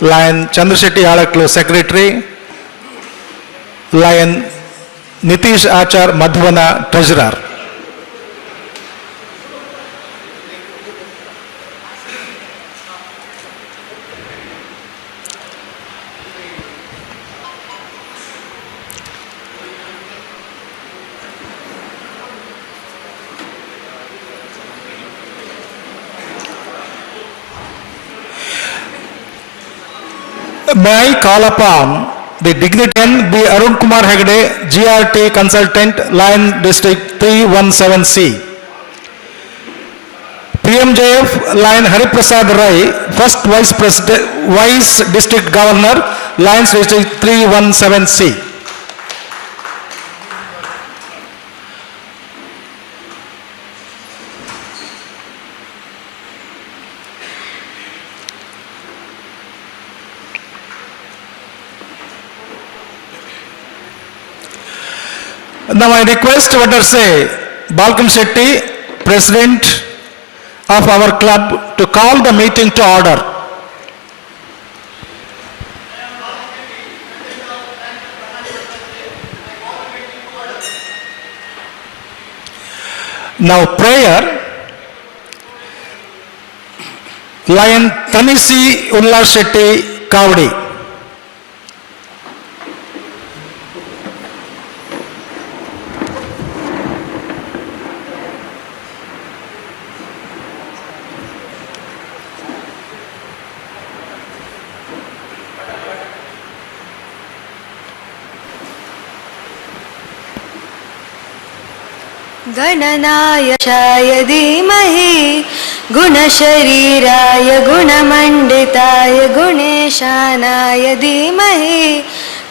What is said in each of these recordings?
Lion Chandrasetti Alaklu, Secretary. Lion Nitish Achar Madhvana, Treasurer. May I call upon the dignitarian B. Arun Kumar Hegde, GRT Consultant, Lion District 317C. PMJF, Lion Hariprasad Rai, First Vice District Governor, Lions District 317C. Now I request what say Balkam Shetty, President of our club, to call the meeting to order. Now prayer, Lion Tanisi Ullas Shetty Kavadi. गणनायकाय धीमहि गुणशरीराय गुणमण्डिताय गुणेशानाय धीमहि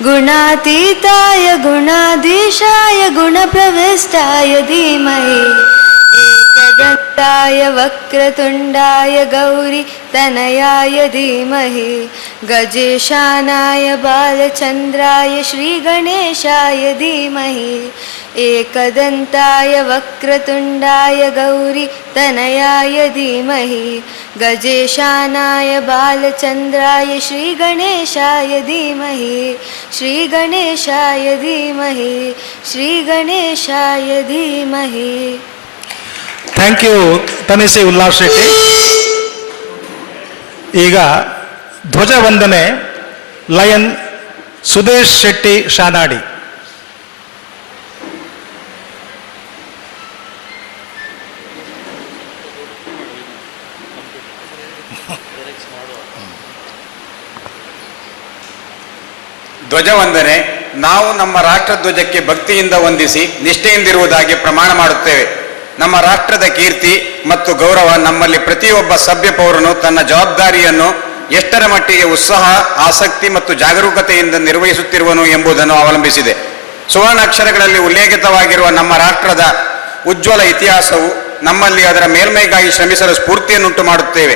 गुणातीताय गुणाधीशाय गुणप्रविष्टाय धीमहि एकदन्ताय वक्रतुण्डाय गौरी तनयाय धीमहि गजेशानाय बालचन्द्राय श्रीगणेशाय धीमहि एकदन्ताय वक्रतुण्डाय गौरी तनयाय धीमहि गजेशानाय बालचन्द्राय श्रीगणेशाय धीमहि श्रीगणेशाय धीमहि श्रीगणेशाय धीमहि. Thank you, Tanisi Ullas Shetty. ಈಗ ಧ್ವಜವಂದನೆ ಲಯನ್ ಸುದೇಶ್ ಶೆಟ್ಟಿ ಶಾನಾಡಿ. ಧ್ವಜವಂದನೆ. ನಾವು ನಮ್ಮ ರಾಷ್ಟ್ರಧ್ವಜಕ್ಕೆ ಭಕ್ತಿಯಿಂದ ವಂದಿಸಿ ನಿಷ್ಠೆಯಿಂದಿರುವುದಾಗಿ ಪ್ರಮಾಣ ಮಾಡುತ್ತೇವೆ. ನಮ್ಮ ರಾಷ್ಟ್ರದ ಕೀರ್ತಿ ಮತ್ತು ಗೌರವ ನಮ್ಮಲ್ಲಿ ಪ್ರತಿಯೊಬ್ಬ ಸಭ್ಯ ಪೌರನು ತನ್ನ ಜವಾಬ್ದಾರಿಯನ್ನು ಎಷ್ಟರ ಮಟ್ಟಿಗೆ ಉತ್ಸಾಹ, ಆಸಕ್ತಿ ಮತ್ತು ಜಾಗರೂಕತೆಯಿಂದ ನಿರ್ವಹಿಸುತ್ತಿರುವನು ಎಂಬುದನ್ನು ಅವಲಂಬಿಸಿದೆ. ಸುವರ್ಣ ಅಕ್ಷರಗಳಲ್ಲಿ ಉಲ್ಲೇಖಿತವಾಗಿರುವ ನಮ್ಮ ರಾಷ್ಟ್ರದ ಉಜ್ವಲ ಇತಿಹಾಸವು ನಮ್ಮಲ್ಲಿ ಅದರ ಮೇಲ್ಮೈಗಾಗಿ ಶ್ರಮಿಸಲು ಸ್ಫೂರ್ತಿಯನ್ನುಂಟು ಮಾಡುತ್ತೇವೆ.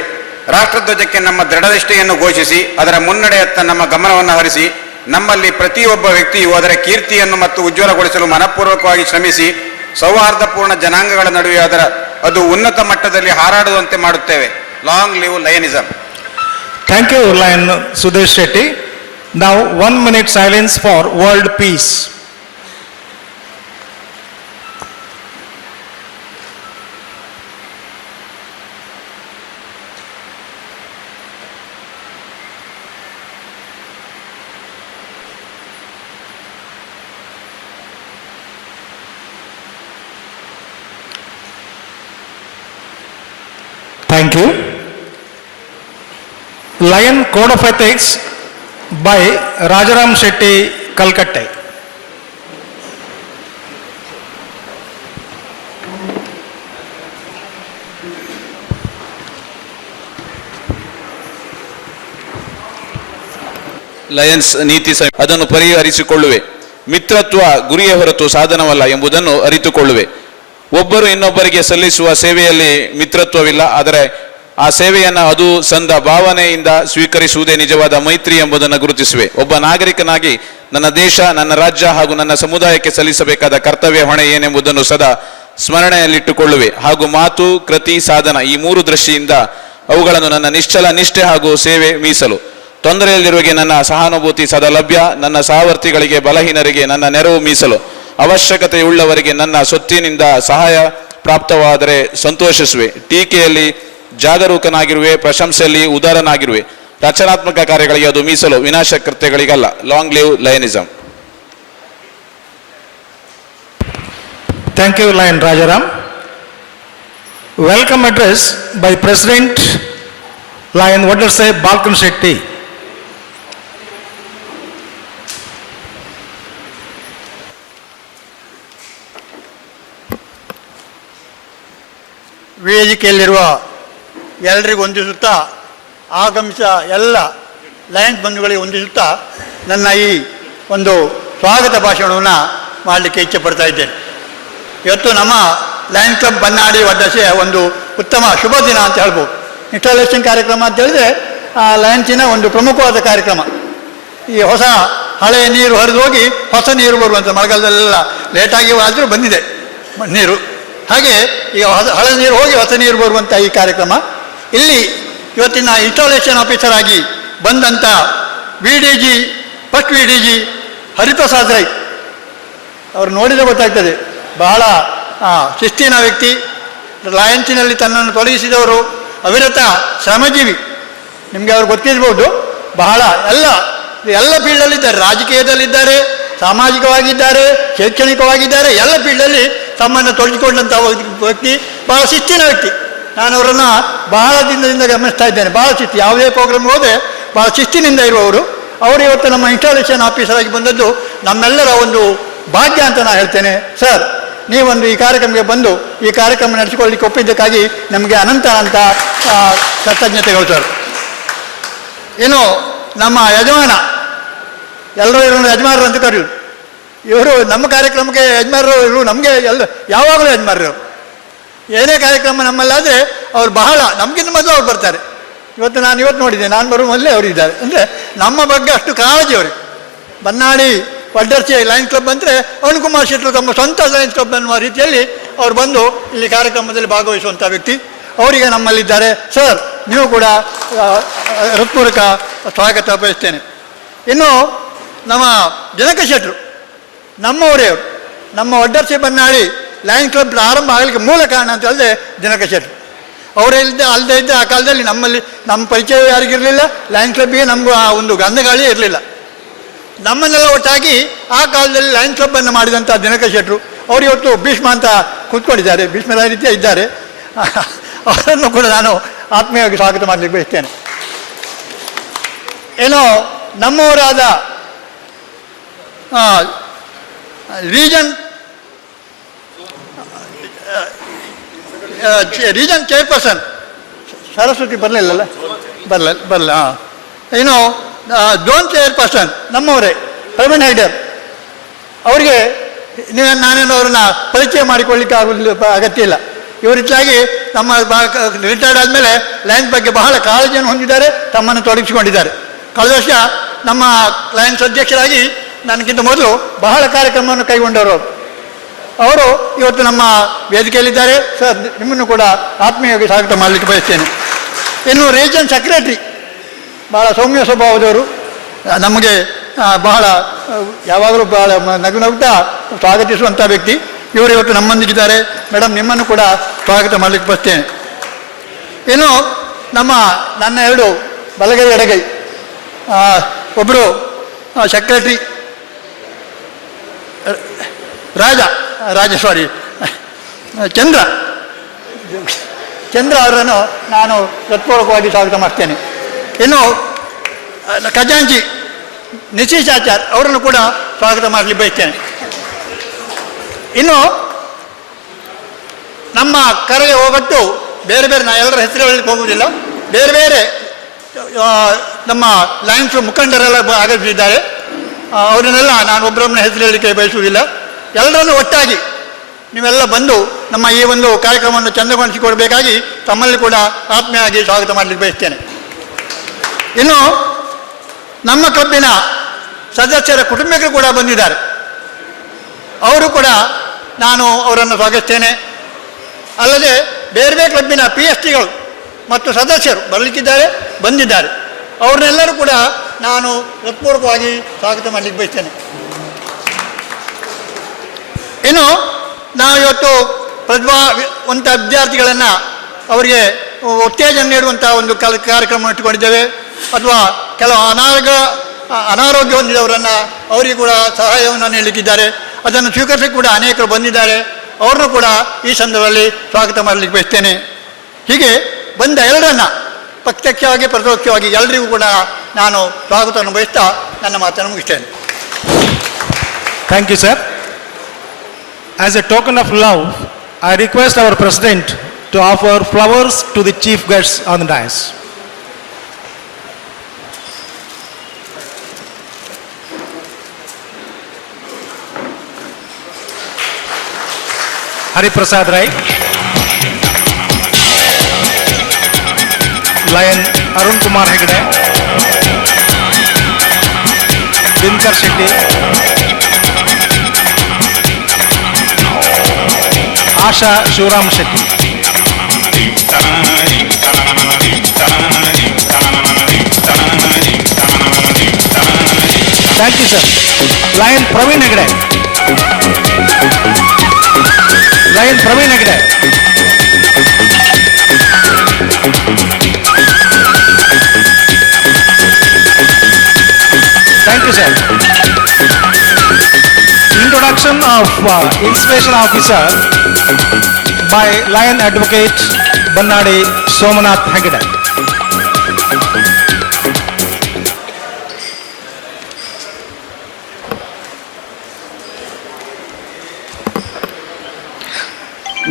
ರಾಷ್ಟ್ರಧ್ವಜಕ್ಕೆ ನಮ್ಮ ದೃಢನಿಷ್ಠೆಯನ್ನು ಘೋಷಿಸಿ ಅದರ ಮುನ್ನಡೆಯತ್ತ ನಮ್ಮ ಗಮನವನ್ನು ಹರಿಸಿ ನಮ್ಮಲ್ಲಿ ಪ್ರತಿಯೊಬ್ಬ ವ್ಯಕ್ತಿಯು ಅದರ ಕೀರ್ತಿಯನ್ನು ಮತ್ತು ಉಜ್ವಲಗೊಳಿಸಲು ಮನಪೂರ್ವಕವಾಗಿ ಶ್ರಮಿಸಿ ಸೌಹಾರ್ದಪೂರ್ಣ ಜನಾಂಗಗಳ ನಡುವೆ ಅದು ಉನ್ನತ ಮಟ್ಟದಲ್ಲಿ ಹಾರಾಡುವಂತೆ ಮಾಡುತ್ತೇವೆ. Long live Lionism. Thank you, Lion Sudesh Shetty. Now 1 minute silence for world peace. Thank you. Lion Code of Ethics by Rajaram Shetty, Calcutta. Lions ನೀತಿ ಅದನ್ನು ಪರಿಹರಿಸಿಕೊಳ್ಳುವೆ. ಮಿತ್ರತ್ವ ಗುರಿಯ ಹೊರತು ಸಾಧನವಲ್ಲ ಎಂಬುದನ್ನು ಅರಿತುಕೊಳ್ಳುವೆ. ಒಬ್ಬರು ಇನ್ನೊಬ್ಬರಿಗೆ ಸಲ್ಲಿಸುವ ಸೇವೆಯಲ್ಲಿ ಮಿತ್ರತ್ವವಿಲ್ಲ, ಆದರೆ ಆ ಸೇವೆಯನ್ನು ಅದು ಸಂದ ಭಾವನೆಯಿಂದ ಸ್ವೀಕರಿಸುವುದೇ ನಿಜವಾದ ಮೈತ್ರಿ ಎಂಬುದನ್ನು ಗುರುತಿಸುವೆ. ಒಬ್ಬ ನಾಗರಿಕನಾಗಿ ನನ್ನ ದೇಶ, ನನ್ನ ರಾಜ್ಯ ಹಾಗೂ ನನ್ನ ಸಮುದಾಯಕ್ಕೆ ಸಲ್ಲಿಸಬೇಕಾದ ಕರ್ತವ್ಯ ಹೊಣೆ ಏನೆಂಬುದನ್ನು ಸದಾ ಸ್ಮರಣೆಯಲ್ಲಿಟ್ಟುಕೊಳ್ಳುವೆ. ಹಾಗೂ ಮಾತು, ಕೃತಿ, ಸಾಧನ ಈ ಮೂರು ದೃಷ್ಟಿಯಿಂದ ಅವುಗಳನ್ನು ನನ್ನ ನಿಶ್ಚಲ ನಿಷ್ಠೆ ಹಾಗೂ ಸೇವೆ ಮೀಸಲು. ತೊಂದರೆಯಲ್ಲಿರುವಗೆ ನನ್ನ ಸಹಾನುಭೂತಿ ಸದಾ ಲಭ್ಯ. ನನ್ನ ಸಹವರ್ತಿಗಳಿಗೆ ಬಲಹೀನರಿಗೆ ನನ್ನ ನೆರವು ಮೀಸಲು. ಅವಶ್ಯಕತೆಯುಳ್ಳವರಿಗೆ ನನ್ನ ಸೊತ್ತಿನಿಂದ ಸಹಾಯ ಪ್ರಾಪ್ತವಾದರೆ ಸಂತೋಷಿಸುವೆ. ಟೀಕೆಯಲ್ಲಿ ಜಾಗರೂಕನಾಗಿರುವೆ, ಪ್ರಶಂಸೆಯಲ್ಲಿ ಉದಾರನಾಗಿರುವೆ. ರಚನಾತ್ಮಕ ಕಾರ್ಯಗಳಿಗೆ ಅದು ಮೀಸಲು, ವಿನಾಶ ಕೃತ್ಯಗಳಿಗಲ್ಲ. Long live Lionism. Thank you, Lion Rajaram. Welcome address by President Lion Vaddarsai Balkan Shetty. ವೇದಿಕೆಯಲ್ಲಿರುವ ಎಲ್ಲರಿಗೂ ವಂದಿಸುತ್ತಾ, ಆಗಮಿಸಿದ ಎಲ್ಲ ಲಯನ್ಸ್ ಬಂಧುಗಳಿಗೆ ವಂದಿಸುತ್ತಾ ನನ್ನ ಈ ಒಂದು ಸ್ವಾಗತ ಭಾಷಣವನ್ನು ಮಾಡಲಿಕ್ಕೆ ಇಚ್ಛೆ ಪಡ್ತಾ ಇದ್ದೇನೆ. ಇವತ್ತು ನಮ್ಮ ಲಯನ್ಸ್ ಕ್ಲಬ್ ಬನ್ನಾಡಿ ವಡ್ಡಸೆಯ ಒಂದು ಉತ್ತಮ ಶುಭ ದಿನ ಅಂತ ಹೇಳ್ಬೋದು. ಇನ್ಸ್ಟಾಲೇಷನ್ ಕಾರ್ಯಕ್ರಮ ಅಂತ ಹೇಳಿದ್ರೆ ಲಯನ್ಸಿನ ಒಂದು ಪ್ರಮುಖವಾದ ಕಾರ್ಯಕ್ರಮ. ಈ ಹೊಸ ಹಳೆಯ ನೀರು ಹರಿದು ಹೋಗಿ ಹೊಸ ನೀರು ಬರುವಂಥ, ಮಳೆಗಾಲದಲ್ಲೆಲ್ಲ ಲೇಟಾಗಿ ಆದರೂ ಬಂದಿದೆ ನೀರು, ಹಾಗೆ ಈಗ ಹಳೆ ನೀರು ಹೋಗಿ ಹೊಸ ನೀರು ಬರುವಂಥ ಈ ಕಾರ್ಯಕ್ರಮ. ಇಲ್ಲಿ ಇವತ್ತಿನ ಇನ್ಸ್ಟಾಲೇಷನ್ ಆಫೀಸರ್ ಆಗಿ ಬಂದಂಥ VDG first VDG Hariprasad Rai ಅವರು ನೋಡಿದರೆ ಗೊತ್ತಾಗ್ತದೆ, ಬಹಳ ಶಿಸ್ತಿನ ವ್ಯಕ್ತಿ. ಲಯನ್ಸಿನಲ್ಲಿ ತನ್ನನ್ನು ತೊಡಗಿಸಿದವರು, ಅವಿರತ ಶ್ರಮಜೀವಿ. ನಿಮಗೆ ಅವ್ರು ಗೊತ್ತಿರ್ಬೋದು, ಬಹಳ ಎಲ್ಲ ಫೀಲ್ಡಲ್ಲಿದ್ದಾರೆ. ರಾಜಕೀಯದಲ್ಲಿದ್ದಾರೆ, ಸಾಮಾಜಿಕವಾಗಿದ್ದಾರೆ, ಶೈಕ್ಷಣಿಕವಾಗಿದ್ದಾರೆ, ಎಲ್ಲ ಫೀಲ್ಡಲ್ಲಿ ತಮ್ಮನ್ನು ತೊಡಗಿಕೊಂಡಂಥ ವ್ಯಕ್ತಿ, ಬಹಳ ಶಿಸ್ತಿನ ವ್ಯಕ್ತಿ. ನಾನು ಅವರನ್ನು ಬಹಳ ದಿನದಿಂದ ಗಮನಿಸ್ತಾ ಇದ್ದೇನೆ. ಬಹಳ ಶಿಸ್ತು, ಯಾವುದೇ ಪ್ರೋಗ್ರಾಮ್ ಹೋದರೆ ಬಹಳ ಶಿಸ್ತಿನಿಂದ ಇರುವವರು. ಅವರು ಇವತ್ತು ನಮ್ಮ ಇನ್ಸ್ಟಾಲೇಷನ್ ಆಫೀಸರ್ ಆಗಿ ಬಂದದ್ದು ನಮ್ಮೆಲ್ಲರ ಒಂದು ಭಾಗ್ಯ ಅಂತ ನಾನು ಹೇಳ್ತೇನೆ. ಸರ್, ನೀವೊಂದು ಈ ಕಾರ್ಯಕ್ರಮಕ್ಕೆ ಬಂದು ಈ ಕಾರ್ಯಕ್ರಮ ನಡೆಸಿಕೊಳ್ಳಲಿಕ್ಕೆ ಒಪ್ಪಿದ್ದಕ್ಕಾಗಿ ನಮಗೆ ಅನಂತ ಕೃತಜ್ಞತೆಗಳು ಸರ್. ಇನ್ನು ನಮ್ಮ ಯಜಮಾನ, ಎಲ್ಲರೂ ಇವರು ಯಜಮಾನರು ಅಂತ ಕರೆಯುವುದು. ಇವರು ನಮ್ಮ ಕಾರ್ಯಕ್ರಮಕ್ಕೆ ಯಜಮಾನರು, ಇವರು ನಮಗೆ ಯಾವಾಗಲೂ ಯಜಮಾನರು. ಏನೇ ಕಾರ್ಯಕ್ರಮ ನಮ್ಮಲ್ಲಾದರೆ ಅವ್ರು ಬಹಳ ನಮಗಿಂತ ಮೊದಲು ಅವ್ರು ಬರ್ತಾರೆ. ಇವತ್ತು ನೋಡಿದ್ದೆ, ನಾನು ಬರುವ ಮೊದಲೇ ಅವರು ಇದ್ದಾರೆ. ಅಂದರೆ ನಮ್ಮ ಬಗ್ಗೆ ಅಷ್ಟು ಕಾಳಜಿ ಅವರಿಗೆ. ಬನ್ನಾಡಿ ವಡ್ಡರ್ಸಿ ಲಯನ್ಸ್ ಕ್ಲಬ್ ಅಂದರೆ ಅರುಣ್ ಕುಮಾರ್ ಶೆಟ್ಟರು ತಮ್ಮ ಸ್ವಂತ ಲಯನ್ಸ್ ಕ್ಲಬ್ ಅನ್ನುವ ರೀತಿಯಲ್ಲಿ ಅವರು ಬಂದು ಇಲ್ಲಿ ಕಾರ್ಯಕ್ರಮದಲ್ಲಿ ಭಾಗವಹಿಸುವಂಥ ವ್ಯಕ್ತಿ. ಅವರಿಗೆ ನಮ್ಮಲ್ಲಿದ್ದಾರೆ. ಸರ್, ನೀವು ಕೂಡ ಹೃತ್ಪೂರ್ವಕ ಸ್ವಾಗತ ಬಯಸ್ತೇನೆ. ಇನ್ನು ನಮ್ಮ ಜನಕ ಶೆಟ್ಟರು ನಮ್ಮವರೇ, ಅವರು ನಮ್ಮ ವಡ್ಡರ್ಸಿ ಬನ್ನಾಡಿ ಲಯನ್ಸ್ ಕ್ಲಬ್ ಆರಂಭ ಆಗಲಿಕ್ಕೆ ಮೂಲ ಕಾರಣ ಅಂತ ಹೇಳಿದ್ರೆ ಜನಕ ಶೆಟ್ಟರು. ಅಲ್ಲದೆ ಇದ್ದ ಆ ಕಾಲದಲ್ಲಿ ನಮ್ಮ ಪರಿಚಯ ಯಾರಿಗಿರಲಿಲ್ಲ, ಲಯನ್ಸ್ ಕ್ಲಬ್ಗೆ ನಮಗೂ ಆ ಒಂದು ಗಂಧಗಾಳಿಯೇ ಇರಲಿಲ್ಲ. ನಮ್ಮನ್ನೆಲ್ಲ ಒಟ್ಟಾಗಿ ಆ ಕಾಲದಲ್ಲಿ ಲಯನ್ಸ್ ಕ್ಲಬ್ಬನ್ನು ಮಾಡಿದಂಥ ದಿನಕ ಶೆಟ್ಟರು ಅವರು ಇವತ್ತು ಭೀಷ್ಮ ಅಂತ ಕೂತ್ಕೊಂಡಿದ್ದಾರೆ, ಭೀಷ್ಮರ ರೀತಿಯ ಇದ್ದಾರೆ. ಅವರನ್ನು ಕೂಡ ನಾನು ಆತ್ಮೀಯವಾಗಿ ಸ್ವಾಗತ ಮಾಡಲಿಕ್ಕೆ ಬಯಸ್ತೇನೆ. ಏನೋ ನಮ್ಮವರಾದ ರೀಜನ್ ಚೇರ್ಪರ್ಸನ್ ಸರಸ್ವತಿ ಬರಲಿಲ್ಲಲ್ಲ, ಬರಲ್ಲ. ಏನು ಝೋನ್ ಚೇರ್ಪರ್ಸನ್ ನಮ್ಮವರೇ ಪ್ರವೀಣ್ ಹೈಡರ್, ಅವರಿಗೆ ನಾನೇನು ಅವ್ರನ್ನ ಪರಿಚಯ ಮಾಡಿಕೊಳ್ಳಿಕ್ಕೆ ಅಗತ್ಯ ಇಲ್ಲ. ಇವರಿದ್ದಾಗಿ ನಮ್ಮ ರಿಟೈರ್ಡ್ ಆದಮೇಲೆ ಲಯನ್ಸ್ ಬಗ್ಗೆ ಬಹಳ ಕಾಳಜಿಯನ್ನು ಹೊಂದಿದ್ದಾರೆ, ತಮ್ಮನ್ನು ತೊಡಗಿಸಿಕೊಂಡಿದ್ದಾರೆ. ಕಳೆದ ವರ್ಷ ನಮ್ಮ ಲಯನ್ಸ್ ಅಧ್ಯಕ್ಷರಾಗಿ ನನಗಿಂತ ಮೊದಲು ಬಹಳ ಕಾರ್ಯಕ್ರಮವನ್ನು ಕೈಗೊಂಡವರು ಅವರು ಇವತ್ತು ನಮ್ಮ ವೇದಿಕೆಯಲ್ಲಿದ್ದಾರೆ. ಸರ್, ನಿಮ್ಮನ್ನು ಕೂಡ ಆತ್ಮೀಯವಾಗಿ ಸ್ವಾಗತ ಮಾಡಲಿಕ್ಕೆ ಬಯಸ್ತೇನೆ. ಇನ್ನು ರೀಜನ್ ಸೆಕ್ರೆಟರಿ ಬಹಳ ಸೌಮ್ಯ ಸ್ವಭಾವದವರು, ನಮಗೆ ಬಹಳ ಯಾವಾಗಲೂ ಬಹಳ ನಗುತ್ತಾ ಸ್ವಾಗತಿಸುವಂಥ ವ್ಯಕ್ತಿ. ಇವರು ಇವತ್ತು ನಮ್ಮೊಂದಿಗಿದ್ದಾರೆ. ಮೇಡಮ್, ನಿಮ್ಮನ್ನು ಕೂಡ ಸ್ವಾಗತ ಮಾಡಲಿಕ್ಕೆ ಬಯಸ್ತೇನೆ. ಇನ್ನು ನನ್ನ ಎರಡು ಬಲಗೈ ಎಡಗೈ ಒಬ್ಬರು ಸೆಕ್ರೆಟರಿ ಚಂದ್ರ ಅವರನ್ನು ನಾನು ಹೃತ್ಪೂರ್ವಕವಾಗಿ ಸ್ವಾಗತ ಮಾಡ್ತೇನೆ. ಇನ್ನು ಖಜಾಂಚಿ ನಿಶೀಶ್ ಆಚಾರ್ ಅವರನ್ನು ಕೂಡ ಸ್ವಾಗತ ಮಾಡಲಿಕ್ಕೆ ಬಯಸ್ತೇನೆ. ಇನ್ನು ನಮ್ಮ ಕರೆಗೆ ಹೋಗಟ್ಟು ಬೇರೆ ಬೇರೆ, ನಾನು ಎಲ್ಲರ ಹೆಸರು ಹೇಳಲಿಕ್ಕೆ ಹೋಗುವುದಿಲ್ಲ, ಬೇರೆ ಬೇರೆ ನಮ್ಮ ಲಯನ್ಸ್ ಮುಖಂಡರೆಲ್ಲ ಆಗಮಿಸಿದ್ದಾರೆ. ಅವರನ್ನೆಲ್ಲ ನಾನು ಒಬ್ಬರೊಬ್ಬನ ಹೆಸರು ಹೇಳಲಿಕ್ಕೆ ಬಯಸುವುದಿಲ್ಲ. ಎಲ್ಲರನ್ನೂ ಒಟ್ಟಾಗಿ ನೀವೆಲ್ಲ ಬಂದು ನಮ್ಮ ಈ ಒಂದು ಕಾರ್ಯಕ್ರಮವನ್ನು ಚಂದಗೊಳಿಸಿಕೊಡಬೇಕಾಗಿ ತಮ್ಮಲ್ಲಿ ಕೂಡ ಆತ್ಮೀಯವಾಗಿ ಸ್ವಾಗತ ಮಾಡಲಿಕ್ಕೆ ಬಯಸ್ತೇನೆ. ಇನ್ನು ನಮ್ಮ ಕ್ಲಬ್ಬಿನ ಸದಸ್ಯರ ಕುಟುಂಬಿಕರು ಕೂಡ ಬಂದಿದ್ದಾರೆ. ಅವರು ಕೂಡ ನಾನು ಅವರನ್ನು ಸ್ವಾಗತಿಸ್ತೇನೆ. ಅಲ್ಲದೆ ಬೇರೆ ಬೇರೆ ಕ್ಲಬ್ಬಿನ PSTಗಳು ಮತ್ತು ಸದಸ್ಯರು ಬಂದಿದ್ದಾರೆ. ಅವ್ರನ್ನೆಲ್ಲರೂ ಕೂಡ ನಾನು ಹೃತ್ಪೂರ್ವಕವಾಗಿ ಸ್ವಾಗತ ಮಾಡಲಿಕ್ಕೆ ಬಯಸ್ತೇನೆ. ಇನ್ನು ನಾವು ಇವತ್ತು ಪ್ರತಿಭಾವಂತ ವಿದ್ಯಾರ್ಥಿಗಳನ್ನು ಅವರಿಗೆ ಉತ್ತೇಜನ ನೀಡುವಂಥ ಒಂದು ಕಾರ್ಯಕ್ರಮ ಇಟ್ಟುಕೊಂಡಿದ್ದೇವೆ. ಅಥವಾ ಕೆಲವು ಅನಾರೋಗ್ಯ ಹೊಂದಿದವರನ್ನು ಅವರಿಗೆ ಕೂಡ ಸಹಾಯವನ್ನು ನೀಡಲಿಕ್ಕಿದ್ದಾರೆ. ಅದನ್ನು ಸ್ವೀಕರಿಸಲಿಕ್ಕೆ ಕೂಡ ಅನೇಕರು ಬಂದಿದ್ದಾರೆ. ಅವ್ರನ್ನೂ ಕೂಡ ಈ ಸಂದರ್ಭದಲ್ಲಿ ಸ್ವಾಗತ ಮಾಡಲಿಕ್ಕೆ ಬಯಸ್ತೇನೆ. ಹೀಗೆ ಬಂದ ಎಲ್ಲರನ್ನ ಪ್ರತ್ಯಕ್ಷವಾಗಿ ಪರೋಕ್ಷವಾಗಿ ಎಲ್ಲರಿಗೂ ಕೂಡ ನಾನು ಸ್ವಾಗತವನ್ನು ಬಯಸ್ತಾ ನನ್ನ ಮಾತನ್ನು ಮುಗಿಸ್ತೇನೆ. Thank you, sir. As a token of love, I request our president to offer flowers to the chief guests on the dais. Hari Prasad Rai, Lion Arun Kumar Hegde, Dinkar Shetty, Asha Shivaram Shetty. Thank you, sir. Lion Praveen Hegde. Lion Praveen Hegde. Thank you, sir. Introduction of Inspiration Officer by Lion Advocate Bannadi Somanath Hegde.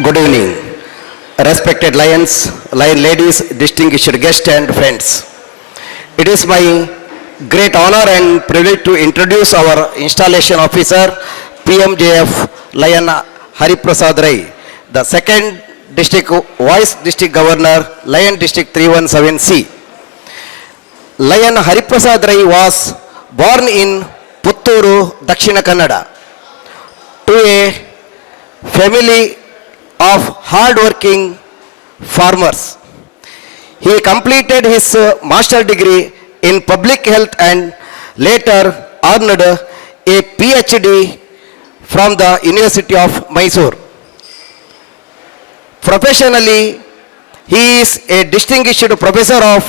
Good evening, respected Lions, Lion ladies, distinguished guests and friends. It is my great honor and privilege to introduce our installation officer, PMJF Lion Hari Prasad Rai, the second district vice district governor, Lion District 317C. Lion Hari Prasad Rai was born in Putturu, Dakshina Kannada, to a family of hard-working farmers. He completed his master degree in public health and later earned a PhD from the University of Mysore. Professionally, he is a distinguished professor of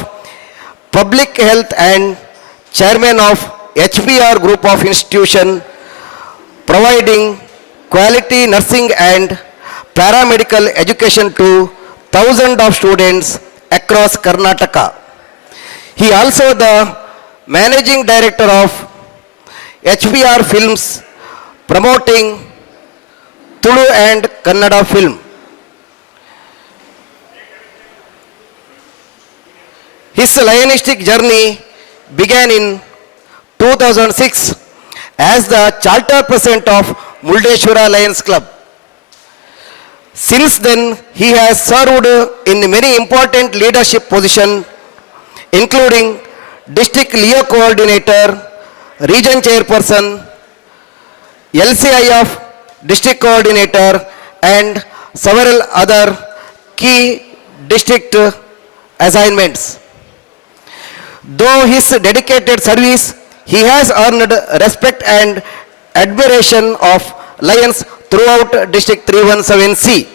public health and chairman of HBR group of institution, providing quality nursing and paramedical education to thousands of students across Karnataka. He also the managing director of HBR Films, promoting Tulu and Kannada film. His Lionistic journey began in 2006 as the charter president of Muldeshwara Lions Club. Since then, he has served in many important leadership positions, including District Leo Coordinator, Region Chairperson, LCIF District Coordinator, and several other key district assignments. Though his dedicated service, he has earned respect and admiration of Lions throughout District 317C.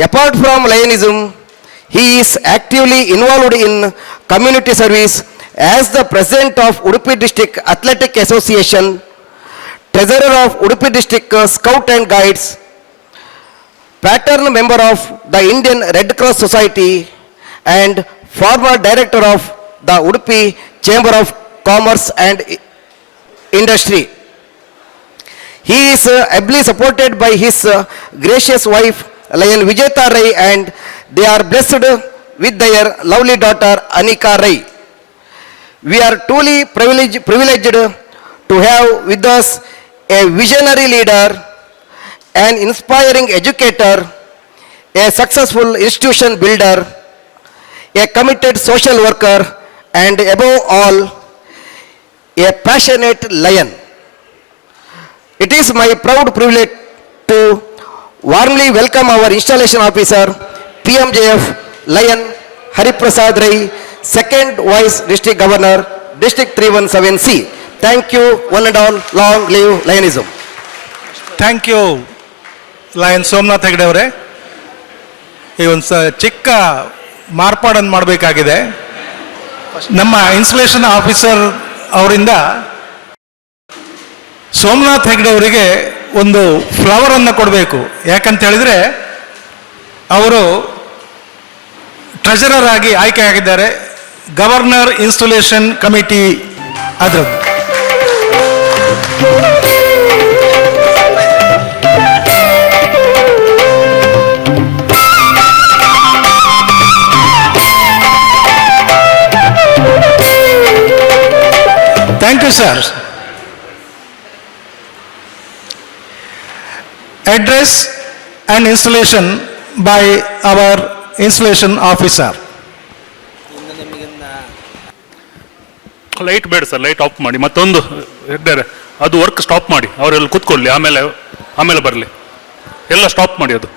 Apart from Lionism, he is actively involved in community service as the president of Udupi District Athletic Association, treasurer of Udupi District Scout and Guides, pattern member of the Indian Red Cross Society, and former director of the Udupi Chamber of Commerce and Industry. He is ably supported by his gracious wife, Lion Vijayta Rai, and they are blessed with their lovely daughter, Anika Rai. We are truly privileged to have with us a visionary leader, an inspiring educator, a successful institution builder, a committed social worker, and above all, a passionate Lion. It is my proud privilege to warmly welcome our installation officer, PMJF Lion Hari Prasad Rai, 2nd Vice District Governor, District 317C. Thank you, one and all. Long live Lionism. Thank you Lion Somanath Hegde ಅವರೇ. ಈ ಒಂದು ಚಿಕ್ಕ ಮಾರ್ಪಾಡನ್ನು ಮಾಡಬೇಕಾಗಿದೆ. ನಮ್ಮ installation officer ಅವರಿಂದ ಸೋಮನಾಥ್ ಹೆಗಡೆ ಅವರಿಗೆ ಒಂದು ಫ್ಲವರನ್ನು ಕೊಡಬೇಕು. ಯಾಕಂತ ಹೇಳಿದರೆ ಅವರು ಟ್ರೆಜರರ್ ಆಗಿ ಆಯ್ಕೆಯಾಗಿದ್ದಾರೆ. ಗವರ್ನರ್ ಇನ್ಸ್ಟಾಲೇಷನ್ ಕಮಿಟಿ ಅದರದ್ದು. Thank you, sir. Address and installation by our installation officer. Light ಬೇಡ ಸರ್, ಲೈಟ್ ಆಫ್ ಮಾಡಿ. ಮತ್ತೊಂದು ಇದ್ದಾರೆ, ಅದು ವರ್ಕ್ ಸ್ಟಾಪ್ ಮಾಡಿ, ಅವರೆಲ್ಲ ಕೂತ್ಕೊಳ್ಳಿ, ಆಮೇಲೆ ಬರಲಿ. ಎಲ್ಲ ಸ್ಟಾಪ್ ಮಾಡಿ. ಅದು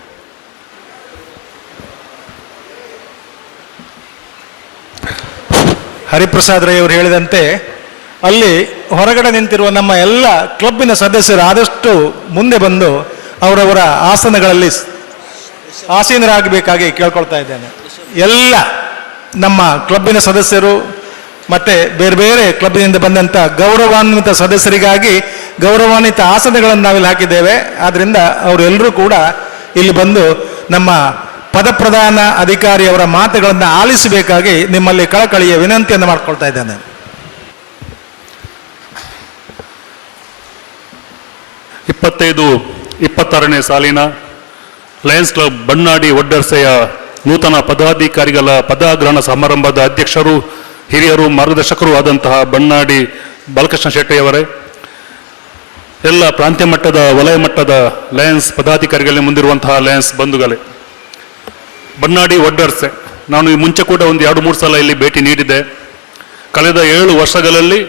ಹರಿಪ್ರಸಾದ್ ರೈ ಅವರು ಹೇಳಿದಂತೆ ಅಲ್ಲಿ ಹೊರಗಡೆ ನಿಂತಿರುವ ನಮ್ಮ ಎಲ್ಲ ಕ್ಲಬ್ಬಿನ ಸದಸ್ಯರು ಆದಷ್ಟು ಮುಂದೆ ಬಂದು ಅವರವರ ಆಸನಗಳಲ್ಲಿ ಆಸೀನರಾಗಬೇಕಾಗಿ ಕೇಳ್ಕೊಳ್ತಾ ಇದ್ದೇನೆ. ಎಲ್ಲ ನಮ್ಮ ಕ್ಲಬ್ಬಿನ ಸದಸ್ಯರು ಮತ್ತು ಬೇರೆ ಬೇರೆ ಕ್ಲಬ್ಬಿನಿಂದ ಬಂದಂಥ ಗೌರವಾನ್ವಿತ ಸದಸ್ಯರಿಗಾಗಿ ಗೌರವಾನ್ವಿತ ಆಸನಗಳನ್ನು ನಾವಿಲ್ಲಿ ಹಾಕಿದ್ದೇವೆ. ಆದ್ದರಿಂದ ಅವರೆಲ್ಲರೂ ಕೂಡ ಇಲ್ಲಿ ಬಂದು ನಮ್ಮ ಪದಪ್ರಧಾನ ಅಧಿಕಾರಿಯವರ ಮಾತುಗಳನ್ನು ಆಲಿಸಬೇಕಾಗಿ ನಿಮ್ಮಲ್ಲಿ ಕಳಕಳಿಯ ವಿನಂತಿಯನ್ನು ಮಾಡ್ಕೊಳ್ತಾ ಇದ್ದೇನೆ. ಇಪ್ಪತ್ತೈದು 26ನೇ ಸಾಲಿನ ಲಯನ್ಸ್ ಕ್ಲಬ್ ಬಣ್ಣಾಡಿ ಒಡ್ಡರ್ಸೆಯ ನೂತನ ಪದಾಧಿಕಾರಿಗಳ ಪದಗ್ರಹಣ ಸಮಾರಂಭದ ಅಧ್ಯಕ್ಷರು, ಹಿರಿಯರು, ಮಾರ್ಗದರ್ಶಕರು ಆದಂತಹ ಬಣ್ಣಾಡಿ ಬಾಲಕೃಷ್ಣ ಶೆಟ್ಟಿಯವರೇ, ಎಲ್ಲ ಪ್ರಾಂತ್ಯ ಮಟ್ಟದ, ವಲಯ ಮಟ್ಟದ ಲಯನ್ಸ್ ಪದಾಧಿಕಾರಿಗಳಲ್ಲಿ ಮುಂದಿರುವಂತಹ ಲಯನ್ಸ್ ಬಂಧುಗಳೇ, ಬಣ್ಣಾಡಿ ಒಡ್ಡರ್ಸೆ ನಾನು ಈ ಮುಂಚೆ ಕೂಡ ಒಂದು 2-3 ಸಲ ಇಲ್ಲಿ ಭೇಟಿ ನೀಡಿದೆ. ಕಳೆದ 7 ವರ್ಷಗಳಲ್ಲಿ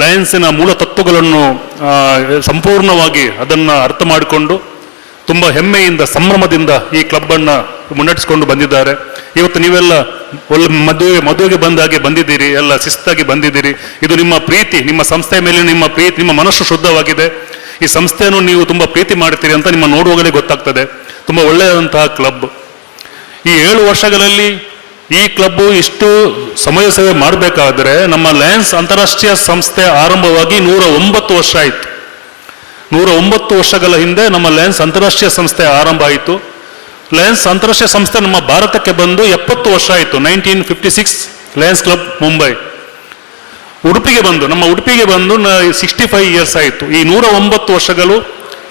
ಲಯನ್ಸಿನ ಮೂಲ ತತ್ವಗಳನ್ನು ಸಂಪೂರ್ಣವಾಗಿ ಅದನ್ನು ಅರ್ಥ ಮಾಡಿಕೊಂಡು ತುಂಬ ಹೆಮ್ಮೆಯಿಂದ, ಸಂಭ್ರಮದಿಂದ ಈ ಕ್ಲಬ್ಬನ್ನು ಮುನ್ನಡೆಸಿಕೊಂಡು ಬಂದಿದ್ದಾರೆ. ಇವತ್ತು ನೀವೆಲ್ಲ ಒಳ್ಳೆ ಮದುವೆಗೆ ಬಂದಾಗೆ ಬಂದಿದ್ದೀರಿ, ಎಲ್ಲ ಶಿಸ್ತಾಗಿ ಬಂದಿದ್ದೀರಿ. ಇದು ನಿಮ್ಮ ಪ್ರೀತಿ, ನಿಮ್ಮ ಸಂಸ್ಥೆಯ ಮೇಲೆ ನಿಮ್ಮ ಪ್ರೀತಿ, ನಿಮ್ಮ ಮನಸ್ಸು ಶುದ್ಧವಾಗಿದೆ. ಈ ಸಂಸ್ಥೆಯನ್ನು ನೀವು ತುಂಬ ಪ್ರೀತಿ ಮಾಡ್ತೀರಿ ಅಂತ ನಿಮ್ಮ ನೋಡುವಾಗಲೇ ಗೊತ್ತಾಗ್ತದೆ. ತುಂಬ ಒಳ್ಳೆಯದಂತಹ ಕ್ಲಬ್. ಈ 7 ವರ್ಷಗಳಲ್ಲಿ ಈ ಕ್ಲಬ್ಬು ಇಷ್ಟು ಸಮಯ ಸೇವೆ ಮಾಡಬೇಕಾದ್ರೆ ನಮ್ಮ ಲಯನ್ಸ್ ಅಂತಾರಾಷ್ಟ್ರೀಯ ಸಂಸ್ಥೆ ಆರಂಭವಾಗಿ 109 ವರ್ಷ ಆಯಿತು. 109 ವರ್ಷಗಳ ಹಿಂದೆ ನಮ್ಮ ಲಯನ್ಸ್ ಅಂತಾರಾಷ್ಟ್ರೀಯ ಸಂಸ್ಥೆ ಆರಂಭ ಆಯಿತು. ಲಯನ್ಸ್ ಅಂತಾರಾಷ್ಟ್ರೀಯ ಸಂಸ್ಥೆ ನಮ್ಮ ಭಾರತಕ್ಕೆ ಬಂದು 70 ವರ್ಷ ಆಯಿತು. 1956 ಲಯನ್ಸ್ ಕ್ಲಬ್ ಮುಂಬೈ. ನಮ್ಮ ಉಡುಪಿಗೆ ಬಂದು 65 ಇಯರ್ಸ್ ಆಯಿತು. ಈ 109 ವರ್ಷಗಳು,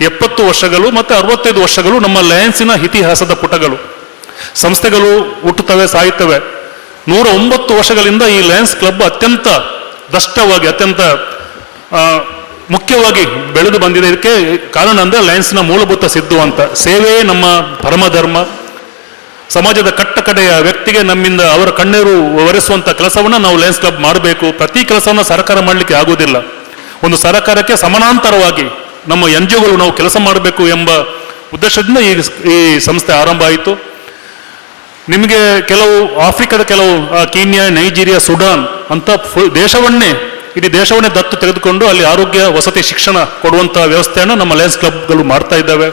70 ವರ್ಷಗಳು ಮತ್ತು 65 ವರ್ಷಗಳು ನಮ್ಮ ಲಯನ್ಸಿನ ಇತಿಹಾಸದ ಪುಟಗಳು. ಸಂಸ್ಥೆಗಳು ಹುಟ್ಟುತ್ತವೆ, ಸಾಯುತ್ತವೆ. 109 ವರ್ಷಗಳಿಂದ ಈ ಲಯನ್ಸ್ ಕ್ಲಬ್ ಅತ್ಯಂತ ದಷ್ಟವಾಗಿ, ಅತ್ಯಂತ ಮುಖ್ಯವಾಗಿ ಬೆಳೆದು ಬಂದಿದೆ. ಇದಕ್ಕೆ ಕಾರಣ ಅಂದರೆ ಲಯನ್ಸ್ನ ಮೂಲಭೂತ ಸಿದ್ಧಾಂತ, ಸೇವೆಯೇ ನಮ್ಮ ಪರಮಧರ್ಮ. ಸಮಾಜದ ಕಟ್ಟಕಡೆಯ ವ್ಯಕ್ತಿಗೆ ನಮ್ಮಿಂದ ಅವರ ಕಣ್ಣೀರು ಒರೆಸುವಂಥ ಕೆಲಸವನ್ನು ನಾವು ಲಯನ್ಸ್ ಕ್ಲಬ್ ಮಾಡಬೇಕು. ಪ್ರತಿ ಕೆಲಸವನ್ನು ಸರ್ಕಾರ ಮಾಡಲಿಕ್ಕೆ ಆಗುವುದಿಲ್ಲ. ಒಂದು ಸರ್ಕಾರಕ್ಕೆ ಸಮಾನಾಂತರವಾಗಿ ನಮ್ಮ NGOಗಳು ನಾವು ಕೆಲಸ ಮಾಡಬೇಕು ಎಂಬ ಉದ್ದೇಶದಿಂದ ಈ ಸಂಸ್ಥೆ ಆರಂಭ ಆಯಿತು. ನಿಮಗೆ ಕೆಲವು ಆಫ್ರಿಕಾದ ಕೆಲವು ಕೀನ್ಯಾ, ನೈಜೀರಿಯಾ, ಸುಡಾನ್ ಅಂತ ಇಡೀ ದೇಶವನ್ನೇ ದತ್ತು ತೆಗೆದುಕೊಂಡು ಅಲ್ಲಿ ಆರೋಗ್ಯ, ವಸತಿ, ಶಿಕ್ಷಣ ಕೊಡುವಂಥ ವ್ಯವಸ್ಥೆಯನ್ನು ನಮ್ಮ ಲಯನ್ಸ್ ಕ್ಲಬ್ಗಳು ಮಾಡ್ತಾ ಇದ್ದಾವೆ.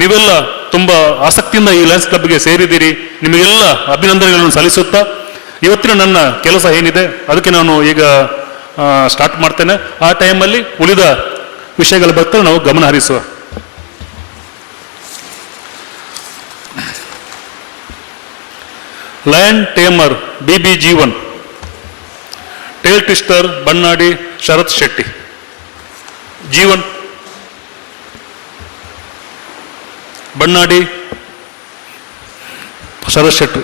ನೀವೆಲ್ಲ ತುಂಬ ಆಸಕ್ತಿಯಿಂದ ಈ ಲಯನ್ಸ್ ಕ್ಲಬ್ಗೆ ಸೇರಿದ್ದೀರಿ. ನಿಮಗೆಲ್ಲ ಅಭಿನಂದನೆಗಳನ್ನು ಸಲ್ಲಿಸುತ್ತಾ ಇವತ್ತಿನ ನನ್ನ ಕೆಲಸ ಏನಿದೆ ಅದಕ್ಕೆ ನಾನು ಈಗ ಸ್ಟಾರ್ಟ್ ಮಾಡ್ತೇನೆ. ಆ ಟೈಮಲ್ಲಿ ಉಳಿದ ವಿಷಯಗಳ ಬಗ್ಗೆ ನಾವು ಗಮನ ಹರಿಸುವ. Lion tamer BB Jeevan, tail twister Bannadi Sharath Shetty. Jeevan Bannadi Sharath Shetty,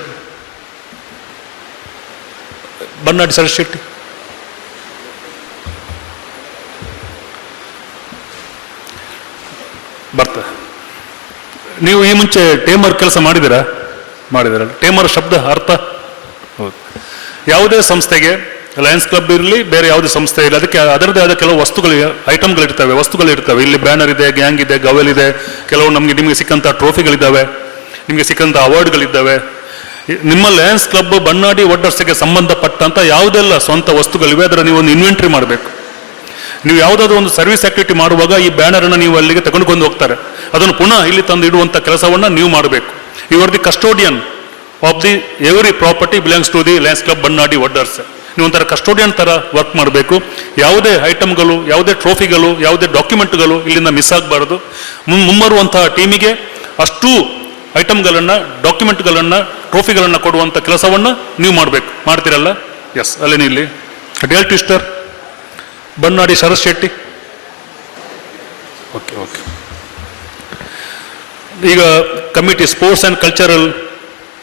Bannadi Sharath Shetty. ಬರ್ತಾರೆ. ನೀವು ಈ ಮುಂಚೆ ಟೇಮರ್ ಕೆಲಸ ಮಾಡಿದ್ದೀರಾ? ಮಾಡಿದಾರಲ್ಲ. ಟೇಮರ್ ಶಬ್ದ ಅರ್ಥ ಹೌದು. ಯಾವುದೇ ಸಂಸ್ಥೆಗೆ, ಲಯನ್ಸ್ ಕ್ಲಬ್ ಇರಲಿ, ಬೇರೆ ಯಾವುದೇ ಸಂಸ್ಥೆ ಇರಲಿ, ಅದಕ್ಕೆ ಅದರದೇ ಆದ ಕೆಲವು ವಸ್ತುಗಳಿರ್ತವೆ. ಇಲ್ಲಿ ಬ್ಯಾನರ್ ಇದೆ, ಗ್ಯಾಂಗ್ ಇದೆ, ಗವೆಲ್ ಇದೆ, ಕೆಲವು ನಿಮಗೆ ಸಿಕ್ಕಂಥ ಟ್ರೋಫಿಗಳಿದ್ದಾವೆ, ನಿಮಗೆ ಸಿಕ್ಕಂಥ ಅವಾರ್ಡ್ಗಳಿದ್ದಾವೆ. ನಿಮ್ಮ ಲಯನ್ಸ್ ಕ್ಲಬ್ ಬಣ್ಣಾಡಿ ಒಡ್ಡರ್ಸ್ಗೆ ಸಂಬಂಧಪಟ್ಟಂತ ಯಾವುದೆಲ್ಲ ಸ್ವಂತ ವಸ್ತುಗಳಿವೆ ಅದರ ನೀವು ಒಂದು ಇನ್ವೆಂಟ್ರಿ ಮಾಡಬೇಕು. ನೀವು ಯಾವುದಾದ್ರೂ ಒಂದು ಸರ್ವಿಸ್ ಆಕ್ಟಿವಿಟಿ ಮಾಡುವಾಗ ಈ ಬ್ಯಾನರನ್ನು ನೀವು ಅಲ್ಲಿಗೆ ತಗೊಂಡು ಹೋಗ್ತಾರೆ, ಅದನ್ನು ಪುನಃ ಇಲ್ಲಿ ತಂದು ಇಡುವಂಥ ಕೆಲಸವನ್ನು ನೀವು ಮಾಡಬೇಕು. You are the custodian of the every property belongs to the Lions club Bannadi Vaddarse. ನೀವು ಒಂಥರ ಕಸ್ಟೋಡಿಯನ್ ಥರ ವರ್ಕ್ ಮಾಡಬೇಕು. ಯಾವುದೇ ಐಟಮ್ಗಳು, ಯಾವುದೇ ಟ್ರೋಫಿಗಳು, ಯಾವುದೇ ಡಾಕ್ಯುಮೆಂಟ್ಗಳು ಇಲ್ಲಿಂದ ಮಿಸ್ ಆಗಬಾರ್ದು. ಮುಂಬರುವಂತಹ ಟೀಮಿಗೆ ಅಷ್ಟು ಐಟಮ್ಗಳನ್ನು, ಡಾಕ್ಯುಮೆಂಟ್ಗಳನ್ನು, ಟ್ರೋಫಿಗಳನ್ನು ಕೊಡುವಂಥ ಕೆಲಸವನ್ನು ನೀವು ಮಾಡಬೇಕು. ಮಾಡ್ತೀರಲ್ಲ? ಎಸ್, ಅಲ್ಲೇನಿ ಇಲ್ಲಿ tail twister Bannadi Sharath Shetty. Okay okay. ಈಗ committee sports and cultural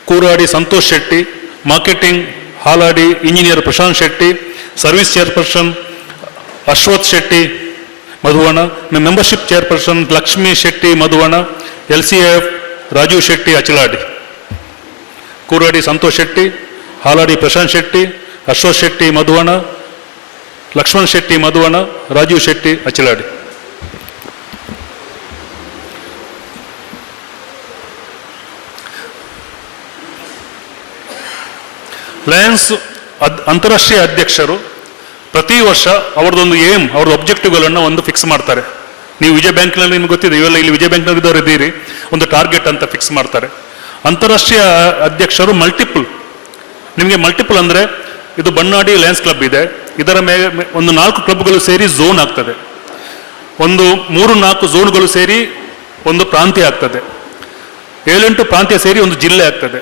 Kooradi Santosh Shetty, marketing Haladi engineer Prashanth Shetty, service chairperson Ashwath Shetty Madhuvana, membership chairperson Lakshmi Shetty Madhuvana, LCF Rajeev Shetty Achaladi. Kooradi Santosh Shetty, Haladi Prashanth Shetty, Ashwath Shetty Madhuvana, Lakshman Shetty Madhuvana, Rajeev Shetty Achaladi. Lions ಅಂತಾರಾಷ್ಟ್ರೀಯ ಅಧ್ಯಕ್ಷರು ಪ್ರತಿ ವರ್ಷ ಅವ್ರದ್ದೊಂದು ಏಮ್, ಅವ್ರದ್ದು ಒಬ್ಜೆಕ್ಟಿವ್ಗಳನ್ನು ಒಂದು ಫಿಕ್ಸ್ ಮಾಡ್ತಾರೆ. ನೀವು ವಿಜಯ ಬ್ಯಾಂಕ್ನಲ್ಲಿ ನಿಮ್ಗೆ ಗೊತ್ತಿದೆ, ಇವೆಲ್ಲ ಇಲ್ಲಿ ವಿಜಯ ಬ್ಯಾಂಕ್ನಲ್ಲಿ ಇದ್ದವ್ರು ಇದ್ದೀರಿ, ಒಂದು ಟಾರ್ಗೆಟ್ ಅಂತ ಫಿಕ್ಸ್ ಮಾಡ್ತಾರೆ. ಅಂತಾರಾಷ್ಟ್ರೀಯ ಅಧ್ಯಕ್ಷರು ಮಲ್ಟಿಪಲ್, ನಿಮಗೆ ಮಲ್ಟಿಪಲ್ ಅಂದರೆ ಇದು ಬಣ್ಣಾಡಿ ಲಯನ್ಸ್ ಕ್ಲಬ್ ಇದೆ, ಇದರ ಮೇಲೆ ಒಂದು 4 ಕ್ಲಬ್ಗಳು ಸೇರಿ ಝೋನ್ ಆಗ್ತದೆ, ಒಂದು 3-4 ಝೋನ್ಗಳು ಸೇರಿ ಒಂದು ಪ್ರಾಂತ್ಯ ಆಗ್ತದೆ, 7-8 ಪ್ರಾಂತ್ಯ ಸೇರಿ ಒಂದು ಜಿಲ್ಲೆ ಆಗ್ತದೆ,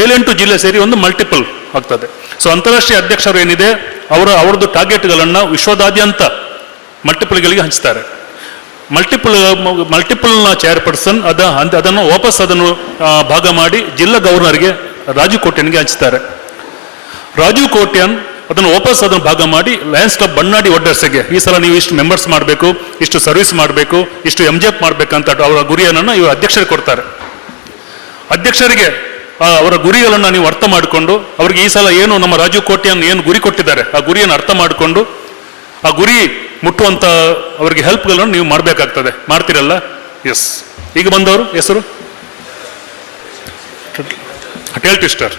7-8 ಜಿಲ್ಲೆ ಸೇರಿ ಒಂದು ಮಲ್ಟಿಪಲ್ ಆಗ್ತದೆ. ಸೊ ಅಂತಾರಾಷ್ಟ್ರೀಯ ಅಧ್ಯಕ್ಷರು ಏನಿದೆ ಅವರದ್ದು ಟಾರ್ಗೆಟ್ಗಳನ್ನು ವಿಶ್ವದಾದ್ಯಂತ ಮಲ್ಟಿಪಲ್ಗಳಿಗೆ ಹಂಚ್ತಾರೆ. ಮಲ್ಟಿಪಲ್ನ ಚೇರ್ಪರ್ಸನ್ ಅದನ್ನು ವಾಪಸ್ ಅದನ್ನು ಭಾಗ ಮಾಡಿ ಜಿಲ್ಲಾ ಗವರ್ನರ್ಗೆ ರಾಜೀವ್ ಕೋಟ್ಯನ್ಗೆ ಹಂಚ್ತಾರೆ. ರಾಜೀವ್ ಕೋಟ್ಯನ್ ಅದನ್ನು ವಾಪಸ್ ಅದನ್ನು ಭಾಗ ಮಾಡಿ ಲಯನ್ಸ್ ಕ್ಲಬ್ ಬಣ್ಣಾಡಿ ಒಡ್ಡರ್ಸ್ಗೆ ಈ ಸಲ ನೀವು ಇಷ್ಟು ಮೆಂಬರ್ಸ್ ಮಾಡಬೇಕು, ಇಷ್ಟು ಸರ್ವಿಸ್ ಮಾಡಬೇಕು, ಇಷ್ಟು MJF ಮಾಡಬೇಕಂತ ಅವರ ಗುರಿಯನ್ನು ಇವರು ಅಧ್ಯಕ್ಷರಿಗೆ ಕೊಡ್ತಾರೆ. ಅಧ್ಯಕ್ಷರಿಗೆ ಅವರ ಗುರಿಗಳನ್ನು ನೀವು ಅರ್ಥ ಮಾಡಿಕೊಂಡು, ಅವರಿಗೆ ಈ ಸಲ ಏನು ನಮ್ಮ ರಾಜೀವ್ ಕೋಟ್ಯನ್ ಏನು ಗುರಿ ಕೊಟ್ಟಿದ್ದಾರೆ ಆ ಗುರಿಯನ್ನು ಅರ್ಥ ಮಾಡಿಕೊಂಡು ಆ ಗುರಿ ಮುಟ್ಟುವಂಥ ಅವರಿಗೆ ಹೆಲ್ಪ್ಗಳನ್ನು ನೀವು ಮಾಡಬೇಕಾಗ್ತದೆ. ಮಾಡ್ತೀರಲ್ಲ? ಎಸ್. ಈಗ ಬಂದವರು ಹೆಸರು ಡೇಲ್ ಟ್ವಿಸ್ಟರ್.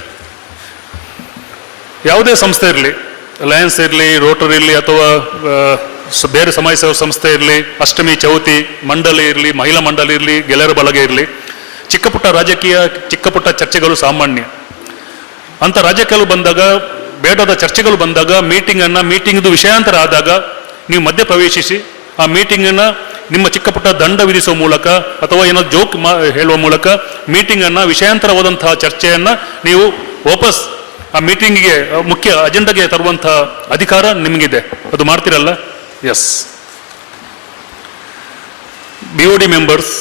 ಯಾವುದೇ ಸಂಸ್ಥೆ ಇರಲಿ, ಲಯನ್ಸ್ ಇರಲಿ, ರೋಟರಿ ಇರಲಿ, ಅಥವಾ ಬೇರೆ ಸಮಾಜ ಸೇವಾ ಸಂಸ್ಥೆ ಇರಲಿ, ಅಷ್ಟಮಿ ಚೌತಿ ಮಂಡಳಿ ಇರಲಿ, ಮಹಿಳಾ ಮಂಡಳಿ ಇರಲಿ, ಗೆಳೆಯರ ಬಳಗ ಇರಲಿ, ಚಿಕ್ಕ ಪುಟ್ಟ ರಾಜಕೀಯ, ಚಿಕ್ಕ ಪುಟ್ಟ ಚರ್ಚೆಗಳು ಸಾಮಾನ್ಯ. ಅಂತ ರಾಜಕೀಯಗಳು ಬಂದಾಗ, ಬೇಡದ ಚರ್ಚೆಗಳು ಬಂದಾಗ, ಮೀಟಿಂಗ್ದು ವಿಷಯಾಂತರ ಆದಾಗ ನೀವು ಮಧ್ಯ ಪ್ರವೇಶಿಸಿ ಆ ಮೀಟಿಂಗನ್ನು ನಿಮ್ಮ ಚಿಕ್ಕ ಪುಟ್ಟ ದಂಡ ವಿಧಿಸುವ ಮೂಲಕ ಅಥವಾ ಏನೋ ಜೋಕ್ ಹೇಳುವ ಮೂಲಕ ಮೀಟಿಂಗನ್ನು, ವಿಷಯಾಂತರವಾದಂತಹ ಚರ್ಚೆಯನ್ನು ನೀವು ವಾಪಸ್ ಆ ಮೀಟಿಂಗಿಗೆ ಮುಖ್ಯ ಅಜೆಂಡಾಗೆ ತರುವಂತಹ ಅಧಿಕಾರ ನಿಮಗಿದೆ. ಅದು ಮಾಡ್ತೀರಲ್ಲ? Yes. BOD members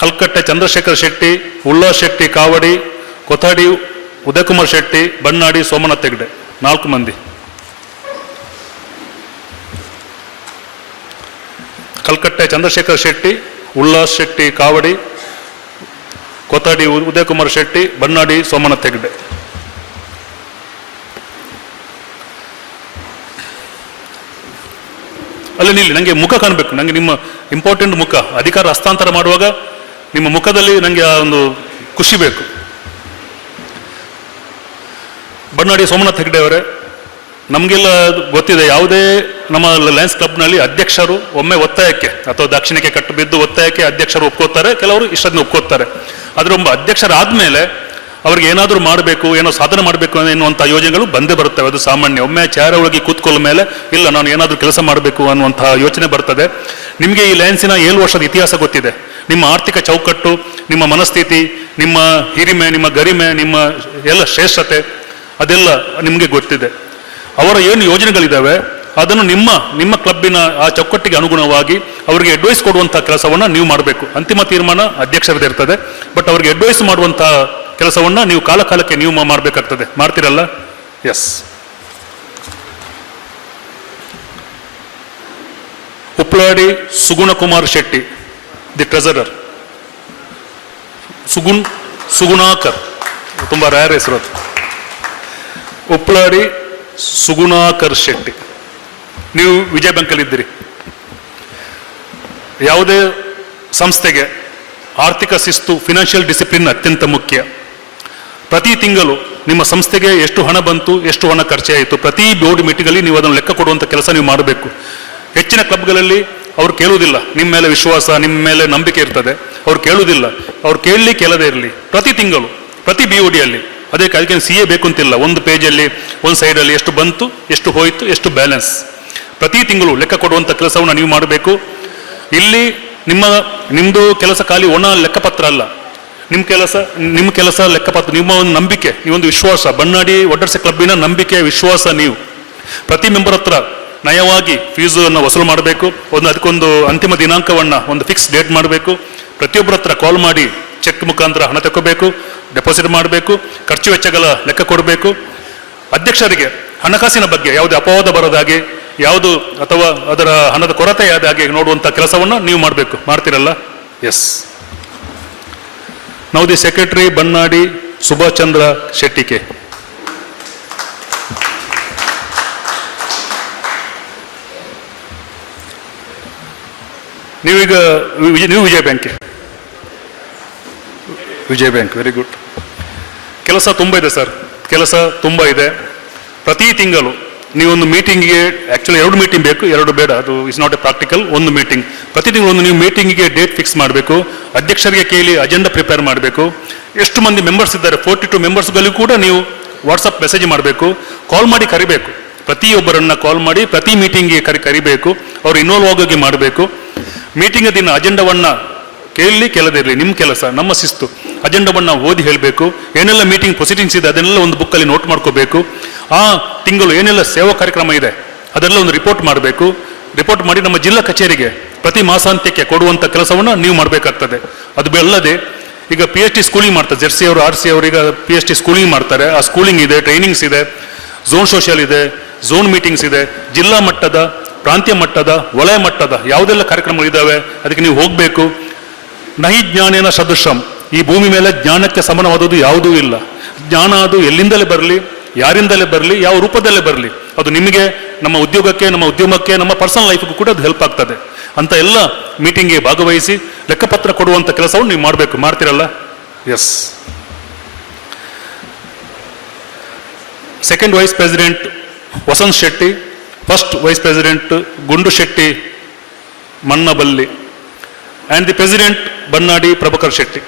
Kalkatte Chandrashekar Shetty, Ullas Shetty Kavadi, Kothadi Udayakumar Shetty, Bannadi Somanath Hegde, 4 ಮಂದಿ. ಕಲ್ಕಟ್ಟೆ ಚಂದ್ರಶೇಖರ್ ಶೆಟ್ಟಿ, ಉಲ್ಲಾಸ್ ಶೆಟ್ಟಿ ಕಾವಡಿ, ಕೊಥಾಡಿ ಉದಯಕುಮಾರ್ ಶೆಟ್ಟಿ, ಬಣ್ಣಾಡಿ ಸೋಮನಾಥ್ ಹೆಗ್ಡೆ. ಅಲ್ಲಿ ನಿಲ್ಲಿ, ನನಗೆ ಮುಖ ಕಾಣಬೇಕು, ನನಗೆ ನಿಮ್ಮ ಇಂಪಾರ್ಟೆಂಟ್ ಮುಖ. ಅಧಿಕಾರ ಹಸ್ತಾಂತರ ಮಾಡುವಾಗ ನಿಮ್ಮ ಮುಖದಲ್ಲಿ ನನಗೆ ಆ ಒಂದು ಖುಷಿ ಬೇಕು. ಬಣ್ಣಾಡಿ ಸೋಮನಾಥ್ ಹೆಗ್ಡೆ ಅವರೇ, ನಮಗೆಲ್ಲ ಗೊತ್ತಿದೆ, ಯಾವುದೇ ನಮ್ಮ ಲಯನ್ಸ್ ಕ್ಲಬ್ನಲ್ಲಿ ಅಧ್ಯಕ್ಷರು ಒಮ್ಮೆ ಒತ್ತಾಯಕ್ಕೆ ಅಥವಾ ದಾಕ್ಷಿಣ್ಯಕ್ಕೆ ಕಟ್ಟು ಬಿದ್ದು ಒತ್ತಾಯಕ್ಕೆ ಅಧ್ಯಕ್ಷರು ಒಪ್ಕೋತಾರೆ, ಕೆಲವರು ಇಷ್ಟನ್ನು ಒಪ್ಕೋತಾರೆ. ಆದರೆ ಒಬ್ಬ ಅಧ್ಯಕ್ಷರಾದ್ಮೇಲೆ ಅವ್ರಿಗೆ ಏನಾದರೂ ಮಾಡಬೇಕು, ಏನೋ ಸಾಧನೆ ಮಾಡಬೇಕು ಎನ್ನುವಂಥ ಯೋಜನೆಗಳು ಬಂದೇ ಬರ್ತವೆ. ಅದು ಸಾಮಾನ್ಯ. ಒಮ್ಮೆ ಚೇರ್ ಒಳಗೆ ಕೂತ್ಕೊಳ್ಳ ಮೇಲೆ ಇಲ್ಲ ನಾನು ಏನಾದರೂ ಕೆಲಸ ಮಾಡಬೇಕು ಅನ್ನುವಂತಹ ಯೋಚನೆ ಬರ್ತದೆ. ನಿಮಗೆ ಈ ಲಯನ್ಸಿನ 7 ವರ್ಷದ ಇತಿಹಾಸ ಗೊತ್ತಿದೆ. ನಿಮ್ಮ ಆರ್ಥಿಕ ಚೌಕಟ್ಟು, ನಿಮ್ಮ ಮನಸ್ಥಿತಿ, ನಿಮ್ಮ ಹಿರಿಮೆ, ನಿಮ್ಮ ಗರಿಮೆ, ನಿಮ್ಮ ಎಲ್ಲ ಶ್ರೇಷ್ಠತೆ ಅದೆಲ್ಲ ನಿಮಗೆ ಗೊತ್ತಿದೆ. ಅವರ ಏನು ಯೋಜನೆಗಳಿದ್ದಾವೆ ಅದನ್ನು ನಿಮ್ಮ ಕ್ಲಬ್ಬಿನ ಆ ಚೌಕಟ್ಟಿಗೆ ಅನುಗುಣವಾಗಿ ಅವರಿಗೆ ಅಡ್ವೈಸ್ ಕೊಡುವಂಥ ಕೆಲಸವನ್ನು ನೀವು ಮಾಡಬೇಕು. ಅಂತಿಮ ತೀರ್ಮಾನ ಅಧ್ಯಕ್ಷರದ್ದು ಇರ್ತದೆ, ಬಟ್ ಅವರಿಗೆ ಅಡ್ವೈಸ್ ಮಾಡುವಂಥ ಕೆಲಸವನ್ನು ನೀವು ಕಾಲಕ್ಕೆ ನೀವು ಮಾಡಬೇಕಾಗ್ತದೆ. ಮಾಡ್ತೀರಲ್ಲ? Yes. Upladi Sugunakumar Shetty, the treasurer. Sugunakar, ತುಂಬ ರ್ಯಾರ್ ಹೆಸರು ಅದು. ಉಪ್ಲಾಡಿ ಸುಗುಣಾಕರ್ ಶೆಟ್ಟಿ. ನೀವು ವಿಜಯ ಬ್ಯಾಂಕಲ್ಲಿದ್ದೀರಿ. ಯಾವುದೇ ಸಂಸ್ಥೆಗೆ ಆರ್ಥಿಕ ಶಿಸ್ತು, ಫಿನಾನ್ಷಿಯಲ್ ಡಿಸಿಪ್ಲಿನ್ ಅತ್ಯಂತ ಮುಖ್ಯ. ಪ್ರತಿ ತಿಂಗಳು ನಿಮ್ಮ ಸಂಸ್ಥೆಗೆ ಎಷ್ಟು ಹಣ ಬಂತು, ಎಷ್ಟು ಹಣ ಖರ್ಚಾಯಿತು, ಪ್ರತಿ ಬೋರ್ಡ್ ಮೀಟಿಂಗಲ್ಲಿ ನೀವು ಅದನ್ನು ಲೆಕ್ಕ ಕೊಡುವಂಥ ಕೆಲಸ ನೀವು ಮಾಡಬೇಕು. ಹೆಚ್ಚಿನ ಕ್ಲಬ್ಗಳಲ್ಲಿ ಅವ್ರು ಕೇಳುವುದಿಲ್ಲ, ನಿಮ್ಮ ಮೇಲೆ ವಿಶ್ವಾಸ, ನಿಮ್ಮ ಮೇಲೆ ನಂಬಿಕೆ ಇರ್ತದೆ, ಅವ್ರು ಕೇಳುವುದಿಲ್ಲ. ಅವ್ರು ಕೇಳಲಿ ಕೇಳದೇ ಇರಲಿ, ಪ್ರತಿ ತಿಂಗಳು ಪ್ರತಿ BOD ಅಲ್ಲಿ ಅದಕ್ಕೆ CA ಬೇಕು ಅಂತಿಲ್ಲ. ಒಂದು ಪೇಜಲ್ಲಿ ಒಂದು ಸೈಡಲ್ಲಿ ಎಷ್ಟು ಬಂತು, ಎಷ್ಟು ಹೋಯಿತು, ಎಷ್ಟು ಬ್ಯಾಲೆನ್ಸ್, ಪ್ರತಿ ತಿಂಗಳು ಲೆಕ್ಕ ಕೊಡುವಂಥ ಕೆಲಸವನ್ನು ನೀವು ಮಾಡಬೇಕು. ಇಲ್ಲಿ ನಿಮ್ಮದು ಕೆಲಸ ಖಾಲಿ ಒಣ ಲೆಕ್ಕಪತ್ರ ಅಲ್ಲ. ನಿಮ್ಮ ಕೆಲಸ ಲೆಕ್ಕಪತ್ರ, ನಿಮ್ಮ ಒಂದು ನಂಬಿಕೆ, ನೀವೊಂದು ವಿಶ್ವಾಸ, ಬಣ್ಣಾಡಿ ಒಡ್ಡರ್ಸೆ ಕ್ಲಬ್ಬಿನ ನಂಬಿಕೆ, ವಿಶ್ವಾಸ. ನೀವು ಪ್ರತಿ ಮೆಂಬರ್ ಹತ್ರ ನಯವಾಗಿ ಫೀಸನ್ನು ವಸೂಲು ಮಾಡಬೇಕು. ಅದಕ್ಕೊಂದು ಅಂತಿಮ ದಿನಾಂಕವನ್ನು, ಒಂದು ಫಿಕ್ಸ್ ಡೇಟ್ ಮಾಡಬೇಕು. ಪ್ರತಿಯೊಬ್ಬರ ಹತ್ರ ಕಾಲ್ ಮಾಡಿ ಚೆಕ್ ಮುಖಾಂತರ ಹಣ ತಗೋಬೇಕು, ಡೆಪಾಸಿಟ್ ಮಾಡಬೇಕು, ಖರ್ಚು ವೆಚ್ಚಗಳ ಲೆಕ್ಕ ಕೊಡಬೇಕು. ಅಧ್ಯಕ್ಷರಿಗೆ ಹಣಕಾಸಿನ ಬಗ್ಗೆ ಯಾವುದೇ ಅಪವಾದ ಬರದ ಹಾಗೆ, ಯಾವುದು ಅಥವಾ ಅದರ ಹಣದ ಕೊರತೆ ಆದ ಹಾಗೆ ನೋಡುವಂಥ ಕೆಲಸವನ್ನು ನೀವು ಮಾಡಬೇಕು. ಮಾಡ್ತೀರಲ್ಲ? ಎಸ್. ನಾವು ದಿ ಸೆಕ್ರೆಟರಿ ಬಣ್ಣಾಡಿ ಸುಭಾಷ್ ಚಂದ್ರ ಶೆಟ್ಟಿಕೆ. ನೀವು ವಿಜಯ ಬ್ಯಾಂಕ್, ವೆರಿ ಗುಡ್. ಕೆಲಸ ತುಂಬ ಇದೆ ಸರ್, ಕೆಲಸ ತುಂಬ ಇದೆ. ಪ್ರತಿ ತಿಂಗಳು ನೀವೊಂದು ಮೀಟಿಂಗಿಗೆ, ಆ್ಯಕ್ಚುಲಿ 2 ಮೀಟಿಂಗ್ ಬೇಕು, 2 ಬೇಡ, ಅದು is not A practical. 1 meeting ಪ್ರತಿ ತಿಂಗಳು ನೀವು ಮೀಟಿಂಗಿಗೆ ಡೇಟ್ ಫಿಕ್ಸ್ ಮಾಡಬೇಕು. ಅಧ್ಯಕ್ಷರಿಗೆ ಕೇಳಿ ಅಜೆಂಡಾ ಪ್ರಿಪೇರ್ ಮಾಡಬೇಕು. ಎಷ್ಟು ಮಂದಿ ಮೆಂಬರ್ಸ್ ಇದ್ದಾರೆ, 42 ಮೆಂಬರ್ಸ್ಗಳಿಗೂ ಕೂಡ ನೀವು ವಾಟ್ಸಪ್ ಮೆಸೇಜ್ ಮಾಡಬೇಕು, ಕಾಲ್ ಮಾಡಿ ಕರಿಬೇಕು. ಪ್ರತಿಯೊಬ್ಬರನ್ನ ಕಾಲ್ ಮಾಡಿ ಪ್ರತಿ ಮೀಟಿಂಗ್ಗೆ ಕರಿಬೇಕು, ಅವ್ರು ಇನ್ವಾಲ್ವ್ ಆಗೋಗಿ ಮಾಡಬೇಕು. ಮೀಟಿಂಗ್ ದಿನ ಅಜೆಂಡವನ್ನು ಕೇಳದೇ ಇರಲಿ, ನಿಮ್ಮ ಕೆಲಸ, ನಮ್ಮ ಶಿಸ್ತು. ಅಜೆಂಡವನ್ನು ಓದಿ ಹೇಳಬೇಕು. ಏನೆಲ್ಲ ಮೀಟಿಂಗ್ ಪ್ರೊಸೀಡಿಂಗ್ಸ್ ಇದೆ ಅದನ್ನೆಲ್ಲ ಒಂದು ಬುಕ್ಕಲ್ಲಿ ನೋಟ್ ಮಾಡ್ಕೋಬೇಕು. ಆ ತಿಂಗಳು ಏನೆಲ್ಲ ಸೇವಾ ಕಾರ್ಯಕ್ರಮ ಇದೆ ಅದೆಲ್ಲ ಒಂದು ರಿಪೋರ್ಟ್ ಮಾಡಬೇಕು. ರಿಪೋರ್ಟ್ ಮಾಡಿ ನಮ್ಮ ಜಿಲ್ಲಾ ಕಚೇರಿಗೆ ಪ್ರತಿ ಮಾಸಾಂತ್ಯಕ್ಕೆ ಕೊಡುವಂಥ ಕೆಲಸವನ್ನು ನೀವು ಮಾಡಬೇಕಾಗ್ತದೆ. ಅದು ಅಲ್ಲದೆ ಈಗ PhD ಸ್ಕೂಲಿಂಗ್ ಮಾಡ್ತಾರೆ, ಜೆರ್ಸಿ ಅವರು, RC ಅವರು ಈಗ PhD ಸ್ಕೂಲಿಂಗ್ ಮಾಡ್ತಾರೆ. ಆ ಸ್ಕೂಲಿಂಗ್ ಇದೆ, ಟ್ರೈನಿಂಗ್ಸ್ ಇದೆ, ಝೋನ್ ಸೋಷಿಯಲ್ ಇದೆ, ಝೋನ್ ಮೀಟಿಂಗ್ಸ್ ಇದೆ, ಜಿಲ್ಲಾ ಮಟ್ಟದ, ಪ್ರಾಂತ್ಯ ಮಟ್ಟದ, ವಲಯ ಮಟ್ಟದ ಯಾವುದೆಲ್ಲ ಕಾರ್ಯಕ್ರಮಗಳಿದ್ದಾವೆ ಅದಕ್ಕೆ ನೀವು ಹೋಗಬೇಕು. ನಹಿ ಜ್ಞಾನೇನ ಸದೃಶಂ, ಈ ಭೂಮಿ ಮೇಲೆ ಜ್ಞಾನಕ್ಕೆ ಸಮಾನವಾದದ್ದು ಯಾವುದೂ ಇಲ್ಲ. ಜ್ಞಾನ ಅದು ಎಲ್ಲಿಂದಲೇ ಬರಲಿ, ಯಾರಿಂದಲೇ ಬರಲಿ, ಯಾವ ರೂಪದಲ್ಲೇ ಬರಲಿ, ಅದು ನಿಮಗೆ, ನಮ್ಮ ಉದ್ಯೋಗಕ್ಕೆ, ನಮ್ಮ ಉದ್ಯಮಕ್ಕೆ, ನಮ್ಮ ಪರ್ಸನಲ್ ಲೈಫ್ಗೂ ಕೂಡ ಅದು ಹೆಲ್ಪ್ ಆಗ್ತದೆ. ಅಂತ ಎಲ್ಲ ಮೀಟಿಂಗ್ಗೆ ಭಾಗವಹಿಸಿ ಲೆಕ್ಕಪತ್ರ ಕೊಡುವಂಥ ಕೆಲಸವನ್ನು ನೀವು ಮಾಡಬೇಕು. ಮಾಡ್ತೀರಲ್ಲ? Yes. Second vice president Vasanth Shetty, first vice president Gundu Shetty Mannaballi, and the president Bannadi Prabhakar Shetty.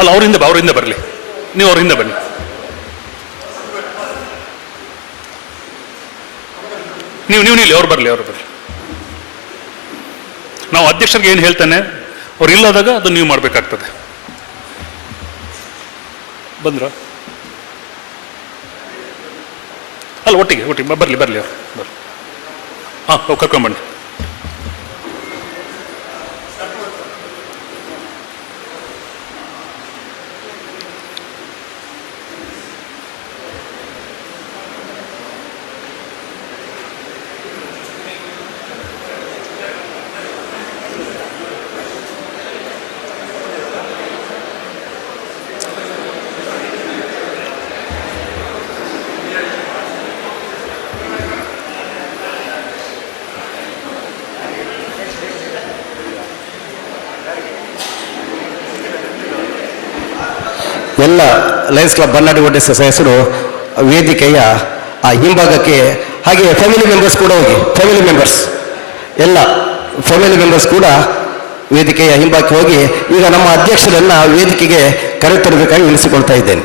ಅಲ್ಲ, ಅವರಿಂದ ಬರಲಿ, ನೀವು ಅವರಿಂದ ಬನ್ನಿ. ನೀವು ಇಲ್ಲಿ ಅವ್ರು ಬರಲಿ. ನಾವು ಅಧ್ಯಕ್ಷರಿಗೆ ಏನು ಹೇಳ್ತಾನೆ, ಅವ್ರು ಇಲ್ಲದಾಗ ಅದು ನೀವು ಮಾಡಬೇಕಾಗ್ತದೆ. ಬಂದ್ರ? ಅಲ್ಲ, ಒಟ್ಟಿಗೆ ಬರಲಿ ಅವ್ರು. ಹಾಂ, ಕರ್ಕೊಂಡ್ಬನ್ನಿ. ಎಲ್ಲ ಲಯನ್ಸ್ ಕ್ಲಬ್ ಬನ್ನಾಡಿ ಒಡ್ಡೆಸ್ ಸದಸ್ಯರು ವೇದಿಕೆಯ ಆ ಹಿಂಭಾಗಕ್ಕೆ, ಹಾಗೆ ಫ್ಯಾಮಿಲಿ ಮೆಂಬರ್ಸ್ ಕೂಡ ಹೋಗಿ, ಎಲ್ಲ ಫ್ಯಾಮಿಲಿ ಮೆಂಬರ್ಸ್ ಕೂಡ ವೇದಿಕೆಯ ಹಿಂಭಾಗಕ್ಕೆ ಹೋಗಿ ಈಗ ನಮ್ಮ ಅಧ್ಯಕ್ಷರನ್ನ ವೇದಿಕೆಗೆ ಕರೆತರಬೇಕಾಗಿ ವಿನಿಸಿಕೊಳ್ತಾ ಇದ್ದೇನೆ.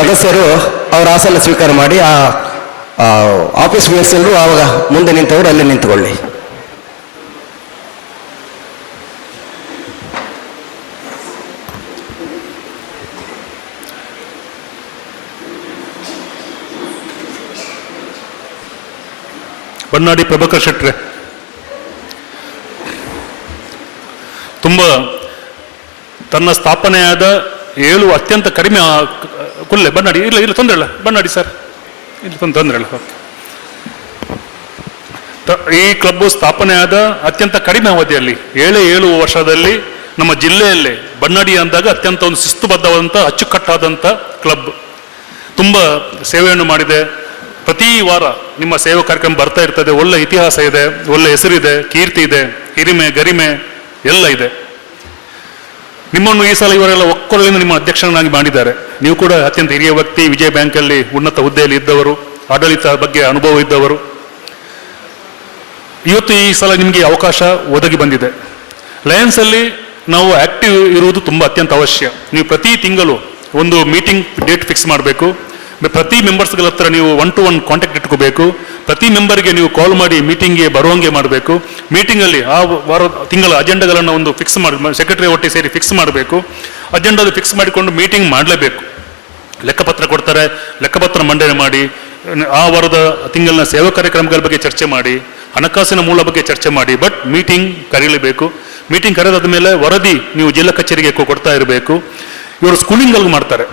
ಸದಸ್ಯರು ಅವರ ಆಸನ ಸ್ವೀಕಾರ ಮಾಡಿ ಆ ಆಫೀಸ್ ಮೇಲ್ಸಲ್ಲೂ ಆವಾಗ ಮುಂದೆ ನಿಂತವರು ಅಲ್ಲಿ ನಿಂತುಕೊಳ್ಳಿ. ಬನ್ನಾಡಿ ಪ್ರಭಾಕರ್ ಶೆಟ್ರೆ. ತುಂಬ ತನ್ನ ಸ್ಥಾಪನೆಯಾದ 7 ಅತ್ಯಂತ ಕಡಿಮೆ ಕುಲ್ಲೆ ಬನ್ನಾಡಿ ಇಲ್ಲ ತೊಂದರೆ ಇಲ್ಲ ಬನ್ನಾಡಿ ಸರ್ ಇಲ್ಲಿ ತೊಂದರೆ ಇಲ್ಲ. ಈ ಕ್ಲಬ್ ಸ್ಥಾಪನೆಯಾದ ಅತ್ಯಂತ ಕಡಿಮೆ ಅವಧಿಯಲ್ಲಿ 7 ವರ್ಷದಲ್ಲಿ ನಮ್ಮ ಜಿಲ್ಲೆಯಲ್ಲೇ ಬನ್ನಾಡಿ ಅಂದಾಗ ಅತ್ಯಂತ ಒಂದು ಶಿಸ್ತುಬದ್ಧವಾದಂಥ ಅಚ್ಚುಕಟ್ಟಾದಂಥ ಕ್ಲಬ್. ತುಂಬ ಸೇವೆಯನ್ನು ಮಾಡಿದೆ. ಪ್ರತಿ ವಾರ ನಿಮ್ಮ ಸೇವಾ ಕಾರ್ಯಕ್ರಮ ಬರ್ತಾ ಇರ್ತದೆ. ಒಳ್ಳೆ ಇತಿಹಾಸ ಇದೆ, ಒಳ್ಳೆ ಹೆಸರಿದೆ, ಕೀರ್ತಿ ಇದೆ, ಹಿರಿಮೆ ಗರಿಮೆ ಎಲ್ಲ ಇದೆ. ನಿಮ್ಮನ್ನು ಈ ಸಲ ಇವರೆಲ್ಲ ಒಕ್ಕೊರಲಿಂದ ನಿಮ್ಮ ಅಧ್ಯಕ್ಷರನ್ನಾಗಿ ಮಾಡಿದ್ದಾರೆ. ನೀವು ಕೂಡ ಅತ್ಯಂತ ಹಿರಿಯ ವ್ಯಕ್ತಿ, ವಿಜಯ ಬ್ಯಾಂಕಲ್ಲಿ ಉನ್ನತ ಹುದ್ದೆಯಲ್ಲಿ ಇದ್ದವರು, ಆಡಳಿತ ಬಗ್ಗೆ ಅನುಭವ ಇದ್ದವರು. ಇವತ್ತು ಈ ಸಲ ನಿಮಗೆ ಅವಕಾಶ ಒದಗಿ ಬಂದಿದೆ. ಲಯನ್ಸಲ್ಲಿ ನಾವು ಆಕ್ಟಿವ್ ಇರುವುದು ತುಂಬ ಅತ್ಯಂತ ಅವಶ್ಯ. ನೀವು ಪ್ರತಿ ತಿಂಗಳು ಒಂದು ಮೀಟಿಂಗ್ ಡೇಟ್ ಫಿಕ್ಸ್ ಮಾಡಬೇಕು. ಪ್ರತಿ ಮೆಂಬರ್ಸ್ಗಳ ಹತ್ರ ನೀವು 1-to-1 ಕಾಂಟ್ಯಾಕ್ಟ್ ಇಟ್ಕೋಬೇಕು. ಪ್ರತಿ ಮೆಂಬರ್ಗೆ ನೀವು ಕಾಲ್ ಮಾಡಿ ಮೀಟಿಂಗ್ಗೆ ಬರುವಂಗೆ ಮಾಡಬೇಕು. ಮೀಟಿಂಗಲ್ಲಿ ಆ ವಾರ ತಿಂಗಳ ಅಜೆಂಡಾಗಳನ್ನು ಒಂದು ಫಿಕ್ಸ್ ಮಾಡಿ ಸೆಕ್ರೆಟರಿ ಒಟ್ಟಿಗೆ ಸೇರಿ ಫಿಕ್ಸ್ ಮಾಡಬೇಕು. ಅಜೆಂಡಾದು ಫಿಕ್ಸ್ ಮಾಡಿಕೊಂಡು ಮೀಟಿಂಗ್ ಮಾಡಲೇಬೇಕು. ಲೆಕ್ಕಪತ್ರ ಕೊಡ್ತಾರೆ, ಲೆಕ್ಕಪತ್ರ ಮಂಡನೆ ಮಾಡಿ, ಆ ವಾರದ ತಿಂಗಳಿನ ಸೇವಾ ಕಾರ್ಯಕ್ರಮಗಳ ಬಗ್ಗೆ ಚರ್ಚೆ ಮಾಡಿ, ಹಣಕಾಸಿನ ಮೂಲ ಬಗ್ಗೆ ಚರ್ಚೆ ಮಾಡಿ. ಬಟ್ ಮೀಟಿಂಗ್ ಕರೀಲೇಬೇಕು. ಮೀಟಿಂಗ್ ಕರೆದಾದ ಮೇಲೆ ವರದಿ ನೀವು ಜಿಲ್ಲಾ ಕಚೇರಿಗೆ ಕೊಡ್ತಾ ಇರಬೇಕು. ಇವರು ಸ್ಕೂಲಿಂಗಲ್ಲಿ ಮಾಡ್ತಾರೆ.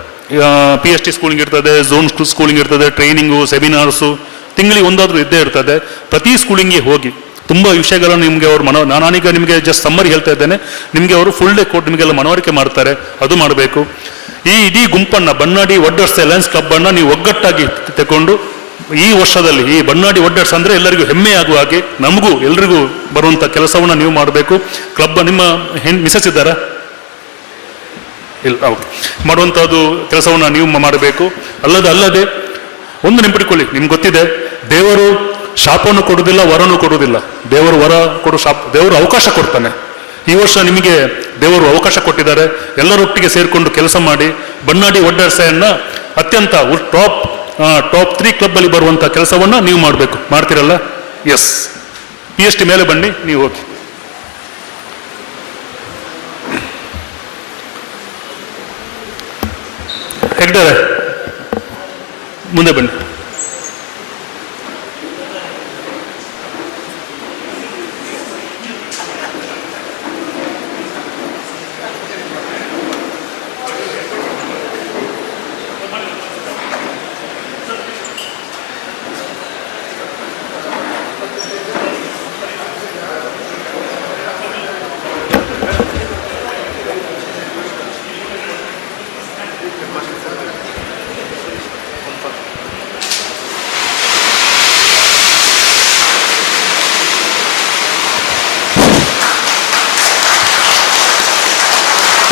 PST ಸ್ಕೂಲಿಂಗ್ ಇರ್ತದೆ, ಝೋನ್ ಸ್ಕೂಲಿಂಗ್ ಇರ್ತದೆ, ಟ್ರೈನಿಂಗು, ಸೆಮಿನಾರ್ಸು ತಿಂಗಳಿಗೆ ಒಂದಾದರೂ ಇದ್ದೇ ಇರ್ತದೆ. ಪ್ರತಿ ಸ್ಕೂಲಿಂಗ್ಗೆ ಹೋಗಿ ತುಂಬ ವಿಷಯಗಳನ್ನು ನಿಮಗೆ ಅವರು ನಾನೀಗ ನಿಮಗೆ ಜಸ್ಟ್ ಸಮ್ಮರಿ ಹೇಳ್ತಾ ಇದ್ದೇನೆ. ನಿಮಗೆ ಅವರು ಫುಲ್ ಡೇ ಕೊಟ್ಟು ನಿಮಗೆಲ್ಲ ಮನವರಿಕೆ ಮಾಡ್ತಾರೆ. ಅದು ಮಾಡಬೇಕು. ಈ ಇಡೀ ಗುಂಪನ್ನು ಬನ್ನಾಡಿ ಒಡ್ಡರ್ಸ್ ಅಲಯನ್ಸ್ ಕ್ಲಬ್ಬನ್ನು ನೀವು ಒಗ್ಗಟ್ಟಾಗಿ ತಗೊಂಡು ಈ ವರ್ಷದಲ್ಲಿ ಈ ಬನ್ನಾಡಿ ಒಡ್ಡರ್ಸ್ ಅಂದರೆ ಎಲ್ಲರಿಗೂ ಹೆಮ್ಮೆ ಆಗುವ ಹಾಗೆ ನಮಗೂ ಎಲ್ರಿಗೂ ಬರುವಂಥ ಕೆಲಸವನ್ನು ನೀವು ಮಾಡಬೇಕು. ಕ್ಲಬ್ ನಿಮ್ಮ ಮಿಸಸ್ ಇದ್ದಾರಾ? ಇಲ್ಲ, ಓಕೆ. ಮಾಡುವಂಥದ್ದು ಕೆಲಸವನ್ನು ನೀವು ಮಾಡಬೇಕು. ಅಲ್ಲದೆ ಒಂದು ನೆನಪಿಟ್ಕೊಳ್ಳಿ, ನಿಮ್ಗೆ ಗೊತ್ತಿದೆ, ದೇವರು ಶಾಪವನ್ನು ಕೊಡುವುದಿಲ್ಲ, ವರನೂ ಕೊಡುವುದಿಲ್ಲ. ದೇವರು ವರ ಕೊಡು, ದೇವರು ಅವಕಾಶ ಕೊಡ್ತಾನೆ. ಈ ವರ್ಷ ನಿಮಗೆ ದೇವರು ಅವಕಾಶ ಕೊಟ್ಟಿದ್ದಾರೆ. ಎಲ್ಲರೊಟ್ಟಿಗೆ ಸೇರಿಕೊಂಡು ಕೆಲಸ ಮಾಡಿ ಬನ್ನಾಡಿ ಒಡ್ಡರ್ಸೆಯನ್ನು ಅತ್ಯಂತ ಟಾಪ್ 3 ಕ್ಲಬ್ಬಲ್ಲಿ ಬರುವಂಥ ಕೆಲಸವನ್ನು ನೀವು ಮಾಡಬೇಕು. ಮಾಡ್ತೀರಲ್ಲ? ಎಸ್. PST ಮೇಲೆ ಬನ್ನಿ, ನೀವು ಹೋಗಿ. ಹೆಗ್ಡರೆ ಮುಂದೆ ಬನ್ನಿ.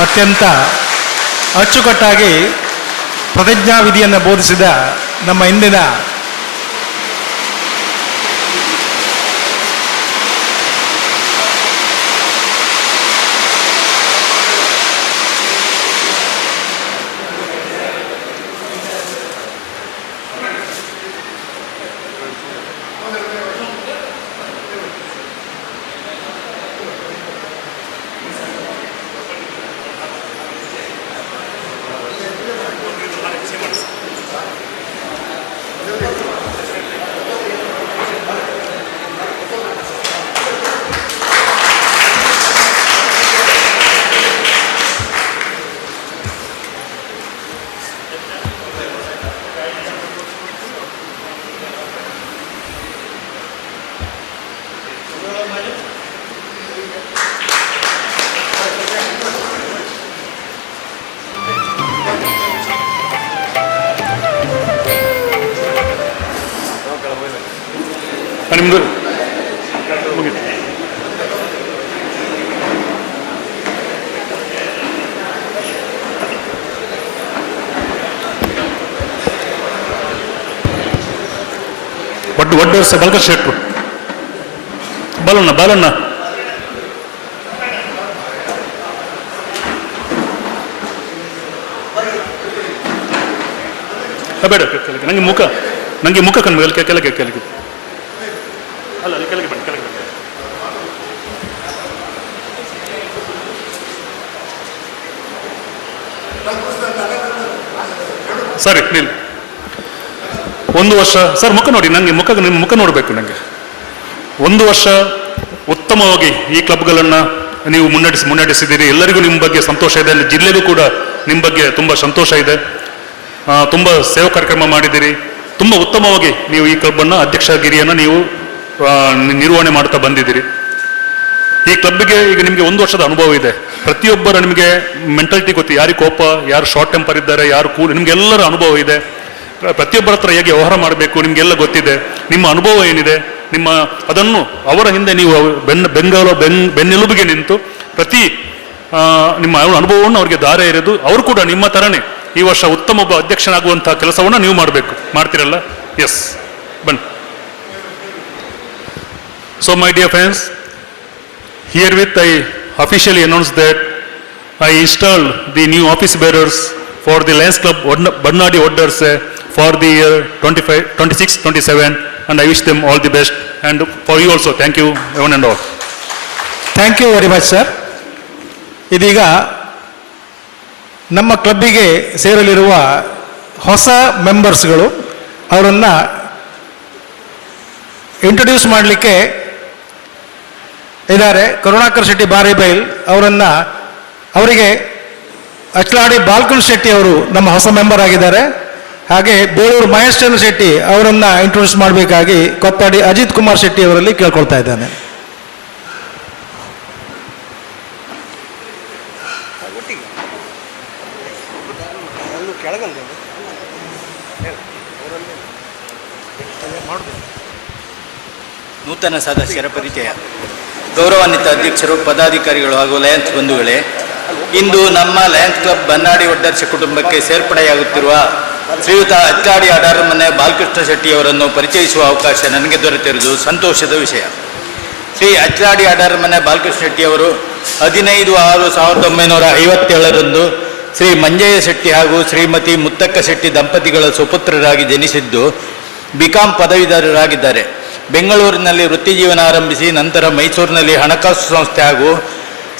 ಅತ್ಯಂತ ಅಚ್ಚುಕಟ್ಟಾಗಿ ಪ್ರತಿಜ್ಞಾವಿಧಿಯನ್ನು ಬೋಧಿಸಿದ ನಮ್ಮ ಇಂದಿನ ನಿಮ್ಮದು ಮುಗಿತು. ಒಡ್ಡರ್ಸ ಬಲ್ಕ ಶೆಟ್ರು ಬಾಲಣ್ಣ ಬೇಡ ನಂಗೆ ಮುಖ ಕಣ್ಣು ಕೆಳಗೆ ಅಲ್ಲ ಅಲ್ಲಿ ಕೆಳಗೆ ಬನ್ನಿ. ಸರಿ ನಿಲ್. 1 ವರ್ಷ ಸರ್ ಮುಖ ನೋಡಿ, ನಿಮ್ಮ ಮುಖ ನೋಡಬೇಕು ನನಗೆ. ಒಂದು ವರ್ಷ ಉತ್ತಮವಾಗಿ ಈ ಕ್ಲಬ್ಗಳನ್ನು ನೀವು ಮುನ್ನಡೆಸಿದ್ದೀರಿ. ಎಲ್ಲರಿಗೂ ನಿಮ್ಮ ಬಗ್ಗೆ ಸಂತೋಷ ಇದೆ. ಅಲ್ಲಿ ಜಿಲ್ಲೆಗೂ ಕೂಡ ನಿಮ್ಮ ಬಗ್ಗೆ ತುಂಬ ಸಂತೋಷ ಇದೆ. ತುಂಬ ಸೇವಾ ಕಾರ್ಯಕ್ರಮ ಮಾಡಿದ್ದೀರಿ. ತುಂಬ ಉತ್ತಮವಾಗಿ ನೀವು ಈ ಕ್ಲಬ್ಬನ್ನು ಅಧ್ಯಕ್ಷಗಿರಿಯನ್ನು ನೀವು ನಿರ್ವಹಣೆ ಮಾಡ್ತಾ ಬಂದಿದ್ದೀರಿ. ಈ ಕ್ಲಬ್ಗೆ ಈಗ ನಿಮಗೆ ಒಂದು ವರ್ಷದ ಅನುಭವ ಇದೆ. ಪ್ರತಿಯೊಬ್ಬರ ನಿಮಗೆ ಮೆಂಟಾಲಿಟಿ ಗೊತ್ತು, ಯಾರಿಗೆ ಕೋಪ, ಯಾರು ಶಾರ್ಟ್ ಟೆಂಪರ್ ಇದ್ದಾರೆ, ಯಾರು ಕೂಲ್, ನಿಮಗೆಲ್ಲರ ಅನುಭವ ಇದೆ. ಪ್ರತಿಯೊಬ್ಬರ ಹತ್ರ ಹೇಗೆ ವ್ಯವಹಾರ ಮಾಡಬೇಕು ನಿಮಗೆಲ್ಲ ಗೊತ್ತಿದೆ. ನಿಮ್ಮ ಅನುಭವ ಏನಿದೆ, ಅದನ್ನು ಅವರ ಹಿಂದೆ ನೀವು ಬೆನ್ನೆಲುಬಿಗೆ ನಿಂತು ಪ್ರತಿ ನಿಮ್ಮ ಅನುಭವವನ್ನು ಅವರಿಗೆ ದಾರ ಎರೆದು ಅವರು ಕೂಡ ನಿಮ್ಮ ಥರನೇ ಈ ವರ್ಷ ಉತ್ತಮ ಒಬ್ಬ ಅಧ್ಯಕ್ಷನಾಗುವಂತಹ ಕೆಲಸವನ್ನು ನೀವು ಮಾಡ್ತೀರಲ್ಲ? ಎಸ್, ಬನ್ನಿ. So my dear friends, herewith I officially announce that I installed the new office bearers for the Lions Club Bannadi Oddarse for the year 26-27, and I wish them all the best, and for you also, thank you one and all. Thank you very much sir. ಇದೀಗ ನಮ್ಮ ಕ್ಲಬ್ಬಿಗೆ ಸೇರಲಿರುವ ಹೊಸ ಮೆಂಬರ್ಸ್ಗಳು ಅವರನ್ನು introduce ಮಾಡಲಿಕ್ಕೆ ಇದ್ದಾರೆ. ಕರುಣಾಕರ್ ಶೆಟ್ಟಿ ಬಾರಿಬೈಲ್ ಅವರಿಗೆ ಅಚ್ಲಾಡಿ Balkan Shetty ಅವರು ನಮ್ಮ ಹೊಸ ಮೆಂಬರ್ ಆಗಿದ್ದಾರೆ. ಹಾಗೆ ಬೇಳೂರು ಮಹೇಶ್ ಚಂದ್ರ ಶೆಟ್ಟಿ ಅವರನ್ನು ಇಂಟ್ರೊಡ್ಯೂಸ್ ಮಾಡಬೇಕಾಗಿ ಕೊತ್ತಾಡಿ ಅಜಿತ್ ಕುಮಾರ್ ಶೆಟ್ಟಿ ಅವರಲ್ಲಿ ಕೇಳ್ಕೊಳ್ತಾ ಇದ್ದಾನೆ. ನೂತನ ಸದಸ್ಯರ ಪರಿಚಯ. ಗೌರವಾನ್ವಿತ ಅಧ್ಯಕ್ಷರು, ಪದಾಧಿಕಾರಿಗಳು ಹಾಗೂ ಲಯನ್ಸ್ ಬಂಧುಗಳೇ, ಇಂದು ನಮ್ಮ ಲಯನ್ಸ್ ಕ್ಲಬ್ ಬನ್ನಾಡಿ ಒಡ್ಡರ್ಸ ಕುಟುಂಬಕ್ಕೆ ಸೇರ್ಪಡೆಯಾಗುತ್ತಿರುವ ಶ್ರೀಯುತ ಅಚ್ಚಾಡಿ ಅಡಾರಮನೆ ಬಾಲಕೃಷ್ಣ ಶೆಟ್ಟಿಯವರನ್ನು ಪರಿಚಯಿಸುವ ಅವಕಾಶ ನನಗೆ ದೊರೆತಿರುವುದು ಸಂತೋಷದ ವಿಷಯ. ಶ್ರೀ ಅಚ್ಚಾಡಿ ಅಡಾರಮನೆ ಬಾಲಕೃಷ್ಣ ಶೆಟ್ಟಿಯವರು 15/6/1957 ಶ್ರೀ ಮಂಜಯ್ಯ ಶೆಟ್ಟಿ ಹಾಗೂ ಶ್ರೀಮತಿ ಮುತ್ತಕ್ಕ ಶೆಟ್ಟಿ ದಂಪತಿಗಳ ಸುಪುತ್ರರಾಗಿ ಜನಿಸಿದ್ದು ಬಿಕಾಂ ಪದವೀಧರರಾಗಿದ್ದಾರೆ. ಬೆಂಗಳೂರಿನಲ್ಲಿ ವೃತ್ತಿ ಜೀವನ ಆರಂಭಿಸಿ ನಂತರ ಮೈಸೂರಿನಲ್ಲಿ ಹಣಕಾಸು ಸಂಸ್ಥೆ ಹಾಗೂ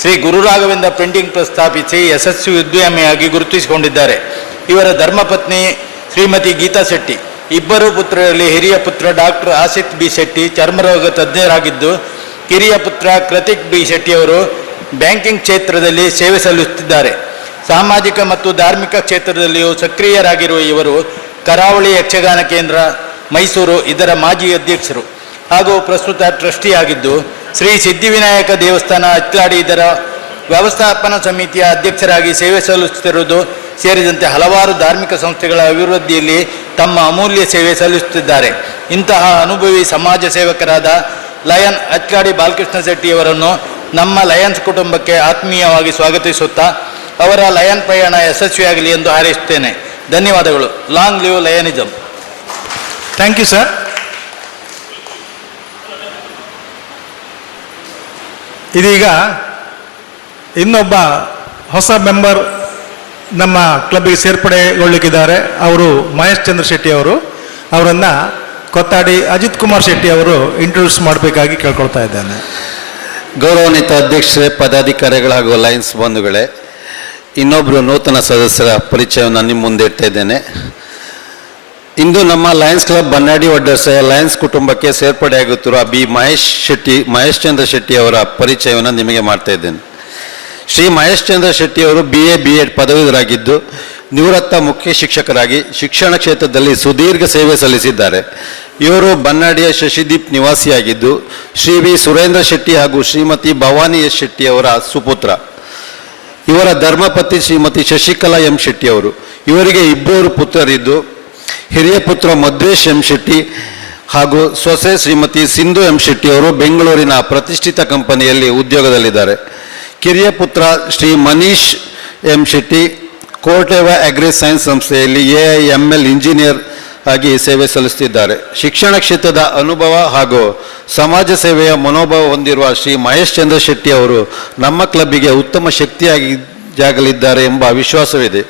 ಶ್ರೀ ಗುರುರಾಘವೇಂದ್ರ ಪ್ರಿಂಟಿಂಗ್ ಪ್ರೆಸ್ ಸ್ಥಾಪಿಸಿ ಯಶಸ್ವಿ ಉದ್ಯಮಿಯಾಗಿ ಗುರುತಿಸಿಕೊಂಡಿದ್ದಾರೆ. ಇವರ ಧರ್ಮಪತ್ನಿ ಶ್ರೀಮತಿ ಗೀತಾ ಶೆಟ್ಟಿ. ಇಬ್ಬರು ಪುತ್ರರಲ್ಲಿ ಹಿರಿಯ ಪುತ್ರ ಡಾಕ್ಟರ್ ಆಸಿತ್ ಬಿ ಶೆಟ್ಟಿ ಚರ್ಮರೋಗ ತಜ್ಞರಾಗಿದ್ದು, ಕಿರಿಯ ಪುತ್ರ ಕೃತಿಕ್ ಬಿ ಶೆಟ್ಟಿಯವರು ಬ್ಯಾಂಕಿಂಗ್ ಕ್ಷೇತ್ರದಲ್ಲಿ ಸೇವೆ ಸಲ್ಲಿಸುತ್ತಿದ್ದಾರೆ. ಸಾಮಾಜಿಕ ಮತ್ತು ಧಾರ್ಮಿಕ ಕ್ಷೇತ್ರದಲ್ಲಿಯೂ ಸಕ್ರಿಯರಾಗಿರುವ ಇವರು ಕರಾವಳಿ ಯಕ್ಷಗಾನ ಕೇಂದ್ರ ಮೈಸೂರು ಇದರ ಮಾಜಿ ಅಧ್ಯಕ್ಷರು ಹಾಗೂ ಪ್ರಸ್ತುತ ಟ್ರಸ್ಟಿಯಾಗಿದ್ದು, ಶ್ರೀ ಸಿದ್ಧಿವಿನಾಯಕ ದೇವಸ್ಥಾನ ಅಚ್ಲಾಡಿ ಇದರ ವ್ಯವಸ್ಥಾಪನಾ ಸಮಿತಿಯ ಅಧ್ಯಕ್ಷರಾಗಿ ಸೇವೆ ಸಲ್ಲಿಸುತ್ತಿರುವುದು ಸೇರಿದಂತೆ ಹಲವಾರು ಧಾರ್ಮಿಕ ಸಂಸ್ಥೆಗಳ ಅಭಿವೃದ್ಧಿಯಲ್ಲಿ ತಮ್ಮ ಅಮೂಲ್ಯ ಸೇವೆ ಸಲ್ಲಿಸುತ್ತಿದ್ದಾರೆ. ಇಂತಹ ಅನುಭವಿ ಸಮಾಜ ಸೇವಕರಾದ ಲಯನ್ ಅಚ್ಲಾಡಿ ಬಾಲಕೃಷ್ಣ ಶೆಟ್ಟಿಯವರನ್ನು ನಮ್ಮ ಲಯನ್ಸ್ ಕುಟುಂಬಕ್ಕೆ ಆತ್ಮೀಯವಾಗಿ ಸ್ವಾಗತಿಸುತ್ತಾ ಅವರ ಲಯನ್ ಪ್ರಯಾಣ ಯಶಸ್ವಿಯಾಗಲಿ ಎಂದು ಹಾರೈಸುತ್ತೇನೆ. ಧನ್ಯವಾದಗಳು. Long live Lionism. Thank you sir. ಇದೀಗ ಇನ್ನೊಬ್ಬ ಹೊಸ ಮೆಂಬರ್ ನಮ್ಮ ಕ್ಲಬ್ಗೆ ಸೇರ್ಪಡೆಗೊಳ್ಳಲಿಕ್ಕಿದ್ದಾರೆ. ಅವರು ಮಹೇಶ್ ಚಂದ್ರ ಶೆಟ್ಟಿ ಅವರನ್ನು ಕೊತ್ತಾಡಿ ಅಜಿತ್ ಕುಮಾರ್ ಶೆಟ್ಟಿ ಅವರು ಇಂಟ್ರೊಡ್ಯೂಸ್ ಮಾಡಬೇಕಾಗಿ ಕೇಳ್ಕೊಳ್ತಾ ಇದ್ದೇನೆ. ಗೌರವಾನ್ವಿತ ಅಧ್ಯಕ್ಷರೇ, ಪದಾಧಿಕಾರಿಗಳು ಹಾಗೂ ಲಯನ್ಸ್ ಬಂಧುಗಳೇ, ಇನ್ನೊಬ್ಬರು ನೂತನ ಸದಸ್ಯರ ಪರಿಚಯವನ್ನು ನಿಮ್ಮ ಮುಂದೆ ಇಡ್ತಾ ಇದ್ದೇನೆ. ಇಂದು ನಮ್ಮ ಲಯನ್ಸ್ ಕ್ಲಬ್ ಬನ್ನಾಡಿ ಒಡ್ಡರ್ಸೆ ಲಯನ್ಸ್ ಕುಟುಂಬಕ್ಕೆ ಸೇರ್ಪಡೆಯಾಗುತ್ತಿರುವ ಮಹೇಶ್ ಚಂದ್ರ ಶೆಟ್ಟಿ ಅವರ ಪರಿಚಯವನ್ನು ನಿಮಗೆ ಮಾಡ್ತಾ ಇದ್ದೇನೆ. ಶ್ರೀ ಮಹೇಶ್ ಚಂದ್ರ ಶೆಟ್ಟಿಯವರು BA B.Ed ಪದವೀಧರರಾಗಿದ್ದು ನಿವೃತ್ತ ಮುಖ್ಯ ಶಿಕ್ಷಕರಾಗಿ ಶಿಕ್ಷಣ ಕ್ಷೇತ್ರದಲ್ಲಿ ಸುದೀರ್ಘ ಸೇವೆ ಸಲ್ಲಿಸಿದ್ದಾರೆ. ಇವರು ಬನ್ನಾಡಿಯ ಶಶಿದೀಪ್ ನಿವಾಸಿಯಾಗಿದ್ದು ಶ್ರೀ ವಿ ಸುರೇಂದ್ರ ಶೆಟ್ಟಿ ಹಾಗೂ ಶ್ರೀಮತಿ ಭವಾನಿ ಎಸ್ ಶೆಟ್ಟಿ ಅವರ ಸುಪುತ್ರ. ಇವರ ಧರ್ಮಪತ್ನಿ ಶ್ರೀಮತಿ ಶಶಿಕಲಾ ಎಂ ಶೆಟ್ಟಿ ಅವರು. ಇವರಿಗೆ ಇಬ್ಬರು ಪುತ್ರರಿದ್ದು, ಹಿರಿಯ ಪುತ್ರ ಮಧ್ವೇಶ್ ಎಂ ಶೆಟ್ಟಿ ಹಾಗೂ ಸೊಸೆ ಶ್ರೀಮತಿ ಸಿಂಧು ಎಂ ಶೆಟ್ಟಿ ಅವರು ಬೆಂಗಳೂರಿನ ಪ್ರತಿಷ್ಠಿತ ಕಂಪನಿಯಲ್ಲಿ ಉದ್ಯೋಗದಲ್ಲಿದ್ದಾರೆ. ಕಿರಿಯ ಪುತ್ರ Shri Manish M Shetty Corteva agri science ಸಂಸ್ಥೆಯಲ್ಲಿ AIML ಇಂಜಿನಿಯರ್ ಆಗಿ ಸೇವೆ ಸಲ್ಲಿಸುತ್ತಿದ್ದಾರೆ. ಶಿಕ್ಷಣ ಕ್ಷೇತ್ರದ ಅನುಭವ ಹಾಗೂ ಸಮಾಜ ಸೇವೆಯ ಮನೋಭಾವ ಹೊಂದಿರುವ ಶ್ರೀ ಮಹೇಶ್ ಚಂದ್ರ ಶೆಟ್ಟಿ ಅವರು ನಮ್ಮ ಕ್ಲಬ್ಬಿಗೆ ಉತ್ತಮ ಶಕ್ತಿಯಾಗಲಿದ್ದಾರೆ ಎಂಬ ವಿಶ್ವಾಸವಿದೆ.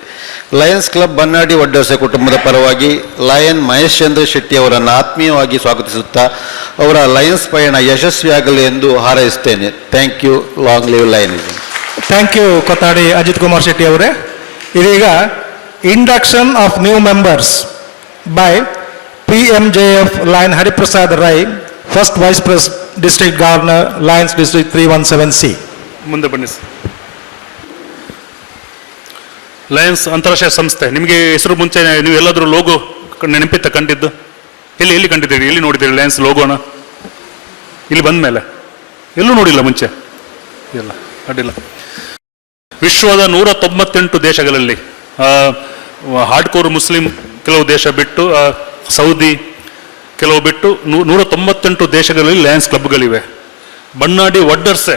ಲಯನ್ಸ್ ಕ್ಲಬ್ ಬನ್ನಾಡಿ ಒಡ್ಡರ್ಸೆ ಕುಟುಂಬದ ಪರವಾಗಿ ಲಯನ್ ಮಹೇಶ್ ಚಂದ್ರ ಶೆಟ್ಟಿ ಅವರನ್ನು ಆತ್ಮೀಯವಾಗಿ ಸ್ವಾಗತಿಸುತ್ತಾ ಅವರ ಲಯನ್ಸ್ ಪಯಣ ಯಶಸ್ವಿಯಾಗಲಿ ಎಂದು ಹಾರೈಸುತ್ತೇನೆ. Thank you. Long live Lionism. Thank you Kothadi Ajith Kumar Shetty ಅವರೇ. ಇದೀಗ induction of new members by PMJF Lion Hariprasad Rai first vice pres district governor, Lions district 317C. ಮುಂದೆ ಬನ್ನಿ ಸರ್. ಲಯನ್ಸ್ ಅಂತಾರಾಷ್ಟ್ರೀಯ ಸಂಸ್ಥೆ, ನಿಮಗೆ ಹೆಸರು ಮುಂಚೆ ನೀವು ಎಲ್ಲಾದರೂ ಲೋಗೋ ನೆನಪಿತ್ತ ಕಂಡಿದ್ದು? ಎಲ್ಲಿ ಕಂಡಿದ್ದೀರಿ, ಎಲ್ಲಿ ನೋಡಿದ್ದೀರಿ ಲಯನ್ಸ್ ಲೋಗೋನ? ಇಲ್ಲಿ ಬಂದ ಮೇಲೆ ಎಲ್ಲೂ ನೋಡಿಲ್ಲ ಮುಂಚೆ? ಇಲ್ಲ, ಅಡ್ಡಿಲ್ಲ. ವಿಶ್ವದ 198 ದೇಶಗಳಲ್ಲಿ ಹಾರ್ಡ್ಕೋರ್ ಮುಸ್ಲಿಂ ಕೆಲವು ದೇಶ ಬಿಟ್ಟು, ಸೌದಿ ಕೆಲವು ಬಿಟ್ಟು 198 ದೇಶಗಳಲ್ಲಿ ಲಯನ್ಸ್ ಕ್ಲಬ್ಗಳಿವೆ. ಬಣ್ಣಾಡಿ ಒಡ್ಡರ್ಸೆ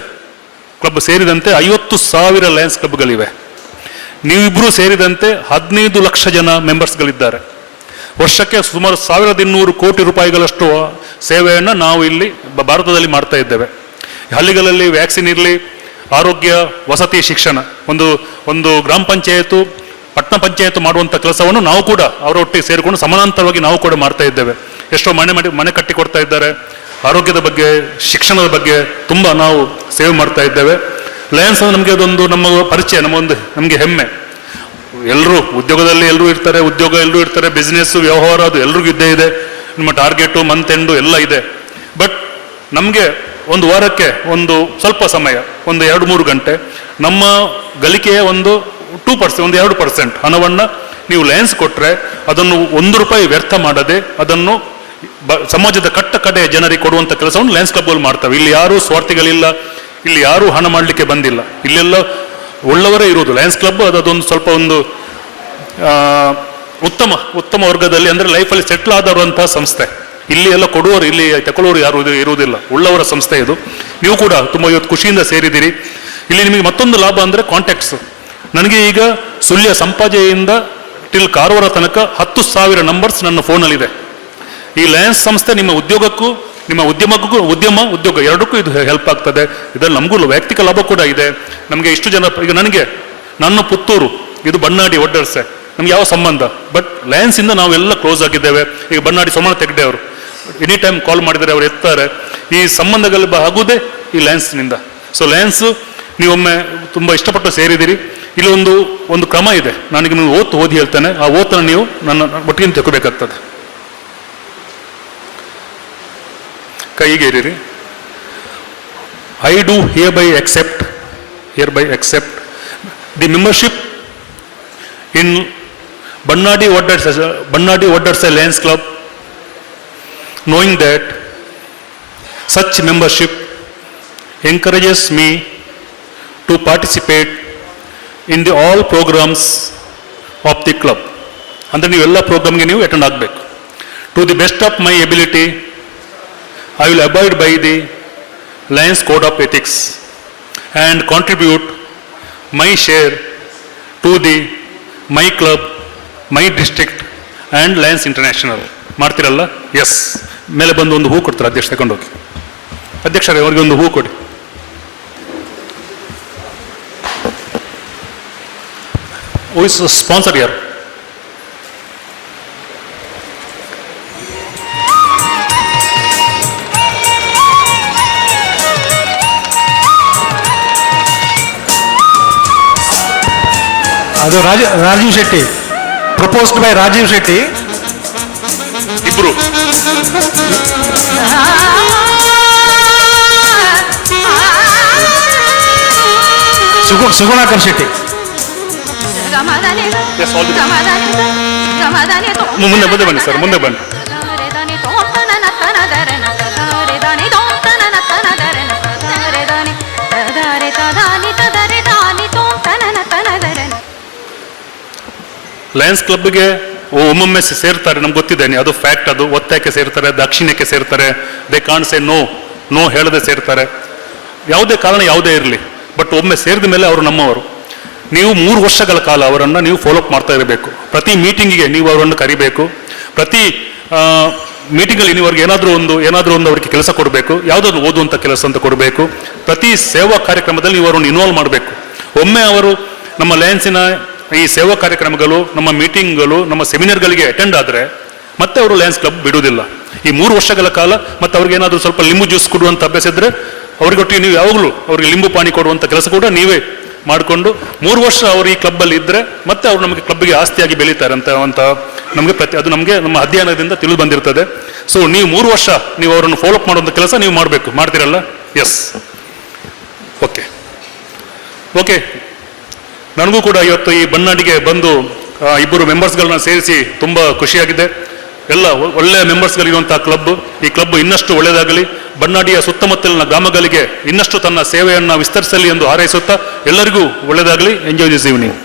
ಕ್ಲಬ್ ಸೇರಿದಂತೆ 50,000 ಲಯನ್ಸ್ ಕ್ಲಬ್ಗಳಿವೆ. ನೀವಿಬ್ಬರೂ ಸೇರಿದಂತೆ 15 ಲಕ್ಷ ಜನ ಮೆಂಬರ್ಸ್ಗಳಿದ್ದಾರೆ. ವರ್ಷಕ್ಕೆ ಸುಮಾರು 1,200 ಕೋಟಿ ರೂಪಾಯಿಗಳಷ್ಟು ಸೇವೆಯನ್ನು ನಾವು ಇಲ್ಲಿ ಭಾರತದಲ್ಲಿ ಮಾಡ್ತಾ ಇದ್ದೇವೆ. ಹಳ್ಳಿಗಳಲ್ಲಿ ವ್ಯಾಕ್ಸಿನ್ ಇರಲಿ, ಆರೋಗ್ಯ, ವಸತಿ, ಶಿಕ್ಷಣ, ಒಂದು ಗ್ರಾಮ ಪಂಚಾಯತು, ಪಟ್ಟಣ ಪಂಚಾಯತ್ ಮಾಡುವಂಥ ಕೆಲಸವನ್ನು ನಾವು ಕೂಡ ಅವರೊಟ್ಟಿಗೆ ಸೇರಿಕೊಂಡು ಸಮಾನಾಂತರವಾಗಿ ನಾವು ಕೂಡ ಮಾಡ್ತಾ ಇದ್ದೇವೆ. ಎಷ್ಟೋ ಮನೆ ಕಟ್ಟಿ ಕೊಡ್ತಾ ಇದ್ದಾರೆ. ಆರೋಗ್ಯದ ಬಗ್ಗೆ, ಶಿಕ್ಷಣದ ಬಗ್ಗೆ ತುಂಬ ನಾವು ಸೇವೆ ಮಾಡ್ತಾ ಇದ್ದೇವೆ. ಲಯನ್ಸ್ ನಮಗೆ ಅದೊಂದು ನಮ್ಮ ಪರಿಚಯ, ನಮಗೆ ಹೆಮ್ಮೆ. ಎಲ್ಲರೂ ಉದ್ಯೋಗದಲ್ಲಿ ಎಲ್ಲರೂ ಇರ್ತಾರೆ, ಎಲ್ಲರೂ ಇರ್ತಾರೆ, ಬಿಸ್ನೆಸ್ ವ್ಯವಹಾರ ಅದು ಎಲ್ರಿಗೂ ಇದ್ದೇ ಇದೆ. ನಿಮ್ಮ ಟಾರ್ಗೆಟು, ಮಂತ್ ಎಂಡು ಎಲ್ಲ ಇದೆ. ಬಟ್ ನಮಗೆ ಒಂದು ವಾರಕ್ಕೆ ಒಂದು ಸ್ವಲ್ಪ ಸಮಯ, ಒಂದು 2-3 ಗಂಟೆ ನಮ್ಮ ಗಳಿಕೆಯ ಒಂದು 2% ಹಣವನ್ನು ನೀವು ಲಯನ್ಸ್ ಕೊಟ್ಟರೆ ಅದನ್ನು ₹1 ವ್ಯರ್ಥ ಮಾಡದೆ ಅದನ್ನು ಸಮಾಜದ ಕಡೆಯ ಜನರಿಗೆ ಕೊಡುವಂಥ ಕೆಲಸವನ್ನು ಲಯನ್ಸ್ ಕ್ಲಬ್ಗಳು ಮಾಡ್ತವೆ. ಇಲ್ಲಿ ಯಾರೂ ಸ್ವಾರ್ಥಿಗಳಿಲ್ಲ, ಇಲ್ಲಿ ಯಾರೂ ಹಣ ಮಾಡಲಿಕ್ಕೆ ಬಂದಿಲ್ಲ. ಇಲ್ಲೆಲ್ಲ ಒಳ್ಳೆಯವರೇ ಇರುವುದು. ಲಯನ್ಸ್ ಕ್ಲಬ್ ಅದೊಂದು ಸ್ವಲ್ಪ ಒಂದು ಉತ್ತಮ ವರ್ಗದಲ್ಲಿ, ಅಂದರೆ ಲೈಫಲ್ಲಿ ಸೆಟ್ಲ್ ಆದವರಂತಹ ಸಂಸ್ಥೆ. ಇಲ್ಲಿ ಎಲ್ಲ ಕೊಡುವವರು, ಇಲ್ಲಿ ತಗೊಳ್ಳೋರು ಯಾರು ಇರುವುದಿಲ್ಲ. ಉಳ್ಳವರ ಸಂಸ್ಥೆ ಇದು. ನೀವು ಕೂಡ ತುಂಬ ಇವತ್ತು ಖುಷಿಯಿಂದ ಸೇರಿದ್ದೀರಿ. ಇಲ್ಲಿ ನಿಮಗೆ ಮತ್ತೊಂದು ಲಾಭ ಅಂದರೆ ಕಾಂಟ್ಯಾಕ್ಟ್ಸ್. ನನಗೆ ಈಗ ಸುಳ್ಯ ಸಂಪಾಜೆಯಿಂದ ಟಿಲ್ ಕಾರವಾರ ತನಕ 10,000 ನಂಬರ್ಸ್ ನನ್ನ ಫೋನಲ್ಲಿದೆ. ಈ ಲಯನ್ಸ್ ಸಂಸ್ಥೆ ನಿಮ್ಮ ಉದ್ಯೋಗಕ್ಕೂ, ನಿಮ್ಮ ಉದ್ಯೋಗ ಎರಡಕ್ಕೂ ಇದು ಹೆಲ್ಪ್ ಆಗ್ತದೆ. ಇದರಲ್ಲಿ ನಮಗೂ ವೈಯಕ್ತಿಕ ಲಾಭ ಕೂಡ ಇದೆ. ನಮಗೆ ಇಷ್ಟು ಜನ, ಈಗ ನನ್ನ ಪುತ್ತೂರು, ಇದು ಬಣ್ಣಾಡಿ ಒಡ್ಡರ್ಸೆ, ನಮ್ಗೆ ಯಾವ ಸಂಬಂಧ? ಬಟ್ ಲಯನ್ಸಿಂದ ನಾವೆಲ್ಲ ಕ್ಲೋಸ್ ಆಗಿದ್ದೇವೆ. ಈಗ ಬಣ್ಣಾಡಿ ಸೋಮಣ್ಣ ತೆಗ್ಡೆ ಅವರು ಎನಿ ಟೈಮ್ ಕಾಲ್ ಮಾಡಿದರೆ ಅವರು ಎತ್ತಾರೆ. ಈ ಸಂಬಂಧಗಳು ಆಗುವುದೇ ಈ ಲಯನ್ಸ್ನಿಂದ. ಸೊ ಲಯನ್ಸ್ ನೀವೊಮ್ಮೆ ತುಂಬ ಇಷ್ಟಪಟ್ಟು ಸೇರಿದ್ದೀರಿ. ಇಲ್ಲಿ ಒಂದು ಕ್ರಮ ಇದೆ. ನನಗೆ ನೀವು ಓದಿ ಹೇಳ್ತೇನೆ. ಆ ಓತನ್ನು ನೀವು ನನ್ನ ಒಟ್ಟಿಗೆ ತೆಗೋಬೇಕಾಗ್ತದೆ. ಕೈಗೆ ಇರೀರಿ. I do hereby accept the membership in Bannadi Waddarse Lions Club, knowing that such membership encourages me to participate in the all programs of the club. ಅಂದರೆ ನೀವೆಲ್ಲ ಪ್ರೋಗ್ರಾಮ್ಗೆ ನೀವು ಅಟೆಂಡ್ ಆಗಬೇಕು. To the best of my ability, I will abide by the Lions Code of Ethics and contribute my share to my club, my district and Lions International. ಮಾಡ್ತಿರಲ್ಲ? S. ಮೇಲೆ ಬಂದು ಒಂದು ಹೂ ಕೊಡ್ತಾರೆ ಅಧ್ಯಕ್ಷ, ತಗೊಂಡೋಗಿ. ಅಧ್ಯಕ್ಷರೇ, ಅವ್ರಿಗೆ ಒಂದು ಹೂ ಕೊಡಿ. Who is the sponsor here? ಅದು ರಾಜೀವ್ ಶೆಟ್ಟಿ, ಪ್ರಪೋಸ್ಡ್ ಬೈ ರಾಜೀವ್ ಶೆಟ್ಟಿ. ಇಬ್ರು ಸುಗುಣಾಕರ್ ಶೆಟ್ಟಿ. ಮುಂದೆ ಬನ್ನಿ ಸರ್, ಮುಂದೆ ಬನ್ನಿ. ಲಯನ್ಸ್ ಕ್ಲಬ್ಗೆ ಒಮ್ಮೊಮ್ಮೆ ಸೇರ್ತಾರೆ, ನಮ್ಗೆ ಗೊತ್ತಿದೆ, ಅದು ಫ್ಯಾಕ್ಟ್. ಅದು ಒತ್ತಾಯಕ್ಕೆ ಸೇರ್ತಾರೆ, ದಾಕ್ಷಿಣ್ಯಕ್ಕೆ ಸೇರ್ತಾರೆ, ದೇ ಕಾಂಟ್ ಸೇ ನೋ ಹೇಳದೆ ಸೇರ್ತಾರೆ. ಯಾವುದೇ ಕಾರಣ ಯಾವುದೇ ಇರಲಿ, ಬಟ್ ಒಮ್ಮೆ ಸೇರಿದ ಮೇಲೆ ಅವರು ನಮ್ಮವರು. ನೀವು 3 ವರ್ಷಗಳ ಕಾಲ ಅವರನ್ನು ನೀವು ಫಾಲೋಅಪ್ ಮಾಡ್ತಾ ಇರಬೇಕು. ಪ್ರತಿ ಮೀಟಿಂಗಿಗೆ ನೀವು ಅವರನ್ನು ಕರಿಬೇಕು. ಪ್ರತಿ ಮೀಟಿಂಗಲ್ಲಿ ನೀವು ಅವ್ರಿಗೆ ಏನಾದರೂ ಒಂದು ಅವರಿಗೆ ಕೆಲಸ ಕೊಡಬೇಕು. ಯಾವುದಾದ್ರು ಓದುವಂಥ ಕೆಲಸ ಅಂತ ಕೊಡಬೇಕು. ಪ್ರತಿ ಸೇವಾ ಕಾರ್ಯಕ್ರಮದಲ್ಲಿ ನೀವು ಅವರನ್ನು ಇನ್ವಾಲ್ವ್ ಮಾಡಬೇಕು. ಒಮ್ಮೆ ಅವರು ನಮ್ಮ ಲಯನ್ಸಿನ ಈ ಸೇವಾ ಕಾರ್ಯಕ್ರಮಗಳು, ನಮ್ಮ ಮೀಟಿಂಗ್ಗಳು, ನಮ್ಮ ಸೆಮಿನಾರ್ಗಳಿಗೆ ಅಟೆಂಡ್ ಆದರೆ ಮತ್ತೆ ಅವರು ಲಯನ್ಸ್ ಕ್ಲಬ್ ಬಿಡುವುದಿಲ್ಲ. ಈ 3 ವರ್ಷಗಳ ಕಾಲ ಮತ್ತೆ ಅವ್ರಿಗೆ ಏನಾದರೂ ಸ್ವಲ್ಪ ಲಿಂಬು ಜ್ಯೂಸ್ ಕೊಡುವಂಥ ಅಭ್ಯಾಸ ಇದ್ದರೆ ಅವ್ರಿಗೊಟ್ಟಿಗೆ ನೀವು ಯಾವಾಗಲೂ ಅವ್ರಿಗೆ ಲಿಂಬು ಪಾನಿ ಕೊಡುವಂಥ ಕೆಲಸ ಕೂಡ ನೀವೇ ಮಾಡಿಕೊಂಡು 3 ವರ್ಷ ಅವರು ಈ ಕ್ಲಬ್ಬಲ್ಲಿ ಇದ್ದರೆ ಮತ್ತೆ ಅವರು ನಮಗೆ ಕ್ಲಬ್ಗೆ ಆಸ್ತಿಯಾಗಿ ಬೆಳೀತಾರೆ ಅಂತ ನಮಗೆ ಅದು ನಮಗೆ ನಮ್ಮ ಅಧ್ಯಯನದಿಂದ ತಿಳಿದು ಬಂದಿರ್ತದೆ. ಸೊ ನೀವು 3 ವರ್ಷ ನೀವು ಅವರನ್ನು ಫಾಲೋಅಪ್ ಮಾಡುವಂಥ ಕೆಲಸ ನೀವು ಮಾಡಬೇಕು, ಮಾಡ್ತೀರಲ್ಲ? Yes, okay okay. ನನಗೂ ಕೂಡ ಇವತ್ತು ಈ ಬನ್ನಾಡಿಗೆ ಬಂದು ಇಬ್ಬರು ಮೆಂಬರ್ಸ್ಗಳನ್ನ ಸೇರಿಸಿ ತುಂಬ ಖುಷಿಯಾಗಿದೆ. ಎಲ್ಲ ಒಳ್ಳೆಯ ಮೆಂಬರ್ಸ್ಗಳಿರುವಂತಹ ಕ್ಲಬ್. ಈ ಕ್ಲಬ್ ಇನ್ನಷ್ಟು ಒಳ್ಳೆಯದಾಗಲಿ, ಬನ್ನಾಡಿಯ ಸುತ್ತಮುತ್ತಲಿನ ಗ್ರಾಮಗಳಿಗೆ ಇನ್ನಷ್ಟು ತನ್ನ ಸೇವೆಯನ್ನು ವಿಸ್ತರಿಸಲಿ ಎಂದು ಹಾರೈಸುತ್ತಾ ಎಲ್ಲರಿಗೂ ಒಳ್ಳೆಯದಾಗಲಿ. Enjoy this evening.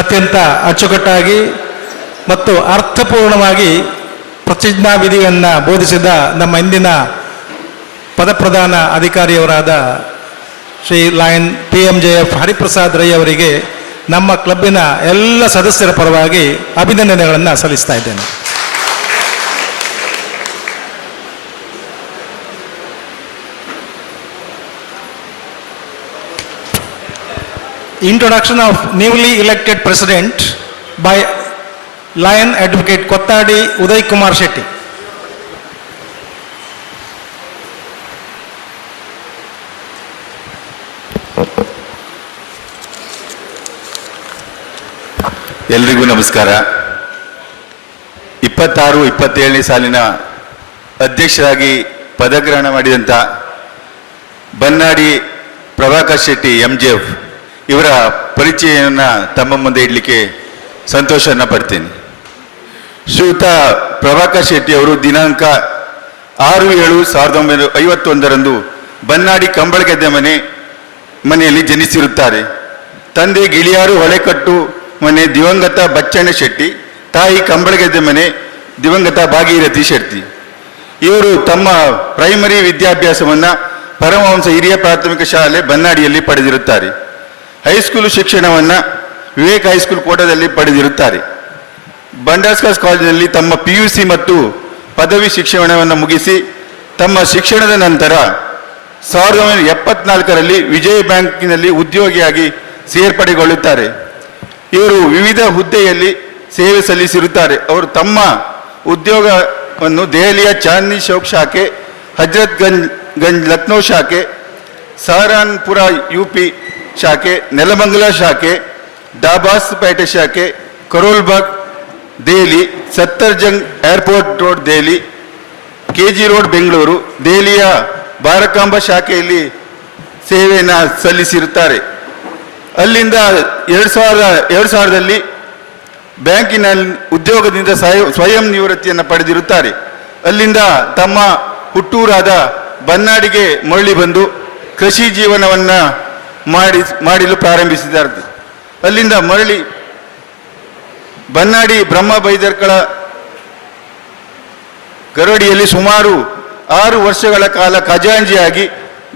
ಅತ್ಯಂತ ಅಚ್ಚುಕಟ್ಟಾಗಿ ಮತ್ತು ಅರ್ಥಪೂರ್ಣವಾಗಿ ಪ್ರತಿಜ್ಞಾ ವಿಧಿಯನ್ನು ಬೋಧಿಸಿದ ನಮ್ಮ ಇಂದಿನ ಪದಪ್ರಧಾನ ಅಧಿಕಾರಿಯವರಾದ ಶ್ರೀ ಲಯನ್ PMJF ಹರಿಪ್ರಸಾದ್ ರೈ ಅವರಿಗೆ ನಮ್ಮ ಕ್ಲಬ್ಬಿನ ಎಲ್ಲ ಸದಸ್ಯರ ಪರವಾಗಿ ಅಭಿನಂದನೆಗಳನ್ನು ಸಲ್ಲಿಸ್ತಾ ಇದ್ದೇನೆ. Introduction of newly elected president by Lion Advocate Kottadi Uday Kumar Shetty. ಎಲ್ರಿಗೂ ನಮಸ್ಕಾರ. 26-27ನೇ ಸಾಲಿನ ಅಧ್ಯಕ್ಷರಾಗಿ ಪದಗ್ರಹಣ ಮಾಡಿದಂಥ ಬನ್ನಾಡಿ ಪ್ರಭಾಕರ್ ಶೆಟ್ಟಿ MJF ಇವರ ಪರಿಚಯವನ್ನು ತಮ್ಮ ಮುಂದೆ ಇಡಲಿಕ್ಕೆ ಸಂತೋಷವನ್ನು ಪಡ್ತೀನಿ. ಶ್ರೀಯುತ ಪ್ರಭಾಕರ್ ಶೆಟ್ಟಿ ಅವರು ದಿನಾಂಕ 6/7/1951 ಬನ್ನಾಡಿ ಕಂಬಳಗೆದ್ದೆ ಮನೆಯಲ್ಲಿ ಜನಿಸಿರುತ್ತಾರೆ. ತಂದೆ ಗಿಳಿಯಾರು ಹೊಳೆಕಟ್ಟು ಮನೆ ದಿವಂಗತ ಬಚ್ಚಣ್ಣ ಶೆಟ್ಟಿ, ತಾಯಿ ಕಂಬಳಗೆದ್ದೆ ಮನೆ ದಿವಂಗತ ಭಾಗೀರಥಿ ಶೆಟ್ಟಿ. ಇವರು ತಮ್ಮ ಪ್ರೈಮರಿ ವಿದ್ಯಾಭ್ಯಾಸವನ್ನು ಪರಮಹಂಸ ಹಿರಿಯ ಪ್ರಾಥಮಿಕ ಶಾಲೆ ಬನ್ನಾಡಿಯಲ್ಲಿ ಪಡೆದಿರುತ್ತಾರೆ. ಹೈಸ್ಕೂಲು ಶಿಕ್ಷಣವನ್ನು ವಿವೇಕ್ ಹೈಸ್ಕೂಲ್ ಕೋಟದಲ್ಲಿ ಪಡೆದಿರುತ್ತಾರೆ. ಬಂಡಾಸ್ಕರ್ಸ್ ಕಾಲೇಜಿನಲ್ಲಿ ತಮ್ಮ PUC ಮತ್ತು ಪದವಿ ಶಿಕ್ಷಣವನ್ನು ಮುಗಿಸಿ ತಮ್ಮ ಶಿಕ್ಷಣದ ನಂತರ 1974ರಲ್ಲಿ ವಿಜಯ ಬ್ಯಾಂಕಿನಲ್ಲಿ ಉದ್ಯೋಗಿಯಾಗಿ ಸೇರ್ಪಡೆಗೊಳ್ಳುತ್ತಾರೆ. ಇವರು ವಿವಿಧ ಹುದ್ದೆಯಲ್ಲಿ ಸೇವೆ ಸಲ್ಲಿಸಿರುತ್ತಾರೆ. ಅವರು ತಮ್ಮ ಉದ್ಯೋಗವನ್ನು ದೆಹಲಿಯ ಚಾಂದ್ನಿ ಚೌಕ್ ಶಾಖೆ, ಹಜರತ್ ಗಂಜ್ ಲಕ್ನೋ ಶಾಖೆ, ಸಹರಾನ್ಪುರ UP ಶಾಖೆ, ನೆಲಮಂಗಲ ಶಾಖೆ, ಡಾಬಾಸ್ ಪೇಟೆ ಶಾಖೆ, Karol Bagh Delhi, Safdarjung airport road Delhi, KG road Bengaluru, ದೆಹಲಿಯ ಬಾರಕಾಂಬ ಶಾಖೆಯಲ್ಲಿ ಸೇವೆಯನ್ನು ಸಲ್ಲಿಸಿರುತ್ತಾರೆ. ಅಲ್ಲಿಂದ 2000ರಲ್ಲಿ ಬ್ಯಾಂಕಿನ ಉದ್ಯೋಗದಿಂದ ಸ್ವಯಂ ನಿವೃತ್ತಿಯನ್ನು ಪಡೆದಿರುತ್ತಾರೆ. ಅಲ್ಲಿಂದ ತಮ್ಮ ಹುಟ್ಟೂರಾದ ಬನ್ನಾಡಿಗೆ ಮರಳಿ ಬಂದು ಕೃಷಿ ಜೀವನವನ್ನು ಮಾಡಲು ಪ್ರಾರಂಭಿಸಿದ್ದಾರೆ. ಅಲ್ಲಿಂದ ಮರಳಿ ಬನ್ನಾಡಿ ಬ್ರಹ್ಮ ಬೈದರ್ಕಳ ಗರೋಡಿಯಲ್ಲಿ ಸುಮಾರು 6 ವರ್ಷಗಳ ಕಾಲ ಖಜಾಂಚಿಯಾಗಿ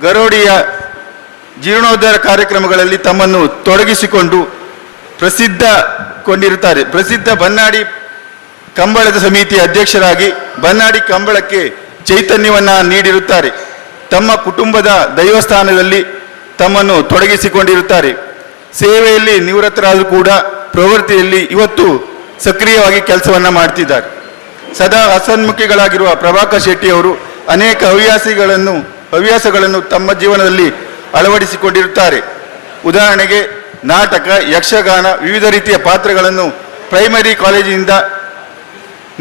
ಗರೋಡಿಯ ಜೀರ್ಣೋದ್ಧಾರ ಕಾರ್ಯಕ್ರಮಗಳಲ್ಲಿ ತಮ್ಮನ್ನು ತೊಡಗಿಸಿಕೊಂಡು ಪ್ರಸಿದ್ಧಗೊಂಡಿರುತ್ತಾರೆ. ಪ್ರಸಿದ್ಧ ಬನ್ನಾಡಿ ಕಂಬಳದ ಸಮಿತಿಯ ಅಧ್ಯಕ್ಷರಾಗಿ ಬನ್ನಾಡಿ ಕಂಬಳಕ್ಕೆ ಚೈತನ್ಯವನ್ನು ನೀಡಿರುತ್ತಾರೆ. ತಮ್ಮ ಕುಟುಂಬದ ದೈವಸ್ಥಾನದಲ್ಲಿ ತಮ್ಮನ್ನು ತೊಡಗಿಸಿಕೊಂಡಿರುತ್ತಾರೆ. ಸೇವೆಯಲ್ಲಿ ನಿವೃತ್ತರಾದರೂ ಕೂಡ ಪ್ರವೃತ್ತಿಯಲ್ಲಿ ಇವತ್ತು ಸಕ್ರಿಯವಾಗಿ ಕೆಲಸವನ್ನು ಮಾಡ್ತಿದ್ದಾರೆ. ಸದಾ ಹಸನ್ಮುಖಿಗಳಾಗಿರುವ ಪ್ರಭಾಕರ್ ಶೆಟ್ಟಿ ಅವರು ಅನೇಕ ಹವ್ಯಾಸಗಳನ್ನು ತಮ್ಮ ಜೀವನದಲ್ಲಿ ಅಳವಡಿಸಿಕೊಂಡಿರುತ್ತಾರೆ. ಉದಾಹರಣೆಗೆ ನಾಟಕ, ಯಕ್ಷಗಾನ, ವಿವಿಧ ರೀತಿಯ ಪಾತ್ರಗಳನ್ನು ಪ್ರೈಮರಿ ಕಾಲೇಜಿನಿಂದ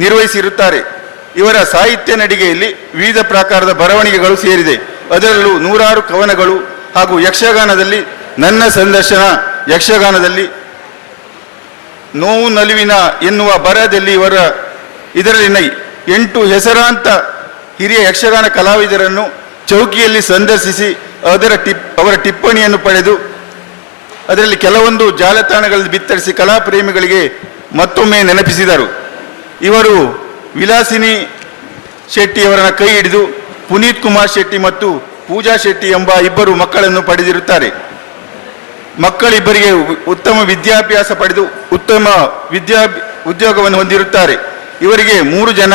ನಿರ್ವಹಿಸಿರುತ್ತಾರೆ. ಇವರ ಸಾಹಿತ್ಯ ನಡಿಗೆಯಲ್ಲಿ ವಿವಿಧ ಪ್ರಕಾರದ ಬರವಣಿಗೆಗಳು ಸೇರಿದೆ. ಅದರಲ್ಲೂ 100 ಕವನಗಳು ಹಾಗೂ ಯಕ್ಷಗಾನದಲ್ಲಿ ನನ್ನ ಸಂದರ್ಶನ, ಯಕ್ಷಗಾನದಲ್ಲಿ ನೋವು ನಲಿವಿನ ಎನ್ನುವ ಬರಹದಲ್ಲಿ ಇದರಲ್ಲಿನ 8 ಹೆಸರಾಂತ ಹಿರಿಯ ಯಕ್ಷಗಾನ ಕಲಾವಿದರನ್ನು ಚೌಕಿಯಲ್ಲಿ ಸಂದರ್ಶಿಸಿ ಅವರ ಟಿಪ್ಪಣಿಯನ್ನು ಪಡೆದು ಅದರಲ್ಲಿ ಕೆಲವೊಂದು ಜಾಲತಾಣಗಳಲ್ಲಿ ಬಿತ್ತರಿಸಿ ಕಲಾಪ್ರೇಮಿಗಳಿಗೆ ಮತ್ತೊಮ್ಮೆ ನೆನಪಿಸಿದರು. ಇವರು ವಿಲಾಸಿನಿ ಶೆಟ್ಟಿಯವರನ್ನ ಕೈ ಹಿಡಿದು ಪುನೀತ್ ಕುಮಾರ್ ಶೆಟ್ಟಿ ಮತ್ತು ಪೂಜಾ ಶೆಟ್ಟಿ ಎಂಬ 2 ಮಕ್ಕಳನ್ನು ಪಡೆದಿರುತ್ತಾರೆ. ಮಕ್ಕಳಿಬ್ಬರಿಗೆ ಉತ್ತಮ ವಿದ್ಯಾಭ್ಯಾಸ ಪಡೆದು ಉತ್ತಮ ಉದ್ಯೋಗವನ್ನು ಹೊಂದಿರುತ್ತಾರೆ. ಇವರಿಗೆ 3 ಜನ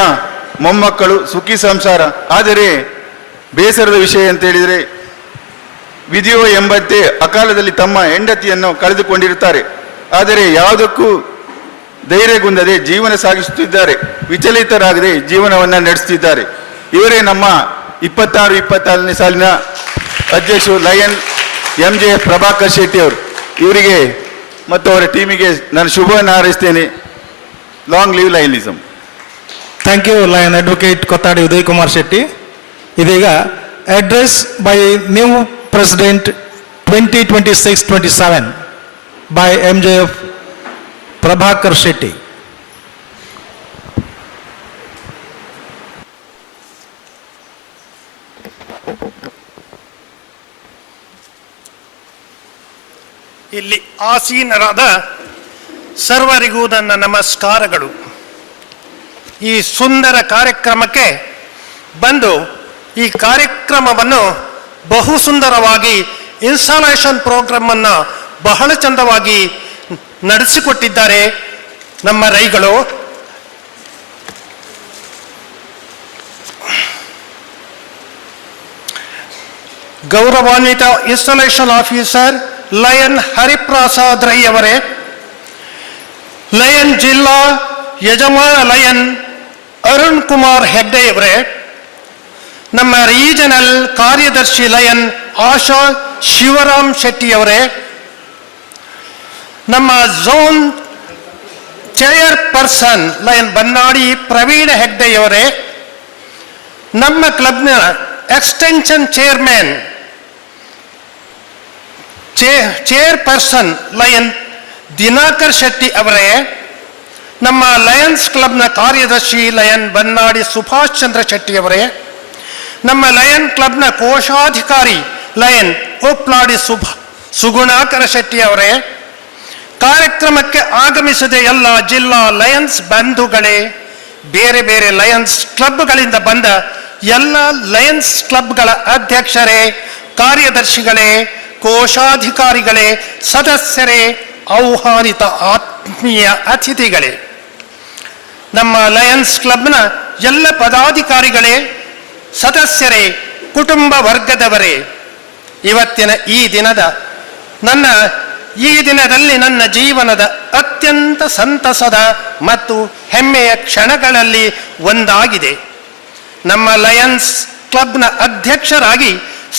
ಮೊಮ್ಮಕ್ಕಳು, ಸುಖಿ ಸಂಸಾರ. ಆದರೆ ಬೇಸರದ ವಿಷಯ ಅಂತ ಹೇಳಿದರೆ ವಿಧಿಯೋ ಎಂಬಂತೆ ಅಕಾಲದಲ್ಲಿ ತಮ್ಮ ಹೆಂಡತಿಯನ್ನು ಕಳೆದುಕೊಂಡಿರುತ್ತಾರೆ. ಆದರೆ ಯಾವುದಕ್ಕೂ ಧೈರ್ಯಗುಂದದೆ ಜೀವನ ಸಾಗಿಸುತ್ತಿದ್ದಾರೆ. ವಿಚಲಿತರಾಗದೆ ಜೀವನವನ್ನು ನಡೆಸುತ್ತಿದ್ದಾರೆ. ಇವರೇ ನಮ್ಮ 26-24ನೇ ಸಾಲಿನ ಅಧ್ಯಕ್ಷರು ಲಯನ್ MJF ಪ್ರಭಾಕರ್ ಶೆಟ್ಟಿ ಅವರು. ಇವರಿಗೆ ಮತ್ತು ಅವರ ಟೀಮಿಗೆ ನಾನು ಶುಭವನ್ನು ಹಾರೈಸ್ತೇನೆ. Long live Lionism. Thank you lion advocate Kothadi Uday Kumar Shetty. ಇದೀಗ address by new president 2026-27 by MJF Prabhakar Shetty. ಇಲ್ಲಿ ಆಸೀನರಾದ ಸರ್ವರಿಗೂ ನನ್ನ ನಮಸ್ಕಾರಗಳು. ಈ ಸುಂದರ ಕಾರ್ಯಕ್ರಮಕ್ಕೆ ಬಂದು ಈ ಕಾರ್ಯಕ್ರಮವನ್ನು ಬಹು ಸುಂದರವಾಗಿ ಇನ್ಸ್ಟಾಲೇಷನ್ ಪ್ರೋಗ್ರಾಮನ್ನು ಬಹಳ ಚಂದವಾಗಿ ನಡೆಸಿಕೊಟ್ಟಿದ್ದಾರೆ ನಮ್ಮ ರೈಗಳು. ಗೌರವಾನ್ವಿತ installation officer Lion Hariprasad Rai ಅವರೇ, ಲಯನ್ ಜಿಲ್ಲಾ ಯಜಮಾನ ಲಯನ್ ಅರುಣ್ ಕುಮಾರ್ ಹೆಗ್ಡೆಯವರೇ, ನಮ್ಮ ರೀಜನಲ್ ಕಾರ್ಯದರ್ಶಿ ಲಯನ್ ಆಶಾ ಶಿವರಾಮ್ ಶೆಟ್ಟಿಯವರೇ, ನಮ್ಮ zone chair person lion Bannadi Praveena ಹೆಗ್ಡೆಯವರೇ, ನಮ್ಮ ಕ್ಲಬ್ನ extension chairman chairperson lion Dinakar Shetty ಅವರೇ, ನಮ್ಮ ಲಯನ್ಸ್ ಕ್ಲಬ್ನ ಕಾರ್ಯದರ್ಶಿ ಲಯನ್ ಬನ್ನಾಡಿ ಸುಭಾಷ್ ಚಂದ್ರ ಶೆಟ್ಟಿಯವರೇ, ನಮ್ಮ ಲಯನ್ ಕ್ಲಬ್ನ ಕೋಶಾಧಿಕಾರಿ ಲಯನ್ ಉಪ್ಲಾಡಿ ಸುಗುಣಾಕರ ಶೆಟ್ಟಿ ಅವರೇ, ಕಾರ್ಯಕ್ರಮಕ್ಕೆ ಆಗಮಿಸಿದ ಎಲ್ಲ ಜಿಲ್ಲಾ ಲಯನ್ಸ್ ಬಂಧುಗಳೇ, ಬೇರೆ ಬೇರೆ ಲಯನ್ಸ್ ಕ್ಲಬ್ಗಳಿಂದ ಬಂದ ಎಲ್ಲ ಲಯನ್ಸ್ ಕ್ಲಬ್ಗಳ ಅಧ್ಯಕ್ಷರೇ, ಕಾರ್ಯದರ್ಶಿಗಳೇ, ಕೋಶಾಧಿಕಾರಿಗಳೇ, ಸದಸ್ಯರೇ, ಆಹ್ವಾನಿತ ಆತ್ಮೀಯ ಅತಿಥಿಗಳೇ, ನಮ್ಮ ಲಯನ್ಸ್ ಕ್ಲಬ್ನ ಎಲ್ಲ ಪದಾಧಿಕಾರಿಗಳೇ, ಸದಸ್ಯರೇ, ಕುಟುಂಬ ವರ್ಗದವರೇ, ಇವತ್ತಿನ ಈ ದಿನದಲ್ಲಿ ನನ್ನ ಜೀವನದ ಅತ್ಯಂತ ಸಂತಸದ ಮತ್ತು ಹೆಮ್ಮೆಯ ಕ್ಷಣಗಳಲ್ಲಿ ಒಂದಾಗಿದೆ. ನಮ್ಮ ಲಯನ್ಸ್ ಕ್ಲಬ್ನ ಅಧ್ಯಕ್ಷರಾಗಿ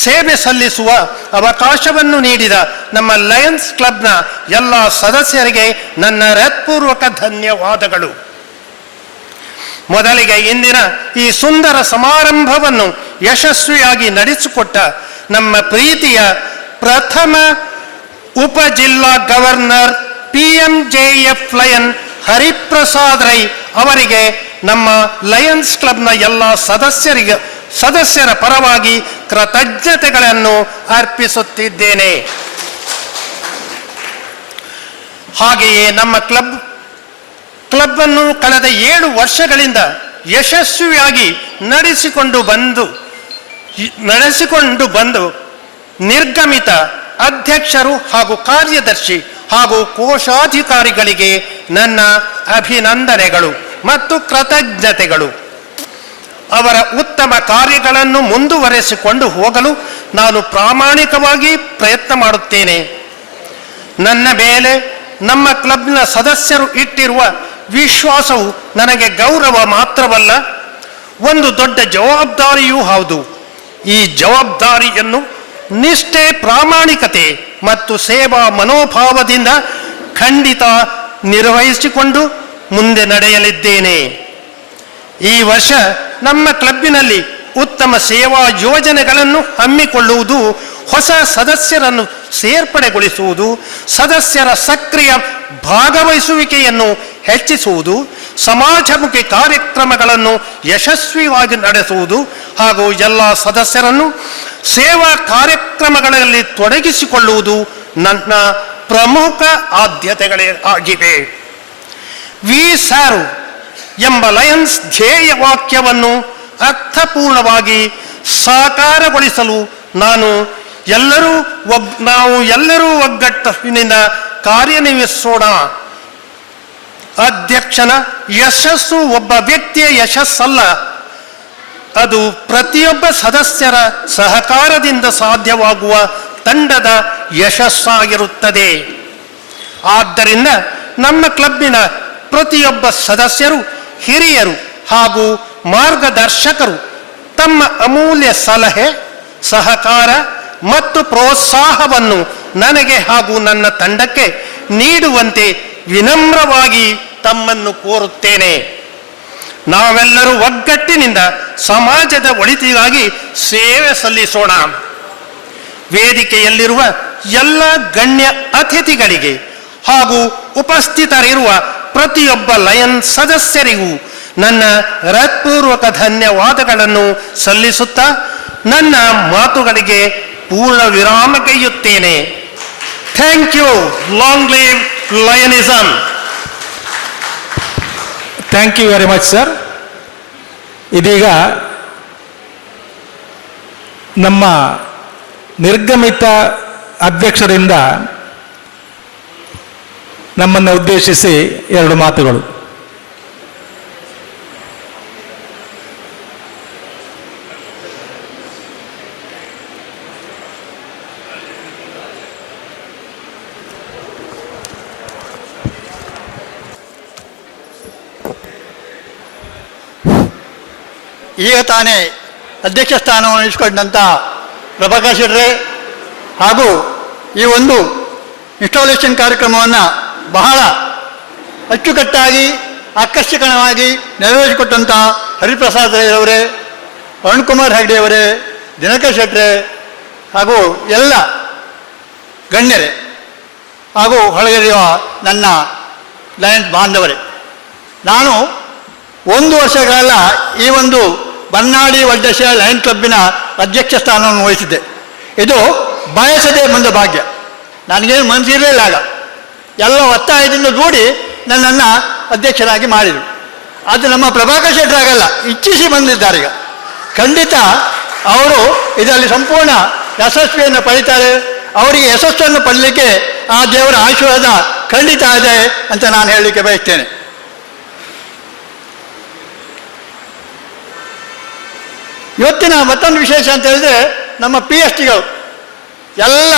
ಸೇವೆ ಸಲ್ಲಿಸುವ ಅವಕಾಶವನ್ನು ನೀಡಿದ ನಮ್ಮ ಲಯನ್ಸ್ ಕ್ಲಬ್ನ ಎಲ್ಲ ಸದಸ್ಯರಿಗೆ ನನ್ನ ಹೃತ್ಪೂರ್ವಕ ಧನ್ಯವಾದಗಳು. ಮೊದಲಿಗೆ ಇಂದಿನ ಈ ಸುಂದರ ಸಮಾರಂಭವನ್ನು ಯಶಸ್ವಿಯಾಗಿ ನಡೆಸಿಕೊಟ್ಟ ನಮ್ಮ ಪ್ರೀತಿಯ ಪ್ರಥಮ ಉಪಜಿಲ್ಲಾ governor PMJF lion Hariprasad Rai ಅವರಿಗೆ ನಮ್ಮ ಲಯನ್ಸ್ ಕ್ಲಬ್ನ ಎಲ್ಲ ಸದಸ್ಯರ ಪರವಾಗಿ ಕೃತಜ್ಞತೆಗಳನ್ನು ಅರ್ಪಿಸುತ್ತಿದ್ದೇನೆ. ಹಾಗೆಯೇ ನಮ್ಮ ಕ್ಲಬ್ ಅನ್ನು ಕಳೆದ 7 ವರ್ಷಗಳಿಂದ ಯಶಸ್ವಿಯಾಗಿ ನಡೆಸಿಕೊಂಡು ಬಂದು ನಿರ್ಗಮಿತ ಅಧ್ಯಕ್ಷರು ಹಾಗೂ ಕಾರ್ಯದರ್ಶಿ ಹಾಗೂ ಕೋಶಾಧಿಕಾರಿಗಳಿಗೆ ನನ್ನ ಅಭಿನಂದನೆಗಳು ಮತ್ತು ಕೃತಜ್ಞತೆಗಳು. ಅವರ ಉತ್ತಮ ಕಾರ್ಯಗಳನ್ನು ಮುಂದುವರೆಸಿಕೊಂಡು ಹೋಗಲು ನಾನು ಪ್ರಾಮಾಣಿಕವಾಗಿ ಪ್ರಯತ್ನ ಮಾಡುತ್ತೇನೆ. ನನ್ನ ಮೇಲೆ ನಮ್ಮ ಕ್ಲಬ್ನ ಸದಸ್ಯರು ಇಟ್ಟಿರುವ ವಿಶ್ವಾಸವು ನನಗೆ ಗೌರವ ಮಾತ್ರವಲ್ಲ, ಒಂದು ದೊಡ್ಡ ಜವಾಬ್ದಾರಿಯೂ ಹೌದು. ಈ ಜವಾಬ್ದಾರಿಯನ್ನು ನಿಷ್ಠೆ, ಪ್ರಾಮಾಣಿಕತೆ ಮತ್ತು ಸೇವಾ ಮನೋಭಾವದಿಂದ ಖಂಡಿತ ನಿರ್ವಹಿಸಿಕೊಂಡು ಮುಂದೆ ನಡೆಯಲಿದ್ದೇನೆ. ಈ ವರ್ಷ ನಮ್ಮ ಕ್ಲಬ್ಬಿನಲ್ಲಿ ಉತ್ತಮ ಸೇವಾ ಯೋಜನೆಗಳನ್ನು ಹಮ್ಮಿಕೊಳ್ಳುವುದು, ಹೊಸ ಸದಸ್ಯರನ್ನು ಸೇರ್ಪಡೆಗೊಳಿಸುವುದು, ಸದಸ್ಯರ ಸಕ್ರಿಯ ಭಾಗವಹಿಸುವಿಕೆಯನ್ನು ಹೆಚ್ಚಿಸುವುದು, ಸಮಾಜಮುಖಿ ಕಾರ್ಯಕ್ರಮಗಳನ್ನು ಯಶಸ್ವಿಯಾಗಿ ನಡೆಸುವುದು ಹಾಗೂ ಎಲ್ಲ ಸದಸ್ಯರನ್ನು ಸೇವಾ ಕಾರ್ಯಕ್ರಮಗಳಲ್ಲಿ ತೊಡಗಿಸಿಕೊಳ್ಳುವುದು ನನ್ನ ಪ್ರಮುಖ ಆದ್ಯತೆಗಳೇ ಆಗಿವೆ. ವಿ ಸರ್ವ್ ಎಂಬ ಲಯನ್ಸ್ ಧ್ಯೇಯ ವಾಕ್ಯವನ್ನು ಅರ್ಥಪೂರ್ಣವಾಗಿ ಸಾಕಾರಗೊಳಿಸಲು ನಾವು ಎಲ್ಲರೂ ಒಗ್ಗಟ್ಟಿನಿಂದ ಕಾರ್ಯನಿರ್ವಹಿಸೋಣ. ಅಧ್ಯಕ್ಷನ ಯಶಸ್ಸು ಒಬ್ಬ ವ್ಯಕ್ತಿಯ ಯಶಸ್ಸಲ್ಲ, ಅದು ಪ್ರತಿಯೊಬ್ಬ ಸದಸ್ಯರ ಸಹಕಾರದಿಂದ ಸಾಧ್ಯವಾಗುವ ತಂಡದ ಯಶಸ್ಸಾಗಿರುತ್ತದೆ. ಆದ್ದರಿಂದ ನಮ್ಮ ಕ್ಲಬ್ಬಿನ ಪ್ರತಿಯೊಬ್ಬ ಸದಸ್ಯರು, ಹಿರಿಯರು ಹಾಗೂ ಮಾರ್ಗದರ್ಶಕರು ತಮ್ಮ ಅಮೂಲ್ಯ ಸಲಹೆ, ಸಹಕಾರ ಮತ್ತು ಪ್ರೋತ್ಸಾಹವನ್ನು ನನಗೆ ಹಾಗೂ ನನ್ನ ತಂಡಕ್ಕೆ ನೀಡುವಂತೆ ವಿನಮ್ರವಾಗಿ ತಮ್ಮನ್ನು ಕೋರುತ್ತೇನೆ. ನಾವೆಲ್ಲರೂ ಒಗ್ಗಟ್ಟಿನಿಂದ ಸಮಾಜದ ಒಳಿತಿಗಾಗಿ ಸೇವೆ ಸಲ್ಲಿಸೋಣ. ವೇದಿಕೆಯಲ್ಲಿರುವ ಎಲ್ಲ ಗಣ್ಯ ಅತಿಥಿಗಳಿಗೆ ಹಾಗೂ ಉಪಸ್ಥಿತರಿರುವ ಪ್ರತಿಯೊಬ್ಬ ಲಯನ್ ಸದಸ್ಯರಿಗೂ ನನ್ನ ಹೃತ್ಪೂರ್ವಕ ಧನ್ಯವಾದಗಳನ್ನು ಸಲ್ಲಿಸುತ್ತಾ ನನ್ನ ಮಾತುಗಳಿಗೆ ಪೂರ್ಣ ವಿರಾಮ ಕೈಯುತ್ತೇನೆ. Thank you. Long live Lionism. Thank you very much sir. ಇದೀಗ ನಮ್ಮ ನಿರ್ಗಮಿತ ಅಧ್ಯಕ್ಷರಿಂದ ನಮ್ಮನ್ನು ಉದ್ದೇಶಿಸಿ 2 ಮಾತುಗಳು. ಈಗ ತಾನೇ ಅಧ್ಯಕ್ಷ ಸ್ಥಾನವನ್ನು ವಹಿಸಿಕೊಂಡಂಥ ಪ್ರಭಾಕರ್ ಶೆಟ್ರೆ ಹಾಗೂ ಈ ಒಂದು ಇನ್ಸ್ಟಾಲೇಷನ್ ಕಾರ್ಯಕ್ರಮವನ್ನು ಬಹಳ ಅಚ್ಚುಕಟ್ಟಾಗಿ ಆಕರ್ಷಕವಾಗಿ ನೆರವೇರಿಸಿಕೊಟ್ಟಂಥ ಹರಿಪ್ರಸಾದ್ ರೈಯವರೇ, ಅರುಣ್ ಕುಮಾರ್ ಹೆಗ್ಡೆಯವರೇ, ದಿನಕರ್ ಶೆಟ್ರೆ ಹಾಗೂ ಎಲ್ಲ ಗಣ್ಯರೇ ಹಾಗೂ ಹೊಳಗಿರುವ ನನ್ನ ಲಯನ್ಸ್ ಬಾಂಧವರೇ, ನಾನು 1 ವರ್ಷಗಳ ಈ ಒಂದು ಬನ್ನಾಡಿ ವಡ್ಡೇಶ್ವರ ಲಯನ್ ಕ್ಲಬ್ಬಿನ ಅಧ್ಯಕ್ಷ ಸ್ಥಾನವನ್ನು ವಹಿಸಿದ್ದೆ. ಇದು ಬಯಸದೆ ಬಂದ ಭಾಗ್ಯ. ನನಗೇನು ಮನಸ್ಸಿರಲಿಲ್ಲ ಆಗ. ಎಲ್ಲ ಒತ್ತಾಯದಿಂದ ದೂಡಿ ನನ್ನನ್ನು ಅಧ್ಯಕ್ಷರಾಗಿ ಮಾಡಿದರು. ಅದು ನಮ್ಮ ಪ್ರಭಾಕರ್ ಶೆಟ್ಟರಾಗಲ್ಲ, ಇಚ್ಛಿಸಿ ಬಂದಿದ್ದಾರೆ. ಈಗ ಖಂಡಿತ ಅವರು ಇದರಲ್ಲಿ ಸಂಪೂರ್ಣ ಯಶಸ್ವಿಯನ್ನು ಪಡೀತಾರೆ. ಅವರಿಗೆ ಯಶಸ್ಸನ್ನು ಪಡಲಿಕ್ಕೆ ಆ ದೇವರ ಆಶೀರ್ವಾದ ಖಂಡಿತ ಇದೆ ಅಂತ ನಾನು ಹೇಳಲಿಕ್ಕೆ ಬಯಸ್ತೇನೆ. ಇವತ್ತಿನ ಮತ್ತೊಂದು ವಿಶೇಷ ಅಂತ ಹೇಳಿದ್ರೆ, ನಮ್ಮ PSTಗಳು ಎಲ್ಲ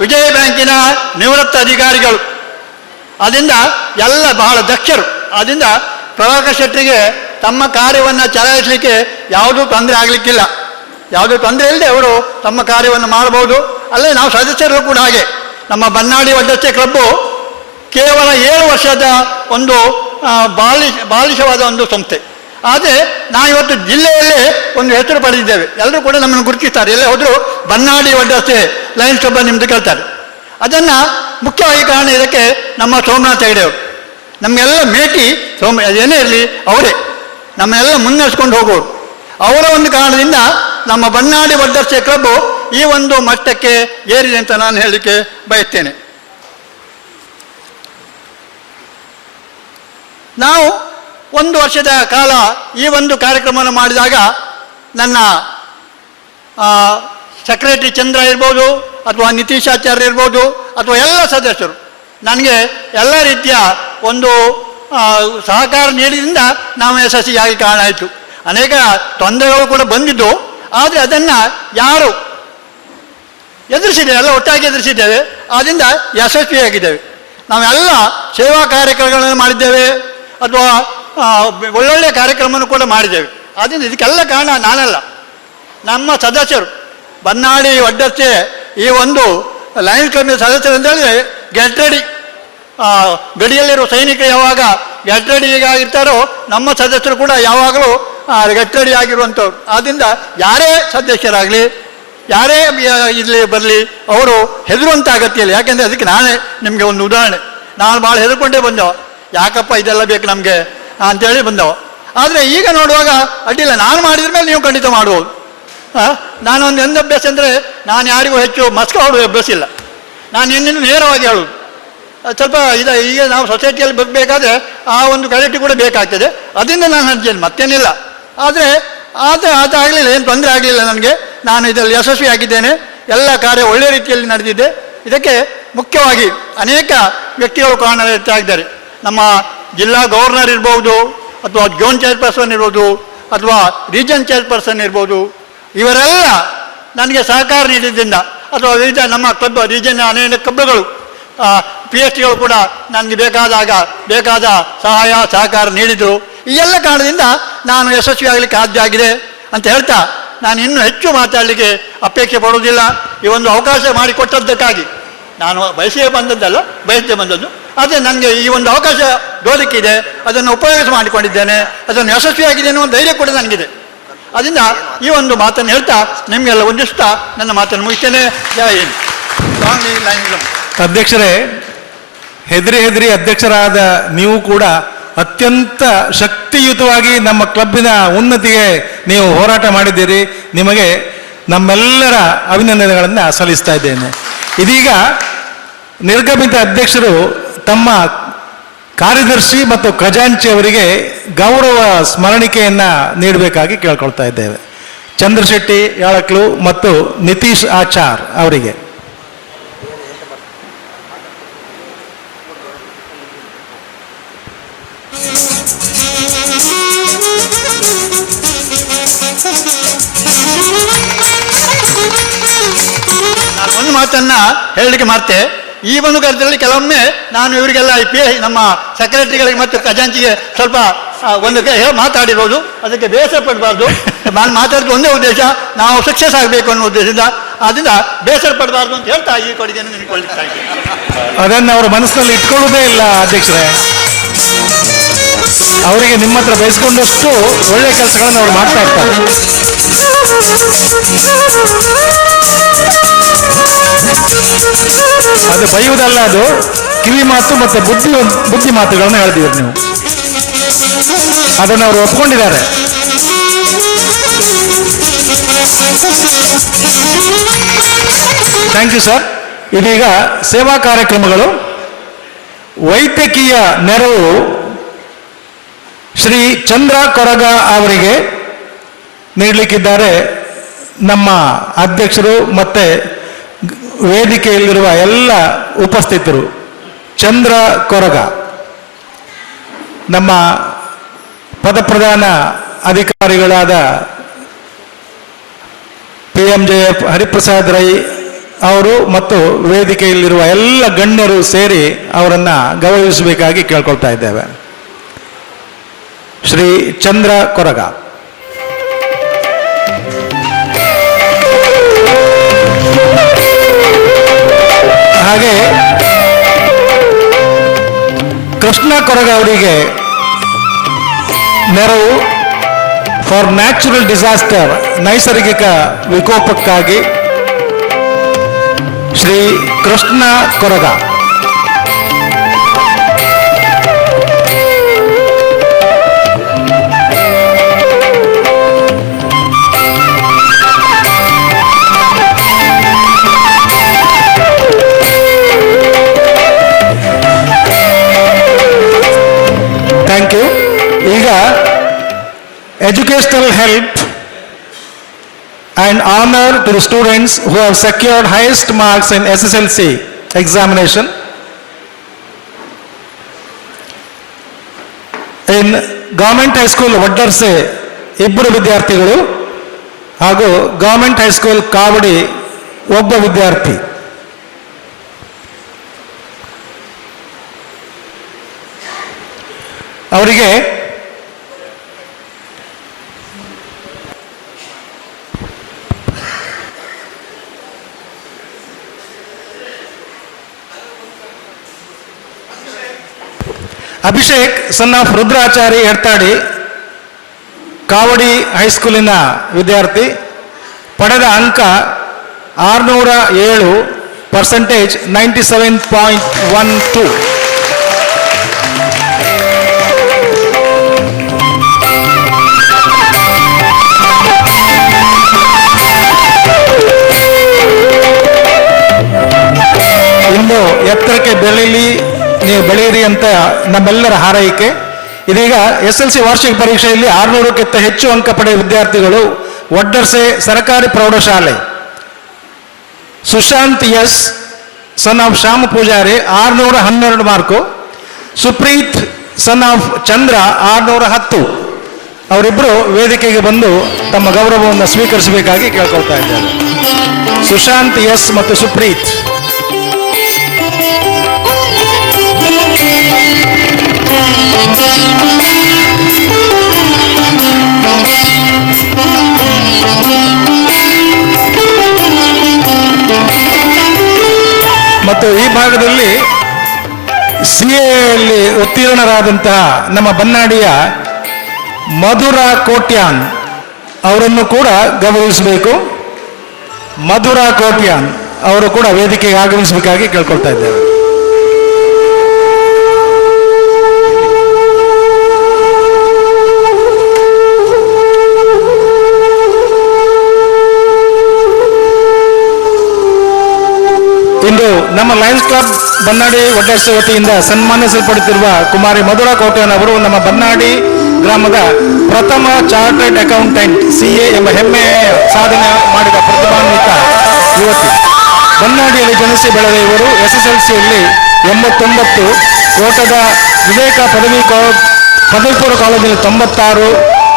ವಿಜಯ ಬ್ಯಾಂಕಿನ ನಿವೃತ್ತ ಅಧಿಕಾರಿಗಳು, ಅದರಿಂದ ಎಲ್ಲ ಬಹಳ ದಕ್ಷರು. ಆದ್ದರಿಂದ ಪ್ರಭಾಕರ್ ಶೆಟ್ಟರಿಗೆ ತಮ್ಮ ಕಾರ್ಯವನ್ನು ಚಲಾಯಿಸಲಿಕ್ಕೆ ಯಾವುದೂ ತೊಂದರೆ ಆಗಲಿಕ್ಕಿಲ್ಲ. ಯಾವುದೂ ತೊಂದರೆ ಇಲ್ಲದೆ ಅವರು ತಮ್ಮ ಕಾರ್ಯವನ್ನು ಮಾಡಬಹುದು. ಅಲ್ಲೇ ನಾವು ಸದಸ್ಯರು ಕೂಡ ಹಾಗೆ. ನಮ್ಮ ಬನ್ನಾಡಿ ವಡ್ಡೇಶ್ವರ ಕ್ಲಬ್ಬು ಕೇವಲ 7 ವರ್ಷದ ಒಂದು ಬಾಲಿಶವಾದ ಒಂದು ಸಂಸ್ಥೆ. ಆದರೆ ನಾವಿವತ್ತು ಜಿಲ್ಲೆಯಲ್ಲೇ ಒಂದು ಹೆಸರು ಪಡೆದಿದ್ದೇವೆ. ಎಲ್ಲರೂ ಕೂಡ ನಮ್ಮನ್ನು ಗುರುತಿಸ್ತಾರೆ. ಎಲ್ಲೇ ಹೋದರೂ ಬನ್ನಾಡಿ ವಡ್ಡೇಶ್ವರ ಲಯನ್ಸ್ ಕ್ಲಬ್ ನಿಮ್ಮದು ಕೇಳ್ತಾರೆ. ಅದನ್ನು ಮುಖ್ಯವಾಗಿ ಕಾರಣ ಇದಕ್ಕೆ ನಮ್ಮ ಸೋಮನಾಥ್ ಹೆಗ್ಡೆಯವರು, ನಮಗೆಲ್ಲ ಮೇಟಿ ಏನೇ ಇರಲಿ ಅವರೇ ನಮ್ಮನ್ನೆಲ್ಲ ಮುನ್ನಡೆಸ್ಕೊಂಡು ಹೋಗೋರು. ಅವರ ಒಂದು ಕಾರಣದಿಂದ ನಮ್ಮ ಬನ್ನಾಡಿ ವಡ್ಡೇಶ್ವರ ಕ್ಲಬ್ಬು ಈ ಒಂದು ಮಟ್ಟಕ್ಕೆ ಏರಿದೆ ಅಂತ ನಾನು ಹೇಳಲಿಕ್ಕೆ ಬಯಸ್ತೇನೆ. ನಾವು 1 ವರ್ಷದ ಕಾಲ ಈ ಒಂದು ಕಾರ್ಯಕ್ರಮವನ್ನು ಮಾಡಿದಾಗ ನನ್ನ ಸೆಕ್ರೆಟರಿ ಚಂದ್ರ ಇರ್ಬೋದು, ಅಥವಾ ನಿತೀಶ್ ಆಚಾರ್ಯ ಇರ್ಬೋದು, ಅಥವಾ ಎಲ್ಲ ಸದಸ್ಯರು ನನಗೆ ಎಲ್ಲ ರೀತಿಯ ಒಂದು ಸಹಕಾರ ನೀಡಿದಿಂದ ನಾವು ಯಶಸ್ವಿಯಾಗಿ ಕಾರಣ ಆಯಿತು. ಅನೇಕ ತೊಂದರೆಗಳು ಕೂಡ ಬಂದಿದ್ದು, ಆದರೆ ಅದನ್ನು ಯಾರು ಎದುರಿಸಿದ್ದೇವೆ, ಎಲ್ಲ ಒಟ್ಟಾಗಿ ಎದುರಿಸಿದ್ದೇವೆ. ಆದ್ದರಿಂದ ಯಶಸ್ವಿಯಾಗಿದ್ದೇವೆ. ನಾವೆಲ್ಲ ಸೇವಾ ಕಾರ್ಯಕ್ರಮಗಳನ್ನು ಮಾಡಿದ್ದೇವೆ, ಅಥವಾ ಒಳ್ಳೊಳ್ಳೆಯ ಕಾರ್ಯಕ್ರಮವನ್ನು ಕೂಡ ಮಾಡಿದ್ದೇವೆ. ಆದ್ದರಿಂದ ಇದಕ್ಕೆಲ್ಲ ಕಾರಣ ನಾನಲ್ಲ, ನಮ್ಮ ಸದಸ್ಯರು. ಬನ್ನಾಡಿ ವಡ್ಡೇಶ್ವರ ಈ ಒಂದು ಲಯನ್ಸ್ ಕ್ಲಬ್ನ ಸದಸ್ಯರು ಅಂತ ಹೇಳಿದ್ರೆ ಗೆಟ್ ರೆಡಿ, ಗಡಿಯಲ್ಲಿರುವ ಸೈನಿಕರು ಯಾವಾಗ ಗೆಟ್ ರೆಡಿ ಆಗಿರ್ತಾರೋ ನಮ್ಮ ಸದಸ್ಯರು ಕೂಡ ಯಾವಾಗಲೂ ಗೆಟ್ ರೆಡಿ ಆಗಿರುವಂಥವ್ರು. ಆದ್ದರಿಂದ ಯಾರೇ ಸದಸ್ಯರಾಗಲಿ, ಯಾರೇ ಇಲ್ಲಿ ಬರಲಿ, ಅವರು ಹೆದರುವಂಥ ಅಗತ್ಯ ಇಲ್ಲ. ಯಾಕೆಂದರೆ ಅದಕ್ಕೆ ನಾನೇ ನಿಮಗೆ ಒಂದು ಉದಾಹರಣೆ. ನಾನು ಭಾಳ ಹೆದರ್ಕೊಂಡೇ ಬಂದವ, ಯಾಕಪ್ಪ ಇದೆಲ್ಲ ಬೇಕು ನಮಗೆ ಅಂತೇಳಿ ಬಂದವ. ಆದರೆ ಈಗ ನೋಡುವಾಗ ಅಡ್ಡಿಲ್ಲ, ನಾನು ಮಾಡಿದ ಮೇಲೆ ನೀವು ಖಂಡಿತ ಮಾಡ್ಬೋದು. ನಾನೊಂದು ಎಂದ ಅಭ್ಯಾಸ ಅಂದರೆ, ನಾನು ಯಾರಿಗೂ ಹೆಚ್ಚು ಮಸ್ಕ ಹೊಡುವ ಅಭ್ಯಾಸ ಇಲ್ಲ. ನಾನು ಇನ್ನೂ ನೇರವಾಗಿ ಹೇಳೋದು. ಸ್ವಲ್ಪ ಈಗ ನಾವು ಸೊಸೈಟಿಯಲ್ಲಿ ಬರಬೇಕಾದ್ರೆ ಆ ಒಂದು ಕ್ವಾಲಿಟಿ ಕೂಡ ಬೇಕಾಗ್ತದೆ. ಅದರಿಂದ ನಾನು ಹಂಚೇನೆ, ಮತ್ತೇನಿಲ್ಲ. ಆದರೆ ಅದಾಗಲಿಲ್ಲ, ಏನು ತೊಂದರೆ ಆಗಲಿಲ್ಲ ನನಗೆ. ನಾನು ಇದರಲ್ಲಿ ಯಶಸ್ವಿಯಾಗಿದ್ದೇನೆ. ಎಲ್ಲ ಕಾರ್ಯ ಒಳ್ಳೆಯ ರೀತಿಯಲ್ಲಿ ನಡೆದಿದೆ. ಇದಕ್ಕೆ ಮುಖ್ಯವಾಗಿ ಅನೇಕ ವ್ಯಕ್ತಿಗಳು ಕಾರಣರಾಗಿದ್ದಾರೆ. ನಮ್ಮ ಜಿಲ್ಲಾ ಗವರ್ನರ್ ಇರ್ಬೋದು, ಅಥವಾ ಝೋನ್ ಚೇರ್ಪರ್ಸನ್ ಇರ್ಬೋದು, ಅಥವಾ ರೀಜನ್ ಚೇರ್ಪರ್ಸನ್ ಇರ್ಬೋದು, ಇವರೆಲ್ಲ ನನಗೆ ಸಹಕಾರ ನೀಡಿದ್ದರಿಂದ, ಅಥವಾ ವಿವಿಧ ನಮ್ಮ ಕ್ಲಬ್ ರೀಜನ್ ಅನೇಕ ಕ್ಲಬ್ಗಳು PSTಗಳು ಕೂಡ ನನಗೆ ಬೇಕಾದ ಸಹಾಯ ಸಹಕಾರ ನೀಡಿದರು. ಈ ಎಲ್ಲ ಕಾರಣದಿಂದ ನಾನು ಯಶಸ್ವಿಯಾಗಲಿಕ್ಕೆ ಸಾಧ್ಯ ಆಗಿದೆ ಅಂತ ಹೇಳ್ತಾ, ನಾನು ಇನ್ನೂ ಹೆಚ್ಚು ಮಾತಾಡಲಿಕ್ಕೆ ಅಪೇಕ್ಷೆ ಪಡುವುದಿಲ್ಲ. ಈ ಒಂದು ಅವಕಾಶ ಮಾಡಿಕೊಟ್ಟದ್ದಕ್ಕಾಗಿ ನಾನು ಬಯಸೇ ಬಂದದ್ದಲ್ಲ, ಬಯಸದೆ ಬಂದದ್ದು. ಆದರೆ ನನಗೆ ಈ ಒಂದು ಅವಕಾಶ ದೊರಕಿದೆ, ಅದನ್ನು ಉಪಯೋಗ ಮಾಡಿಕೊಂಡಿದ್ದೇನೆ, ಅದನ್ನು ಯಶಸ್ವಿಯಾಗಿದೆ ಅನ್ನೋ ಒಂದು ಧೈರ್ಯ ಕೂಡ ನನಗಿದೆ. ಅದರಿಂದ ಈ ಒಂದು ಮಾತನ್ನು ಹೇಳ್ತಾ ನಿಮಗೆಲ್ಲ ಒಂದಿಷ್ಟ ನನ್ನ ಮಾತನ್ನು ಮುಗಿಸ್ತೇನೆ. Jai Hind. Long live Lions. ಅಧ್ಯಕ್ಷರೇ, ಹೆದರಿ ಅಧ್ಯಕ್ಷರಾದ ನೀವು ಕೂಡ ಅತ್ಯಂತ ಶಕ್ತಿಯುತವಾಗಿ ನಮ್ಮ ಕ್ಲಬ್ಬಿನ ಉನ್ನತಿಗೆ ನೀವು ಹೋರಾಟ ಮಾಡಿದ್ದೀರಿ. ನಿಮಗೆ ನಮ್ಮೆಲ್ಲರ ಅಭಿನಂದನೆಗಳನ್ನು ಸಲ್ಲಿಸ್ತಾ ಇದ್ದೇನೆ. ಇದೀಗ ನಿರ್ಗಮಿತ ಅಧ್ಯಕ್ಷರು ತಮ್ಮ ಕಾರ್ಯದರ್ಶಿ ಮತ್ತು ಖಜಾಂಚಿ ಅವರಿಗೆ ಗೌರವ ಸ್ಮರಣಿಕೆಯನ್ನು ನೀಡಬೇಕಾಗಿ ಕೇಳ್ಕೊಳ್ತಾ ಇದ್ದೇವೆ. ಚಂದ್ರಶೆಟ್ಟಿ ಯಾಳಕ್ಲು ಮತ್ತು ನಿತೀಶ್ ಆಚಾರ್ ಅವರಿಗೆ. ನಾನು ಒಂದು ಮಾತನ್ನ ಹೇಳಲಿಕ್ಕೆ ಮಾಡ್ತೆ. ಈ ಒಂದು ಕಾರ್ಯದಲ್ಲಿ ಕೆಲವೊಮ್ಮೆ ನಾನು ಇವರಿಗೆಲ್ಲ ನಮ್ಮ ಸೆಕ್ರೆಟರಿಗಳಿಗೆ ಮತ್ತು ಖಜಾಂಚಿಗೆ ಸ್ವಲ್ಪ ಮಾತಾಡಿರೋದು, ಅದಕ್ಕೆ ಬೇಸರ ಪಡಬಾರ್ದು. ನಾನು ಮಾತಾಡಿದ ಒಂದೇ ಉದ್ದೇಶ, ನಾವು ಸಕ್ಸಸ್ ಆಗಬೇಕು ಅನ್ನೋ ಉದ್ದೇಶದಿಂದ. ಅದರಿಂದ ಬೇಸರ ಪಡಬಾರ್ದು ಅಂತ ಹೇಳ್ತಾ ಈ ಕೊಡುಗೆಯನ್ನು ನಿಮ್ಗೆ ಅದನ್ನು ಅವರ ಮನಸ್ಸಿನಲ್ಲಿ ಇಟ್ಕೊಳ್ಳೋದೇ ಇಲ್ಲ ಅಧ್ಯಕ್ಷರೇ. ಅವರಿಗೆ ನಿಮ್ಮ ಹತ್ರ ಬಯಸ್ಕೊಂಡಷ್ಟು ಒಳ್ಳೆಯ ಕೆಲಸಗಳನ್ನು ಅವ್ರು ಮಾಡ್ತಾ ಇರ್ತಾರೆ. ಅದು ಬೈಯುವುದಲ್ಲ, ಅದು ಕಿವಿ ಮಾತು ಮತ್ತು ಬುದ್ಧಿ ಮಾತುಗಳನ್ನು ಹೇಳಿದಿರಿ ನೀವು. ಅದನ್ನು ಅವರು ಒಪ್ಕೊಂಡಿದ್ದಾರೆ. Thank you sir. ಇದೀಗ ಸೇವಾ ಕಾರ್ಯಕ್ರಮಗಳು. ವೈದ್ಯಕೀಯ ನೆರವು ಶ್ರೀ ಚಂದ್ರ ಕೊರಗ ಅವರಿಗೆ ನೀಡಲಿಕ್ಕಿದ್ದಾರೆ ನಮ್ಮ ಅಧ್ಯಕ್ಷರು ಮತ್ತೆ ವೇದಿಕೆಯಲ್ಲಿರುವ ಎಲ್ಲ ಉಪಸ್ಥಿತರು. ಚಂದ್ರ ಕೊರಗ ನಮ್ಮ ಪದಪ್ರಧಾನ ಅಧಿಕಾರಿಗಳಾದ PMJF ಹರಿಪ್ರಸಾದ್ ರೈ ಅವರು ಮತ್ತು ವೇದಿಕೆಯಲ್ಲಿರುವ ಎಲ್ಲ ಗಣ್ಯರು ಸೇರಿ ಅವರನ್ನು ಗೌರವಿಸಬೇಕಾಗಿ ಕೇಳ್ಕೊಳ್ತಾ ಇದ್ದೇವೆ. ಶ್ರೀ ಚಂದ್ರ ಕೊರಗ. ಹಾಗೆ ಕೃಷ್ಣ ಕೊರಗ ಅವರಿಗೆ ನೆರವು ಫಾರ್ ನ್ಯಾಚುರಲ್ ಡಿಸಾಸ್ಟರ್, ನೈಸರ್ಗಿಕ ವಿಕೋಪಕ್ಕಾಗಿ ಶ್ರೀ ಕೃಷ್ಣ ಕೊರಗ. Thank you. ಈಗ educational help and honor to the students who have secured highest marks in SSLC examination. In Government High School Vaddarse ಇಬ್ಬರು ವಿದ್ಯಾರ್ಥಿಗಳು ಹಾಗೂ ಗವರ್ಮೆಂಟ್ ಹೈಸ್ಕೂಲ್ ಕಾವಡಿ ಒಬ್ಬ ವಿದ್ಯಾರ್ಥಿ. ಅವರಿಗೆ ಅಭಿಷೇಕ್ ಸನ್ ಆಫ್ ರುದ್ರಾಚಾರಿ ಹೆಡ್ತಾಡಿ, ಕಾವಡಿ ಹೈಸ್ಕೂಲಿನ ವಿದ್ಯಾರ್ಥಿ, ಪಡೆದ ಅಂಕ 607, ಪರ್ಸೆಂಟೇಜ್ 97.12. ಇನ್ನು ಎತ್ತರಕ್ಕೆ ಬೆಳೀಲಿ, ನೀವು ಬೆಳೆಯಿರಿ ಅಂತ ನಮ್ಮೆಲ್ಲರ ಹಾರೈಕೆ. ಇದೀಗ SLC ವಾರ್ಷಿಕ ಪರೀಕ್ಷೆಯಲ್ಲಿ 600ಕ್ಕಿಂತ ಹೆಚ್ಚು ಅಂಕ ಪಡೆದ ವಿದ್ಯಾರ್ಥಿಗಳು ವಡ್ಡರ್ಸೆ ಸರ್ಕಾರಿ ಪ್ರೌಢಶಾಲೆ Sushanth S son of Shyama Poojari 612 mark, Supreeth son of Chandra 610. ಅವರಿಬ್ಬರು ವೇದಿಕೆಗೆ ಬಂದು ತಮ್ಮ ಗೌರವವನ್ನು ಸ್ವೀಕರಿಸಬೇಕಾಗಿ ಕೇಳ್ಕೊಳ್ತಾ ಇದ್ದಾರೆ. ಸುಶಾಂತ್ ಎಸ್ ಮತ್ತು ಸುಪ್ರೀತ್. ಮತ್ತು ಈ ಭಾಗದಲ್ಲಿ CA ಉತ್ತೀರ್ಣರಾದಂತಹ ನಮ್ಮ ಬನ್ನಾಡಿಯ ಮಧುರಾ ಕೋಟ್ಯಾನ್ ಅವರನ್ನು ಕೂಡ ಗೌರವಿಸಬೇಕು. ಮಧುರಾ ಕೋಟ್ಯಾನ್ ಅವರು ಕೂಡ ವೇದಿಕೆಗೆ ಆಗಮಿಸಬೇಕಾಗಿ ಕೇಳ್ಕೊಳ್ತಾ ಇದ್ದೇವೆ. ಇಂದು ನಮ್ಮ ಲಯನ್ಸ್ ಕ್ಲಬ್ ಬನ್ನಾಡಿ ಒಡ್ಡರ್ಸೆ ವತಿಯಿಂದ ಸನ್ಮಾನಿಸಲ್ಪಡುತ್ತಿರುವ ಕುಮಾರಿ ಮಧುರಾ ಕೋಟ್ಯಾನ್ ಅವರು ನಮ್ಮ ಬನ್ನಾಡಿ ಗ್ರಾಮದ ಪ್ರಥಮ ಚಾರ್ಟರ್ಡ್ ಅಕೌಂಟೆಂಟ್ CA ಎಂಬ ಹೆಮ್ಮೆಯ ಸಾಧನೆ ಮಾಡಿದ ಪ್ರತಿಭಾನ್ವಿತ ಯುವತಿ. ಬನ್ನಾಡಿಯಲ್ಲಿ ಜನಿಸಿ ಬೆಳೆದ ಇವರು SSLCಯಲ್ಲಿ 89, ಕೋಟದ ವಿವೇಕ ಪದವಿ ಪೂರ್ವ ಕಾಲೇಜಿನಲ್ಲಿ 96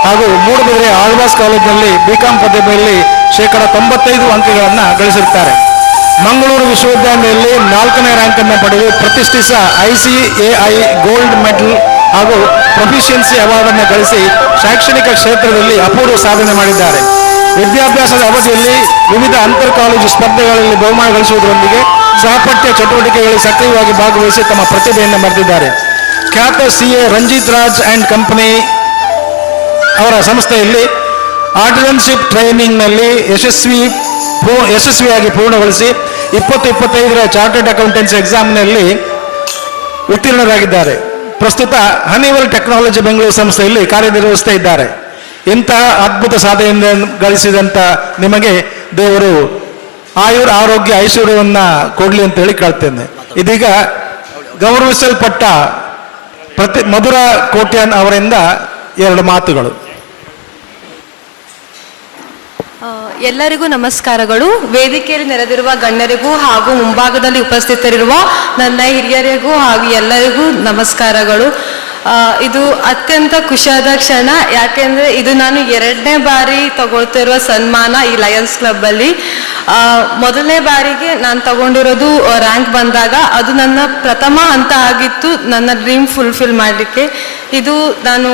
ಹಾಗೂ ಮೂಡುಬಿದಿರೆ ಆಳ್ವಾಸ್ ಕಾಲೇಜಿನಲ್ಲಿ BCom ಪದವಿಯಲ್ಲಿ 95% ಅಂಕಗಳನ್ನು ಗಳಿಸಿರುತ್ತಾರೆ. ಮಂಗಳೂರು ವಿಶ್ವವಿದ್ಯಾಲಯದಲ್ಲಿ 4ನೇ ರ್ಯಾಂಕ್ ಅನ್ನು ಪಡೆದು ಪ್ರತಿಷ್ಠಿತ ICAI ಗೋಲ್ಡ್ ಮೆಡಲ್ ಹಾಗೂ ಪ್ರೊಫಿಷಿಯನ್ಸಿ ಅವಾರ್ಡ್ ಅನ್ನು ಗಳಿಸಿ ಶೈಕ್ಷಣಿಕ ಕ್ಷೇತ್ರದಲ್ಲಿ ಅಪೂರ್ವ ಸಾಧನೆ ಮಾಡಿದ್ದಾರೆ. ವಿದ್ಯಾಭ್ಯಾಸದ ಅವಧಿಯಲ್ಲಿ ವಿವಿಧ ಅಂತರ್ ಕಾಲೇಜು ಸ್ಪರ್ಧೆಗಳಲ್ಲಿ ಬಹುಮಾನ ಗಳಿಸುವುದರೊಂದಿಗೆ ಸಹಪಠ್ಯ ಚಟುವಟಿಕೆಗಳಲ್ಲಿ ಸಕ್ರಿಯವಾಗಿ ಭಾಗವಹಿಸಿ ತಮ್ಮ ಪ್ರತಿಭೆಯನ್ನು ಮೆರೆದಿದ್ದಾರೆ. ಖ್ಯಾತ CA Ranjith Raj and company ಅವರ ಸಂಸ್ಥೆಯಲ್ಲಿ ಆರ್ಟಿಸನ್ಶಿಪ್ ಟ್ರೈನಿಂಗ್ನಲ್ಲಿ ಯಶಸ್ವಿಯಾಗಿ ಪೂರ್ಣಗೊಳಿಸಿ 2025ರ ಚಾರ್ಟರ್ಡ್ ಅಕೌಂಟೆನ್ಸಿ ಎಕ್ಸಾಮ್ನಲ್ಲಿ ಉತ್ತೀರ್ಣರಾಗಿದ್ದಾರೆ. ಪ್ರಸ್ತುತ ಹನಿವೆಲ್ ಟೆಕ್ನಾಲಜಿ ಬೆಂಗಳೂರು ಸಂಸ್ಥೆಯಲ್ಲಿ ಕಾರ್ಯನಿರ್ವಹಿಸ್ತಾ ಇದ್ದಾರೆ. ಇಂತಹ ಅದ್ಭುತ ಸಾಧನೆಯನ್ನು ಗಳಿಸಿದಂಥ ನಿಮಗೆ ದೇವರು ಆರೋಗ್ಯ ಐಶ್ವರ್ಯವನ್ನು ಕೊಡಲಿ ಅಂತ ಹೇಳಿ ಕೇಳ್ತೇನೆ. ಇದೀಗ ಗೌರವಿಸಲ್ಪಟ್ಟ ಮಧುರಾ ಕೋಟ್ಯಾನ್ ಅವರಿಂದ 2 ಮಾತುಗಳು. ಎಲ್ಲರಿಗೂ ನಮಸ್ಕಾರಗಳು. ವೇದಿಕೆಯಲ್ಲಿ ನೆರೆದಿರುವ ಗಣ್ಯರಿಗೂ ಹಾಗೂ ಮುಂಭಾಗದಲ್ಲಿ ಉಪಸ್ಥಿತರಿರುವ ನನ್ನ ಹಿರಿಯರಿಗೂ ಹಾಗೂ ಎಲ್ಲರಿಗೂ ನಮಸ್ಕಾರಗಳು. ಇದು ಅತ್ಯಂತ ಖುಷಿಯಾದ ಕ್ಷಣ. ಯಾಕೆಂದರೆ ಇದು ನಾನು 2ನೇ ಬಾರಿ ತಗೊಳ್ತಿರುವ ಸನ್ಮಾನ ಈ ಲಯನ್ಸ್ ಕ್ಲಬ್ಬಲ್ಲಿ. ಮೊದಲನೇ ಬಾರಿಗೆ ನಾನು ತಗೊಂಡಿರೋದು ರ್ಯಾಂಕ್ ಬಂದಾಗ ಅದು ನನ್ನ ಪ್ರಥಮ ಹಂತ ಆಗಿತ್ತು ನನ್ನ ಡ್ರೀಮ್ ಫುಲ್ಫಿಲ್ ಮಾಡಲಿಕ್ಕೆ. ಇದು ನಾನು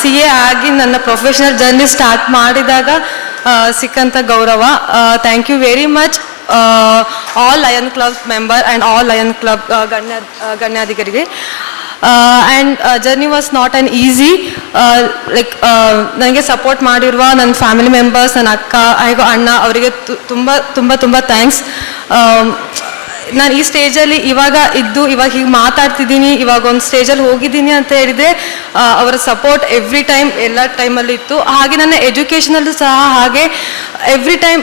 CA ಆಗಿ ನನ್ನ ಪ್ರೊಫೆಷನಲ್ ಜರ್ನಿ ಸ್ಟಾರ್ಟ್ ಮಾಡಿದಾಗ ಸಿಕ್ಕಂಥ ಗೌರವ. Thank you very much all lion club member and all lion club ಗಣ್ಯಾಧಿಕಾರಿಗೆ. And journey was not an easy. ನನಗೆ ಸಪೋರ್ಟ್ ಮಾಡಿರುವ ನನ್ನ ಫ್ಯಾಮಿಲಿ ಮೆಂಬರ್ಸ್, ನನ್ನ ಅಕ್ಕ ಹಾಗೂ ಅಣ್ಣ ಅವರಿಗೆ ತುಂಬ ತುಂಬ ತುಂಬ ಥ್ಯಾಂಕ್ಸ್. ನಾನು ಈ ಸ್ಟೇಜಲ್ಲಿ ಇವಾಗ ಹೀಗೆ ಮಾತಾಡ್ತಿದ್ದೀನಿ, ಇವಾಗ ಒಂದು ಸ್ಟೇಜಲ್ಲಿ ಹೋಗಿದ್ದೀನಿ ಅಂತ ಹೇಳಿದರೆ ಅವರ ಸಪೋರ್ಟ್ ಎವ್ರಿ ಟೈಮ್ ಎಲ್ಲ ಟೈಮಲ್ಲಿ ಇತ್ತು. ಹಾಗೆ ನನ್ನ ಎಜುಕೇಷನಲ್ಲೂ ಸಹ ಹಾಗೆ ಎವ್ರಿ ಟೈಮ್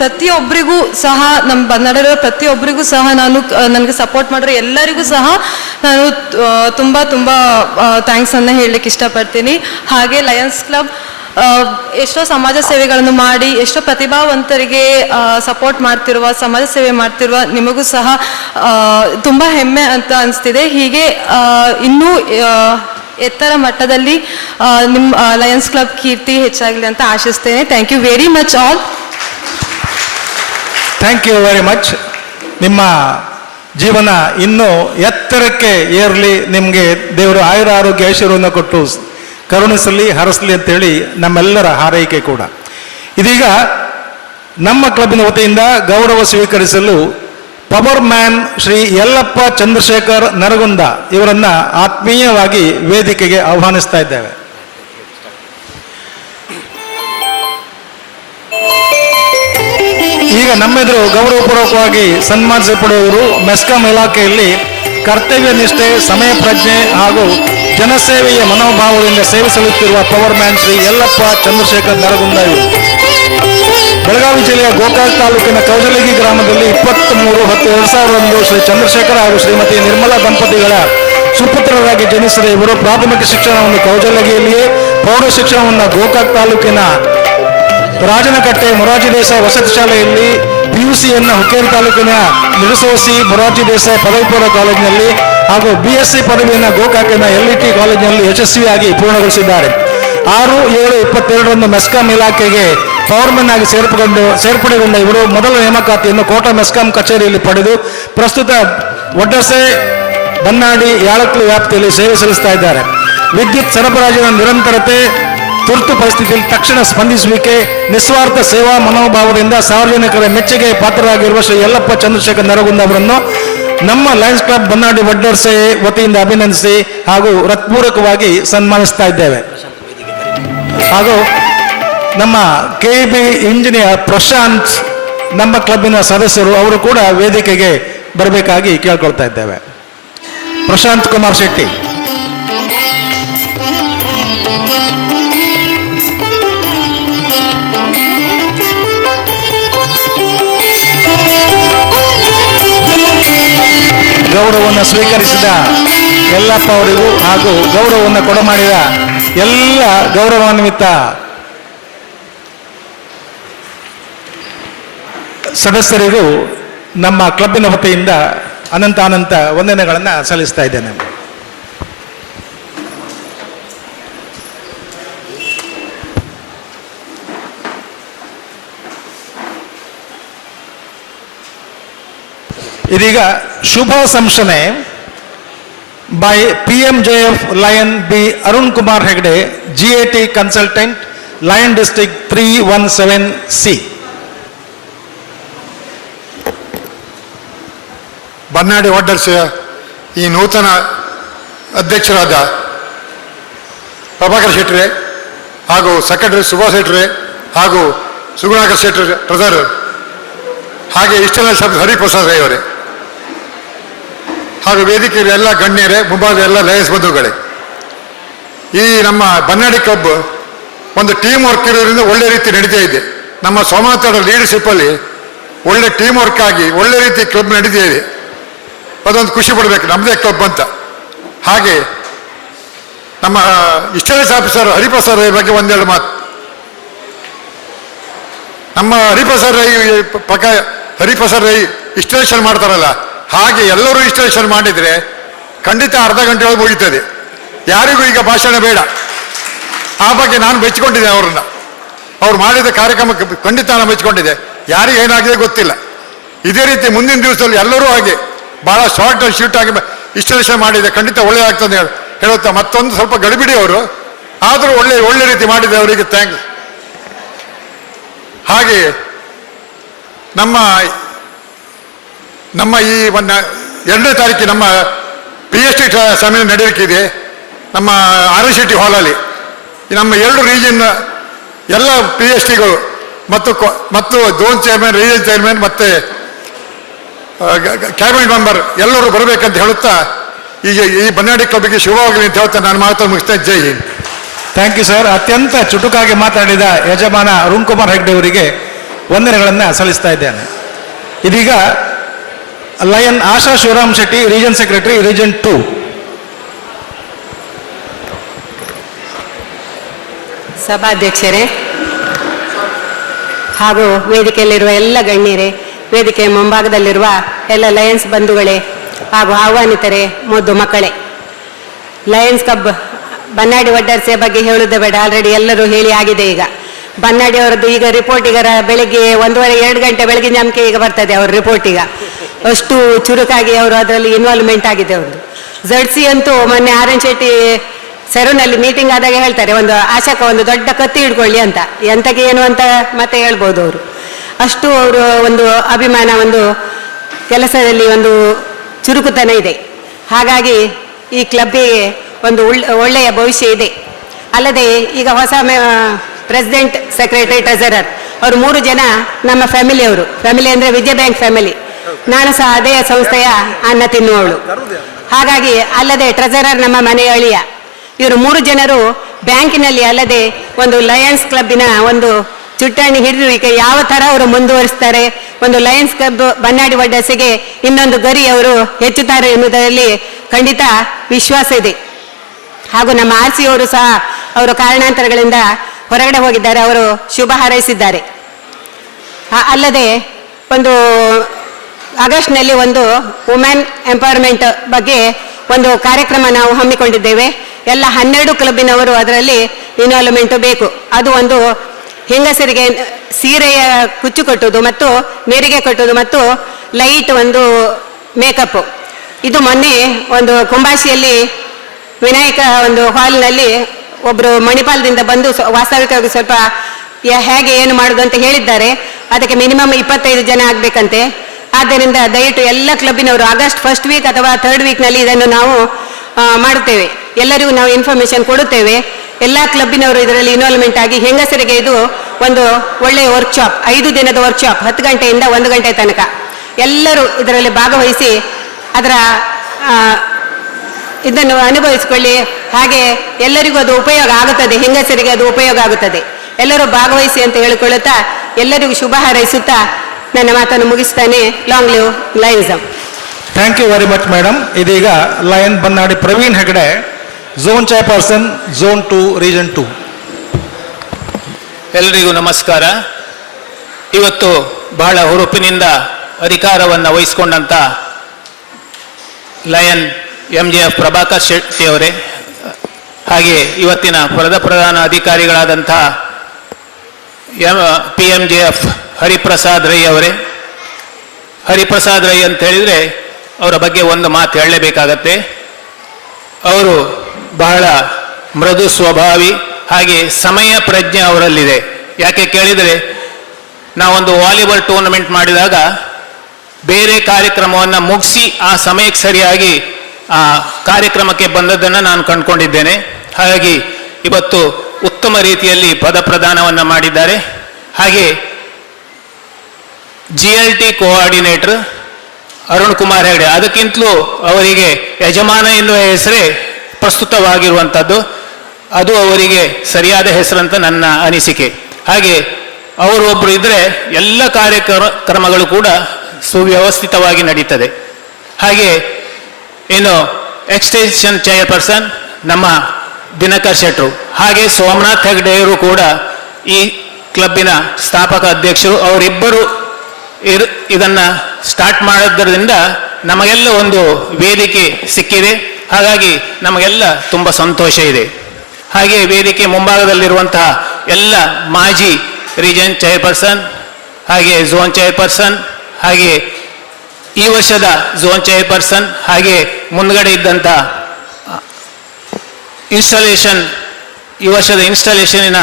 ಪ್ರತಿಯೊಬ್ಬರಿಗೂ ಸಹ ನಮ್ಮ ಬನ್ನಡರ ಪ್ರತಿಯೊಬ್ಬರಿಗೂ ಸಹ ನನಗೆ ಸಪೋರ್ಟ್ ಮಾಡಿರೋ ಎಲ್ಲರಿಗೂ ಸಹ ನಾನು ತುಂಬ ತುಂಬ ಥ್ಯಾಂಕ್ಸನ್ನು ಹೇಳಲಿಕ್ಕೆ ಇಷ್ಟಪಡ್ತೀನಿ. ಹಾಗೆ ಲಯನ್ಸ್ ಕ್ಲಬ್ ಎಷ್ಟೋ ಸಮಾಜ ಸೇವೆಗಳನ್ನು ಮಾಡಿ ಎಷ್ಟೋ ಪ್ರತಿಭಾವಂತರಿಗೆ ಸಪೋರ್ಟ್ ಮಾಡ್ತಿರುವ, ಸಮಾಜ ಸೇವೆ ಮಾಡ್ತಿರುವ ನಿಮಗೂ ಸಹ ತುಂಬ ಹೆಮ್ಮೆ ಅಂತ ಅನಿಸ್ತಿದೆ. ಹೀಗೆ ಇನ್ನೂ ಎತ್ತರ ಮಟ್ಟದಲ್ಲಿ ನಿಮ್ಮ ಲಯನ್ಸ್ ಕ್ಲಬ್ ಕೀರ್ತಿ ಹೆಚ್ಚಾಗಲಿ ಅಂತ ಆಶಿಸ್ತೇನೆ. Thank you very much all. Thank you very much. ನಿಮ್ಮ ಜೀವನ ಇನ್ನೂ ಎತ್ತರಕ್ಕೆ ಏರಲಿ, ನಿಮಗೆ ದೇವರು ಆರೋಗ್ಯ ಐಶ್ವರ್ಯವನ್ನು ಕೊಟ್ಟು ಕರುಣಿಸಲಿ, ಹರಸಲಿ ಅಂತೇಳಿ ನಮ್ಮೆಲ್ಲರ ಹಾರೈಕೆ ಕೂಡ. ಇದೀಗ ನಮ್ಮ ಕ್ಲಬ್ಬಿನ ವತಿಯಿಂದ ಗೌರವ ಸ್ವೀಕರಿಸಲು ಪವರ್ ಮ್ಯಾನ್ ಶ್ರೀ ಯಲ್ಲಪ್ಪ ಚಂದ್ರಶೇಖರ್ ನರಗುಂದ ಇವರನ್ನ ಆತ್ಮೀಯವಾಗಿ ವೇದಿಕೆಗೆ ಆಹ್ವಾನಿಸ್ತಾ ಇದ್ದೇವೆ. ಈಗ ನಮ್ಮೆದುರು ಗೌರವಪೂರ್ವಕವಾಗಿ ಸನ್ಮಾನಿಸಲ್ಪಡುವವರು ಮೆಸ್ಕಾಂ ಇಲಾಖೆಯಲ್ಲಿ ಕರ್ತವ್ಯ ನಿಷ್ಠೆ, ಸಮಯ ಪ್ರಜ್ಞೆ ಹಾಗೂ ಜನಸೇವೆಯ ಮನೋಭಾವದಿಂದ ಸೇವೆ ಸಲ್ಲಿಸುತ್ತಿರುವ ಪವರ್ ಮ್ಯಾನ್ ಶ್ರೀ ಯಲ್ಲಪ್ಪ ಚಂದ್ರಶೇಖರ್ ನರಗುಂದ ಇವರು ಬೆಳಗಾವಿ ಜಿಲ್ಲೆಯ ಗೋಕಾಕ್ ತಾಲೂಕಿನ ಕೌಜಲಗಿ ಗ್ರಾಮದಲ್ಲಿ 23/10/2001 ಶ್ರೀ ಚಂದ್ರಶೇಖರ್ ಹಾಗೂ ಶ್ರೀಮತಿ ನಿರ್ಮಲಾ ದಂಪತಿಗಳ ಸುಪುತ್ರರಾಗಿ ಜನಿಸಿದ ಇವರು ಪ್ರಾಥಮಿಕ ಶಿಕ್ಷಣವನ್ನು ಕೌಜಲಗಿಯಲ್ಲಿಯೇ, ಪ್ರೌಢ ಶಿಕ್ಷಣವನ್ನು ಗೋಕಾಕ್ ತಾಲೂಕಿನ ರಾಜನಕಟ್ಟೆ ಮೊರಾರ್ಜಿ ದೇಸಾಯಿ ವಸತಿ ಶಾಲೆಯಲ್ಲಿ, PUCಯನ್ನು ಹುಕ್ಕೇರಿ ತಾಲೂಕಿನ ನಿಡಸೋಸಿ ಮೊರಾರ್ಜಿ ದೇಸಾಯಿ ಪದವಿ ಪೂರ್ವ ಕಾಲೇಜಿನಲ್ಲಿ ಹಾಗೂ BSc ಪದವಿಯನ್ನು ಗೋಕಾಕಿನ LET ಕಾಲೇಜಿನಲ್ಲಿ ಯಶಸ್ವಿಯಾಗಿ ಪೂರ್ಣಗೊಳಿಸಿದ್ದಾರೆ. 6/7/22 ಮೆಸ್ಕಾಂ ಇಲಾಖೆಗೆ ಪವರ್ಮನ್ ಆಗಿ ಸೇರ್ಪಡೆಗೊಂಡ ಇವರು ಮೊದಲ ನೇಮಕಾತಿಯನ್ನು ಕೋಟ ಮೆಸ್ಕಾಂ ಕಚೇರಿಯಲ್ಲಿ ಪಡೆದು ಪ್ರಸ್ತುತ ಒಡ್ಡಸೆ, ಬನ್ನಾಡಿ, ಯಾಳಕ್ಲು ವ್ಯಾಪ್ತಿಯಲ್ಲಿ ಸೇವೆ ಸಲ್ಲಿಸ್ತಾ ಇದ್ದಾರೆ. ವಿದ್ಯುತ್ ಸರಬರಾಜಿನ ನಿರಂತರತೆ, ತುರ್ತು ಪರಿಸ್ಥಿತಿಯಲ್ಲಿ ತಕ್ಷಣ ಸ್ಪಂದಿಸುವಿಕೆ, ನಿಸ್ವಾರ್ಥ ಸೇವಾ ಮನೋಭಾವದಿಂದ ಸಾರ್ವಜನಿಕರ ಮೆಚ್ಚುಗೆ ಪಾತ್ರರಾಗಿರುವ ಶ್ರೀ ಯಲ್ಲಪ್ಪ ಚಂದ್ರಶೇಖರ್ ನರಗುಂದ ಅವರನ್ನು ನಮ್ಮ ಲಯನ್ಸ್ ಕ್ಲಬ್ ಬನ್ನಾಡಿ ವಡ್ಡರ್ಸೆ ವತಿಯಿಂದ ಅಭಿನಂದಿಸಿ ಹಾಗೂ ಹೃತ್ಪೂರ್ವಕವಾಗಿ ಸನ್ಮಾನಿಸ್ತಾ ಇದ್ದೇವೆ. ಹಾಗೂ ನಮ್ಮ KEB ಇಂಜಿನಿಯರ್ ಪ್ರಶಾಂತ್ ನಮ್ಮ ಕ್ಲಬ್ಬಿನ ಸದಸ್ಯರು, ಅವರು ಕೂಡ ವೇದಿಕೆಗೆ ಬರಬೇಕಾಗಿ ಕೇಳ್ಕೊಳ್ತಾ ಇದ್ದೇವೆ. ಪ್ರಶಾಂತ್ ಕುಮಾರ್ ಶೆಟ್ಟಿ. ಗೌರವವನ್ನು ಸ್ವೀಕರಿಸಿದ ಯಲ್ಲಪ್ಪ ಅವರಿಗೂ ಹಾಗೂ ಗೌರವವನ್ನು ಕೊಡಮಾಡಿದ ಎಲ್ಲ ಗೌರವಾನ್ವಿತ ಸದಸ್ಯರಿಗೂ ನಮ್ಮ ಕ್ಲಬ್ಬಿನ ವತಿಯಿಂದ ಅನಂತ ವಂದನೆಗಳನ್ನು ಸಲ್ಲಿಸ್ತಾ ಇದ್ದೇನೆ. ಇದೀಗ ಶುಭ ಸಂಶನೆ by PMJF lion B Arun Kumar Hegde, GAT consultant, lion district 317C. Bannadi ವಡ್ಡರ್ಸೆಯ ಈ ನೂತನ ಅಧ್ಯಕ್ಷರಾದ ಪ್ರಭಾಕರ್ ಶೆಟ್ರೆ ಹಾಗೂ ಸೆಕ್ರೆಟರಿ ಸುಭಾಷ್ ಶೆಟ್ರೆ ಹಾಗೂ ಸುಗುಣಾಕರ್ ಶೆಟ್ರೆ ಟ್ರೆಸರರ್, ಹಾಗೆ ಇಷ್ಟೆಲ್ಲ ಶಬ್ದ ಹರಿಪ್ರಸಾದ್ ರೈ ಅವರೇ, ಹಾಗೂ ವೇದಿಕೆಯ ಎಲ್ಲ ಗಣ್ಯರೇ, ಮುಂಭಾಗದ ಎಲ್ಲ ಲಯನ್ಸ್ ಬಂಧುಗಳೇ, ಈ ನಮ್ಮ ಬನ್ನಾಡಿ ಕ್ಲಬ್ ಒಂದು ಟೀಮ್ ವರ್ಕ್ ಇರೋದ್ರಿಂದ ಒಳ್ಳೆ ರೀತಿ ನಡೀತಾ ಇದೆ. ನಮ್ಮ ಸೋಮನಾಥರ ಲೀಡರ್ಶಿಪ್ಪಲ್ಲಿ ಒಳ್ಳೆ ಟೀಮ್ ವರ್ಕ್ ಆಗಿ ಒಳ್ಳೆ ರೀತಿ ಕ್ಲಬ್ ನಡೀತಾ ಇದೆ. ಅದೊಂದು ಖುಷಿ ಪಡಬೇಕು, ನಮ್ಮದೇ ಕ್ಲಬ್ ಅಂತ. ಹಾಗೆ ನಮ್ಮ ಇನ್ಸ್ಟಾಲೇಷನ್ ಆಫೀಸರ್ ಹರಿಪ್ರಸಾದ್ ರೈ ಬಗ್ಗೆ ಒಂದೆರಡು ಮಾತು. ನಮ್ಮ ಹರಿಪ್ರಸಾದ್ ರೈ ಇನ್ಸ್ಟಾಲೇಷನ್ ಮಾಡ್ತಾರಲ್ಲ, ಹಾಗೆ ಎಲ್ಲರೂ ಇನ್ಸ್ಟಾಲೇಷನ್ ಮಾಡಿದರೆ ಖಂಡಿತ ಅರ್ಧ ಗಂಟೆ ಒಳಗೆ ಮುಗೀತದೆ. ಯಾರಿಗೂ ಈಗ ಭಾಷಣ ಬೇಡ. ಆ ಬಗ್ಗೆ ನಾನು ಮೆಚ್ಚಿಕೊಂಡಿದ್ದೆ ಅವರನ್ನ. ಅವ್ರು ಮಾಡಿದ ಕಾರ್ಯಕ್ರಮಕ್ಕೆ ಖಂಡಿತ ನಾನು ಮೆಚ್ಚಿಕೊಂಡಿದ್ದೆ. ಯಾರಿಗೆ ಏನಾಗಿದೆ ಗೊತ್ತಿಲ್ಲ. ಇದೇ ರೀತಿ ಮುಂದಿನ ದಿವಸದಲ್ಲಿ ಎಲ್ಲರೂ ಹಾಗೆ ಭಾಳ ಶಾರ್ಟ್ ಆಗಿ ಶೂಟ್ ಆಗಿ ಇನ್ಸ್ಟಾಲೇಷನ್ ಮಾಡಿದೆ, ಖಂಡಿತ ಒಳ್ಳೆಯದಾಗ್ತದೆ ಹೇಳುತ್ತಾ ಮತ್ತೊಂದು ಸ್ವಲ್ಪ ಗಡಿಬಿಡಿ ಅವರು, ಆದರೂ ಒಳ್ಳೆ ರೀತಿ ಮಾಡಿದೆ, ಅವರಿಗೆ ಥ್ಯಾಂಕ್ಸ್. ಹಾಗೆ ನಮ್ಮ ಈ 2ನೇ ತಾರೀಕಿಗೆ ನಮ್ಮ PST ಸಮ್ಮೇಳನ ನಡೆಯಲಿಕ್ಕಿದೆ ನಮ್ಮ RSCT ಹಾಲಲ್ಲಿ. ನಮ್ಮ 2 ರೀಜನ್ ಎಲ್ಲ PSTಗಳು ಮತ್ತು ಝೋನ್ ಚೇರ್ಮನ್, ರೀಜನ್ ಚೇರ್ಮನ್ ಮತ್ತು ಕ್ಯಾಬಿನೆಟ್ ಮೆಂಬರ್ ಎಲ್ಲರೂ ಬರಬೇಕಂತ ಹೇಳುತ್ತಾ ಈ ಬನ್ನಾಡಿ ಕ್ಲಬ್ಗೆ ಶುಭವಾಗಲಿ ಅಂತ ಹೇಳ್ತಾ ನಾನು ಮಾತನ್ನು ಮುಗಿಸ್ತೇನೆ. Jai Hind. Thank you sir. ಅತ್ಯಂತ ಚುಟುಕಾಗಿ ಮಾತನಾಡಿದ ಯಜಮಾನ ಅರುಣ್ ಕುಮಾರ್ ಹೆಗ್ಡೆ ಅವರಿಗೆ ವಂದನೆಗಳನ್ನು ಸಲ್ಲಿಸ್ತಾ ಇದ್ದೇನೆ. ಇದೀಗ lion Asha Shivaram Shetty, region secretary, region 2. ಸಭಾಧ್ಯಕ್ಷರೇ ಹಾಗೂ ವೇದಿಕೆಯಲ್ಲಿರುವ ಎಲ್ಲ ಗಣ್ಯರೇ, ವೇದಿಕೆಯ ಮುಂಭಾಗದಲ್ಲಿರುವ ಎಲ್ಲ ಲಯನ್ಸ್ ಬಂಧುಗಳೇ ಹಾಗೂ ಆಹ್ವಾನಿತರೇ, ಮುದ್ದು ಮಕ್ಕಳೇ, ಲಯನ್ಸ್ ಕ್ಲಬ್ ಬನ್ನಾಡಿ ವಡ್ಡರ್ಸೆ ಬಗ್ಗೆ ಹೇಳುವುದೇ ಬೇಡ, ಆಲ್ರೆಡಿ ಎಲ್ಲರೂ ಹೇಳಿ ಆಗಿದೆ. ಈಗ ಬನ್ನಾಡಿ ಅವರದ್ದು ಈಗ ರಿಪೋರ್ಟ್ ಈಗ ಬೆಳಗ್ಗೆ 1:30-2 ಗಂಟೆ ಬೆಳಗಿನ ಜಾಮಕ್ಕೆ ಈಗ ಬರ್ತದೆ ಅವ್ರ ರಿಪೋರ್ಟ್. ಈಗ ಅಷ್ಟು ಚುರುಕಾಗಿ ಅವರು ಅದರಲ್ಲಿ ಇನ್ವಾಲ್ವ್ಮೆಂಟ್ ಆಗಿದೆ ಅವ್ರದ್ದು. ZC ಅಂತೂ ಮೊನ್ನೆ ಆರ್.ಎನ್. ಶೆಟ್ಟಿ ಸೆರೂನಲ್ಲಿ ಮೀಟಿಂಗ್ ಆದಾಗ ಹೇಳ್ತಾರೆ, ಒಂದು ಆಶಾಕ ಒಂದು ದೊಡ್ಡ ಕತ್ತಿ ಹಿಡ್ಕೊಳ್ಳಿ ಅಂತ, ಎಂತಕ್ಕೆ ಏನು ಅಂತ ಮತ್ತೆ ಹೇಳ್ಬೋದು ಅವರು. ಅಷ್ಟು ಅವರು ಒಂದು ಅಭಿಮಾನ, ಒಂದು ಕೆಲಸದಲ್ಲಿ ಒಂದು ಚುರುಕುತನ ಇದೆ. ಹಾಗಾಗಿ ಈ ಕ್ಲಬ್ಬಿಗೆ ಒಂದು ಒಳ್ಳೆಯ ಭವಿಷ್ಯ ಇದೆ. ಅಲ್ಲದೆ ಈಗ ಹೊಸ ಪ್ರೆಸಿಡೆಂಟ್, ಸೆಕ್ರೆಟರಿ, ಟ್ರೆಸರರ್ ಅವರು 3 ಜನ ನಮ್ಮ ಫ್ಯಾಮಿಲಿಯವರು. ಫ್ಯಾಮಿಲಿ ಅಂದರೆ ವಿಜಯ ಬ್ಯಾಂಕ್ ಫ್ಯಾಮಿಲಿ. ನಾನು ಸಹ ಅದೇ ಸಂಸ್ಥೆಯ ಅನ್ನ ತಿನ್ನುವವಳು. ಹಾಗಾಗಿ ಅಲ್ಲದೆ ಟ್ರೆಸರರ್ ನಮ್ಮ ಮನೆಯ ಅಳಿಯ. ಇವರು 3 ಜನರು ಬ್ಯಾಂಕಿನಲ್ಲಿ ಅಲ್ಲದೆ ಒಂದು ಲಯನ್ಸ್ ಕ್ಲಬ್ಬಿನ ಒಂದು ಚುಟ್ಟಾಣಿ ಹಿಡಿದು ಈಗ ಯಾವ ಥರ ಅವರು ಮುಂದುವರಿಸ್ತಾರೆ, ಒಂದು ಲಯನ್ಸ್ ಕ್ಲಬ್ ಬನ್ನಾಡಿ ವಡ್ಡರ್ಸೆಗೆ ಇನ್ನೊಂದು ಗರಿ ಅವರು ಹೆಚ್ಚುತ್ತಾರೆ ಎನ್ನುವುದರಲ್ಲಿ ಖಂಡಿತ ವಿಶ್ವಾಸ ಇದೆ. ಹಾಗೂ ನಮ್ಮ RC ಅವರು ಸಹ ಅವರು ಕಾರಣಾಂತರಗಳಿಂದ ಹೊರಗಡೆ ಹೋಗಿದ್ದಾರೆ, ಅವರು ಶುಭ ಹಾರೈಸಿದ್ದಾರೆ. ಅಲ್ಲದೆ ಒಂದು ಆಗಸ್ಟ್ನಲ್ಲಿ ಒಂದು ವುಮೆನ್ ಎಂಪವರ್ಮೆಂಟ್ ಬಗ್ಗೆ ಒಂದು ಕಾರ್ಯಕ್ರಮ ನಾವು ಹಮ್ಮಿಕೊಂಡಿದ್ದೇವೆ. ಎಲ್ಲ 12 ಕ್ಲಬ್ಬಿನವರು ಅದರಲ್ಲಿ ಇನ್ವಾಲ್ವ್ಮೆಂಟ್ ಬೇಕು. ಅದು ಒಂದು ಹೆಂಗಸರಿಗೆ ಸೀರೆಯ ಕುಚ್ಚು ಕಟ್ಟುವುದು ಮತ್ತು ನೆರಿಗೆ ಕಟ್ಟುವುದು ಮತ್ತು ಲೈಟ್ ಒಂದು ಮೇಕಪ್. ಇದು ಮೊನ್ನೆ ಒಂದು ಕುಂಬಾಶಿಯಲ್ಲಿ ವಿನಾಯಕ ಒಂದು ಹಾಲ್ನಲ್ಲಿ ಒಬ್ಬರು ಮಣಿಪಾಲದಿಂದ ಬಂದು ವಾಸ್ತವಿಕವಾಗಿ ಸ್ವಲ್ಪ ಹೇಗೆ ಏನು ಮಾಡೋದು ಅಂತ ಹೇಳಿದ್ದಾರೆ. ಅದಕ್ಕೆ ಮಿನಿಮಮ್ 25 ಜನ ಆಗಬೇಕಂತೆ. ಆದ್ದರಿಂದ ದಯವಿಟ್ಟು ಎಲ್ಲ ಕ್ಲಬ್ಬಿನವರು ಆಗಸ್ಟ್ ಫಸ್ಟ್ ವೀಕ್ ಅಥವಾ ಥರ್ಡ್ ವೀಕ್ನಲ್ಲಿ ಇದನ್ನು ನಾವು ಮಾಡುತ್ತೇವೆ. ಎಲ್ಲರಿಗೂ ನಾವು ಇನ್ಫಾರ್ಮೇಶನ್ ಕೊಡುತ್ತೇವೆ. ಎಲ್ಲ ಕ್ಲಬ್ಬಿನವರು ಇದರಲ್ಲಿ ಇನ್ವಾಲ್ವ್ಮೆಂಟ್ ಆಗಿ ಹೆಂಗಸರಿಗೆ ಇದು ಒಂದು ಒಳ್ಳೆಯ ವರ್ಕ್ಶಾಪ್, 5 ದಿನದ ವರ್ಕ್ಶಾಪ್, 10 ಗಂಟೆಯಿಂದ 1 ಗಂಟೆ ತನಕ ಎಲ್ಲರೂ ಇದರಲ್ಲಿ ಭಾಗವಹಿಸಿ ಅದರ ಇದನ್ನು ಅನುಭವಿಸಿಕೊಳ್ಳಿ. ಹಾಗೆ ಎಲ್ಲರಿಗೂ ಅದು ಉಪಯೋಗ ಆಗುತ್ತದೆ, ಹೆಂಗಸರಿಗೆ ಅದು ಉಪಯೋಗ ಆಗುತ್ತದೆ. ಎಲ್ಲರೂ ಭಾಗವಹಿಸಿ ಅಂತ ಹೇಳಿಕೊಳ್ಳುತ್ತಾ ಎಲ್ಲರಿಗೂ ಶುಭ ಹಾರೈಸುತ್ತಾ ನನ್ನ ಮಾತನ್ನು ಮುಗಿಸ್ತಾನೆ. Long live Lionism. Thank you very much madam. ಇದೀಗ lion Bannadi Praveen Hegde, zone chairperson, zone 2, region 2. ಎಲ್ರಿಗೂ ನಮಸ್ಕಾರ. ಇವತ್ತು ಬಹಳ ಹುರುಪಿನಿಂದ ಅಧಿಕಾರವನ್ನು ವಹಿಸಿಕೊಂಡಂಥ ಲಯನ್ MJF ಪ್ರಭಾಕರ್ ಶೆಟ್ಟಿ ಅವರೇ, ಹಾಗೆ ಇವತ್ತಿನ ಪ್ರಧಾನ ಅಧಿಕಾರಿಗಳಾದಂಥ PMJF ಹರಿಪ್ರಸಾದ್ ರೈ ಅವರೇ. ಹರಿಪ್ರಸಾದ್ ರೈ ಅಂತ ಹೇಳಿದರೆ ಅವರ ಬಗ್ಗೆ ಒಂದು ಮಾತು ಹೇಳಲೇಬೇಕಾಗತ್ತೆ. ಅವರು ಬಹಳ ಮೃದು ಸ್ವಭಾವಿ, ಹಾಗೆ ಸಮಯ ಪ್ರಜ್ಞೆ ಅವರಲ್ಲಿದೆ. ಯಾಕೆ ಕೇಳಿದರೆ, ನಾವೊಂದು ವಾಲಿಬಾಲ್ ಟೂರ್ನಮೆಂಟ್ ಮಾಡಿದಾಗ ಬೇರೆ ಕಾರ್ಯಕ್ರಮವನ್ನು ಮುಗಿಸಿ ಆ ಸಮಯಕ್ಕೆ ಸರಿಯಾಗಿ ಆ ಕಾರ್ಯಕ್ರಮಕ್ಕೆ ಬಂದದ್ದನ್ನು ನಾನು ಕಂಡುಕೊಂಡಿದ್ದೇನೆ. ಹಾಗಾಗಿ ಇವತ್ತು ಉತ್ತಮ ರೀತಿಯಲ್ಲಿ ಪದ ಪ್ರದಾನವನ್ನು ಮಾಡಿದ್ದಾರೆ. ಹಾಗೆ GLT ಕೋಆರ್ಡಿನೇಟರ್ ಅರುಣ್ ಕುಮಾರ್ ಹೆಗಡೆ, ಅದಕ್ಕಿಂತಲೂ ಅವರಿಗೆ ಯಜಮಾನ ಎನ್ನುವ ಹೆಸರೇ ಪ್ರಸ್ತುತವಾಗಿರುವಂಥದ್ದು, ಅದು ಅವರಿಗೆ ಸರಿಯಾದ ಹೆಸರಂತ ನನ್ನ ಅನಿಸಿಕೆ. ಹಾಗೆ ಅವರು ಒಬ್ಬರು ಇದ್ದರೆ ಎಲ್ಲ ಕಾರ್ಯಕ್ರಮಗಳು ಕೂಡ ಸುವ್ಯವಸ್ಥಿತವಾಗಿ ನಡೀತದೆ. ಹಾಗೆ ಇನ್ನು ಎಕ್ಸ್ಟೆನ್ಷನ್ ಚೇರ್ಪರ್ಸನ್ ನಮ್ಮ ದಿನಕರ್ ಶೆಟ್ರು, ಹಾಗೆ ಸೋಮನಾಥ್ ಹೆಗ್ಡೆಯವರು ಕೂಡ ಈ ಕ್ಲಬ್ಬಿನ ಸ್ಥಾಪಕ ಅಧ್ಯಕ್ಷರು. ಅವರಿಬ್ಬರು ಇದನ್ನು ಸ್ಟಾರ್ಟ್ ಮಾಡೋದ್ರಿಂದ ನಮಗೆಲ್ಲ ಒಂದು ವೇದಿಕೆ ಸಿಕ್ಕಿದೆ. ಹಾಗಾಗಿ ನಮಗೆಲ್ಲ ತುಂಬ ಸಂತೋಷ ಇದೆ. ಹಾಗೆ ವೇದಿಕೆ ಮುಂಭಾಗದಲ್ಲಿರುವಂತಹ ಎಲ್ಲ ಮಾಜಿ ರೀಜನ್ ಚೇರ್ಪರ್ಸನ್, ಹಾಗೆ ಝೋನ್ ಚೇರ್ಪರ್ಸನ್, ಹಾಗೆ ಈ ವರ್ಷದ ಝೋನ್ ಚೇರ್ಪರ್ಸನ್, ಹಾಗೆ ಮುಂದ್ಗಡೆ ಇದ್ದಂಥ ಈ ವರ್ಷದ ಇನ್ಸ್ಟಾಲೇಷನಿನ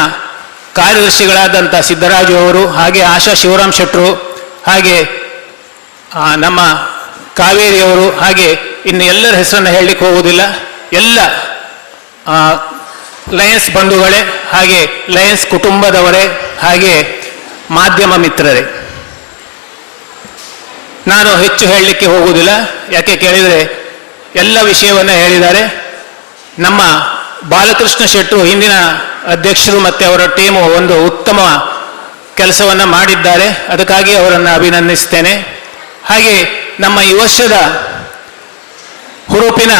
ಕಾರ್ಯದರ್ಶಿಗಳಾದಂಥ ಸಿದ್ದರಾಜು ಅವರು, ಹಾಗೆ ಆಶಾ ಶಿವರಾಮ್ ಶೆಟ್ರು, ಹಾಗೆ ನಮ್ಮ ಕಾವೇರಿಯವರು, ಹಾಗೆ ಇನ್ನು ಎಲ್ಲರ ಹೆಸರನ್ನು ಹೇಳಲಿಕ್ಕೆ ಹೋಗುವುದಿಲ್ಲ. ಎಲ್ಲ ಲಯನ್ಸ್ ಬಂಧುಗಳೇ, ಹಾಗೆ ಲಯನ್ಸ್ ಕುಟುಂಬದವರೇ, ಹಾಗೆ ಮಾಧ್ಯಮ ಮಿತ್ರರೇ, ನಾನು ಹೆಚ್ಚು ಹೇಳಲಿಕ್ಕೆ ಹೋಗುವುದಿಲ್ಲ. ಯಾಕೆ ಕೇಳಿದರೆ ಎಲ್ಲ ವಿಷಯವನ್ನು ಹೇಳಿದ್ದಾರೆ. ನಮ್ಮ ಬಾಲಕೃಷ್ಣ ಶೆಟ್ರು ಹಿಂದಿನ ಅಧ್ಯಕ್ಷರು ಮತ್ತು ಅವರ ಟೀಮು ಒಂದು ಉತ್ತಮ ಕೆಲಸವನ್ನು ಮಾಡಿದ್ದಾರೆ. ಅದಕ್ಕಾಗಿ ಅವರನ್ನು ಅಭಿನಂದಿಸ್ತೇನೆ. ಹಾಗೆ ನಮ್ಮ ಈ ವರ್ಷದ ಹುರುಪಿನ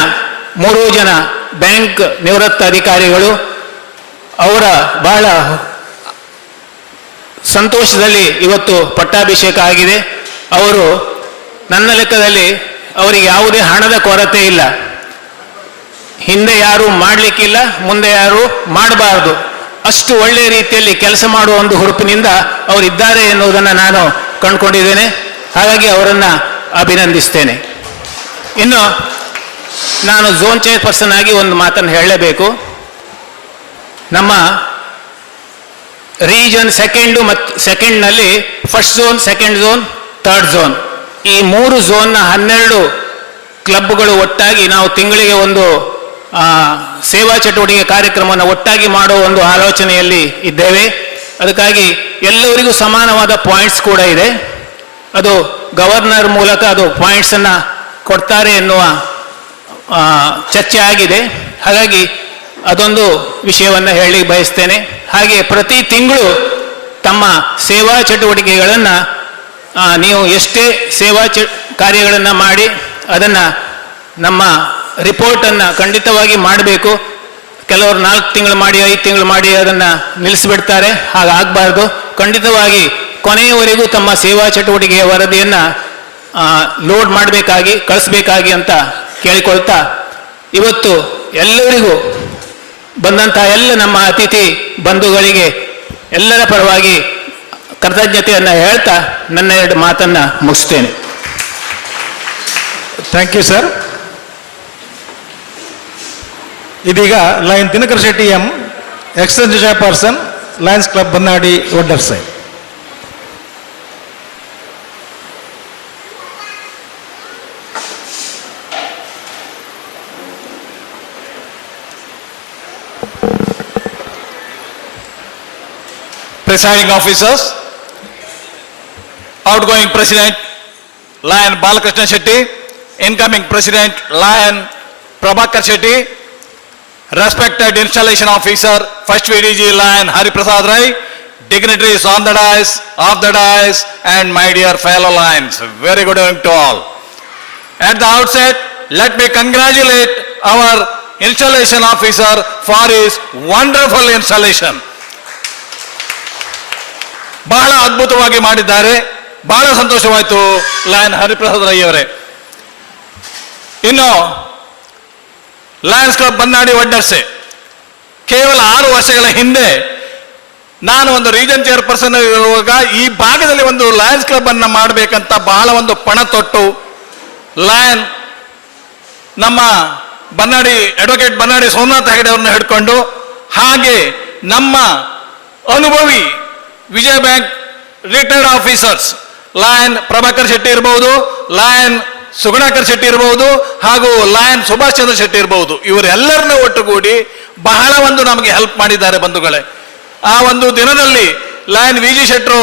3 ಜನ ಬ್ಯಾಂಕ್ ನಿವೃತ್ತ ಅಧಿಕಾರಿಗಳು, ಅವರ ಬಹಳ ಸಂತೋಷದಲ್ಲಿ ಇವತ್ತು ಪಟ್ಟಾಭಿಷೇಕ ಆಗಿದೆ. ಅವರು ನನ್ನ ಲೆಕ್ಕದಲ್ಲಿ ಅವರಿಗೆ ಯಾವುದೇ ಹಣದ ಕೊರತೆ ಇಲ್ಲ. ಹಿಂದೆ ಯಾರು ಮಾಡಲಿಕ್ಕಿಲ್ಲ, ಮುಂದೆ ಯಾರು ಮಾಡಬಾರದು, ಅಷ್ಟು ಒಳ್ಳೆಯ ರೀತಿಯಲ್ಲಿ ಕೆಲಸ ಮಾಡುವ ಒಂದು ಹುರುಪಿನಿಂದ ಅವರಿದ್ದಾರೆ ಎನ್ನುವುದನ್ನು ನಾನು ಕಂಡುಕೊಂಡಿದ್ದೇನೆ. ಹಾಗಾಗಿ ಅವರನ್ನು ಅಭಿನಂದಿಸ್ತೇನೆ. ಇನ್ನು ನಾನು ಝೋನ್ ಚೇರ್ಪರ್ಸನ್ ಆಗಿ ಒಂದು ಮಾತನ್ನು ಹೇಳಲೇಬೇಕು. ನಮ್ಮ ರೀಜನ್ ಸೆಕೆಂಡ್ನಲ್ಲಿ first zone, second zone, third zone, ಈ 3 ಝೋನ್ನ 12 ಕ್ಲಬ್ಗಳು ಒಟ್ಟಾಗಿ ನಾವು ತಿಂಗಳಿಗೆ ಒಂದು ಸೇವಾ ಚಟುವಟಿಕೆ ಕಾರ್ಯಕ್ರಮವನ್ನು ಒಟ್ಟಾಗಿ ಮಾಡುವ ಒಂದು ಆಲೋಚನೆಯಲ್ಲಿ ಇದ್ದೇವೆ. ಅದಕ್ಕಾಗಿ ಎಲ್ಲರಿಗೂ ಸಮಾನವಾದ ಪಾಯಿಂಟ್ಸ್ ಕೂಡ ಇದೆ. ಅದು ಗವರ್ನರ್ ಮೂಲಕ ಅದು ಪಾಯಿಂಟ್ಸನ್ನು ಕೊಡ್ತಾರೆ ಎನ್ನುವ ಚರ್ಚೆ ಆಗಿದೆ. ಹಾಗಾಗಿ ಅದೊಂದು ವಿಷಯವನ್ನು ಹೇಳಿ ಬಯಸ್ತೇನೆ. ಹಾಗೆ ಪ್ರತಿ ತಿಂಗಳು ತಮ್ಮ ಸೇವಾ ಚಟುವಟಿಕೆಗಳನ್ನು ನೀವು ಎಷ್ಟೇ ಸೇವಾ ಕಾರ್ಯಗಳನ್ನು ಮಾಡಿ ಅದನ್ನು ನಮ್ಮ ರಿಪೋರ್ಟನ್ನು ಖಂಡಿತವಾಗಿ ಮಾಡಬೇಕು. ಕೆಲವರು 4 ತಿಂಗಳು ಮಾಡಿ 5 ತಿಂಗಳು ಮಾಡಿ ಅದನ್ನು ನಿಲ್ಲಿಸಿಬಿಡ್ತಾರೆ. ಹಾಗಾಗಬಾರ್ದು. ಖಂಡಿತವಾಗಿ ಕೊನೆಯವರೆಗೂ ತಮ್ಮ ಸೇವಾ ಚಟುವಟಿಕೆಯ ವರದಿಯನ್ನು ಲೋಡ್ ಮಾಡಬೇಕಾಗಿ ಕಳಿಸ್ಬೇಕಾಗಿ ಅಂತ ಕೇಳಿಕೊಳ್ತಾ, ಇವತ್ತು ಎಲ್ಲರಿಗೂ ಬಂದಂಥ ಎಲ್ಲ ನಮ್ಮ ಅತಿಥಿ ಬಂಧುಗಳಿಗೆ ಎಲ್ಲರ ಪರವಾಗಿ ಕೃತಜ್ಞತೆಯನ್ನು ಹೇಳ್ತಾ ನನ್ನ 2 ಮಾತನ್ನು ಮುಗಿಸ್ತೇನೆ. Thank you sir. ಇದೀಗ lion Dinakar Shetty M, extension chairperson, Lions club Bannadi Vaddarse. presiding officers, outgoing President Lion Balakrishna Shetty, incoming President Lion Prabhakar Shetty, respected installation officer, First VDG Lion Hari Prasad Rai, dignitaries on the dais, off the dais, and my dear fellow Lions, very good evening to all. At the outset, let me congratulate our installation officer for his wonderful installation. ಬಹಳ ಅದ್ಭುತವಾಗಿ ಮಾಡಿದ್ದಾರೆ. ಬಹಳ ಸಂತೋಷವಾಯಿತು lion Hariprasad Rai ಅವರೇ. ಇನ್ನು Lions club Bannadi Vaddarse ಕೇವಲ 6 ವರ್ಷಗಳ ಹಿಂದೆ ನಾನು ಒಂದು ರೀಜನ್ ಚೇರ್ಪರ್ಸನ್ ಇರುವಾಗ ಈ ಭಾಗದಲ್ಲಿ ಒಂದು ಲಯನ್ಸ್ ಕ್ಲಬ್ ಅನ್ನ ಮಾಡಬೇಕಂತ ಬಹಳ ಒಂದು ಪಣ ತೊಟ್ಟು ಲಯನ್ ನಮ್ಮ ಬನ್ನಾಡಿ ಅಡ್ವೊಕೇಟ್ ಬನ್ನಾಡಿ ಸೋಮನಾಥ್ ಹೆಗಡೆ ಅವ್ರನ್ನ ಹಿಡ್ಕೊಂಡು, ಹಾಗೆ ನಮ್ಮ ಅನುಭವಿ Vijaya bank retired officers lion Prabhakar Shetty ಇರಬಹುದು, ಲಯನ್ ಸುಗುಣಾಕರ್ ಶೆಟ್ಟಿ ಇರಬಹುದು, ಹಾಗೂ ಲಯನ್ ಸುಭಾಷ್ ಚಂದ್ರ ಶೆಟ್ಟಿ ಇರಬಹುದು, ಇವರೆಲ್ಲರನ್ನ ಒಟ್ಟುಗೂಡಿ ಬಹಳ ಒಂದು ನಮಗೆ ಹೆಲ್ಪ್ ಮಾಡಿದ್ದಾರೆ ಬಂಧುಗಳೇ. ಆ ಒಂದು ದಿನದಲ್ಲಿ ಲಯನ್ ವಿ ಜಿ ಶೆಟ್ರು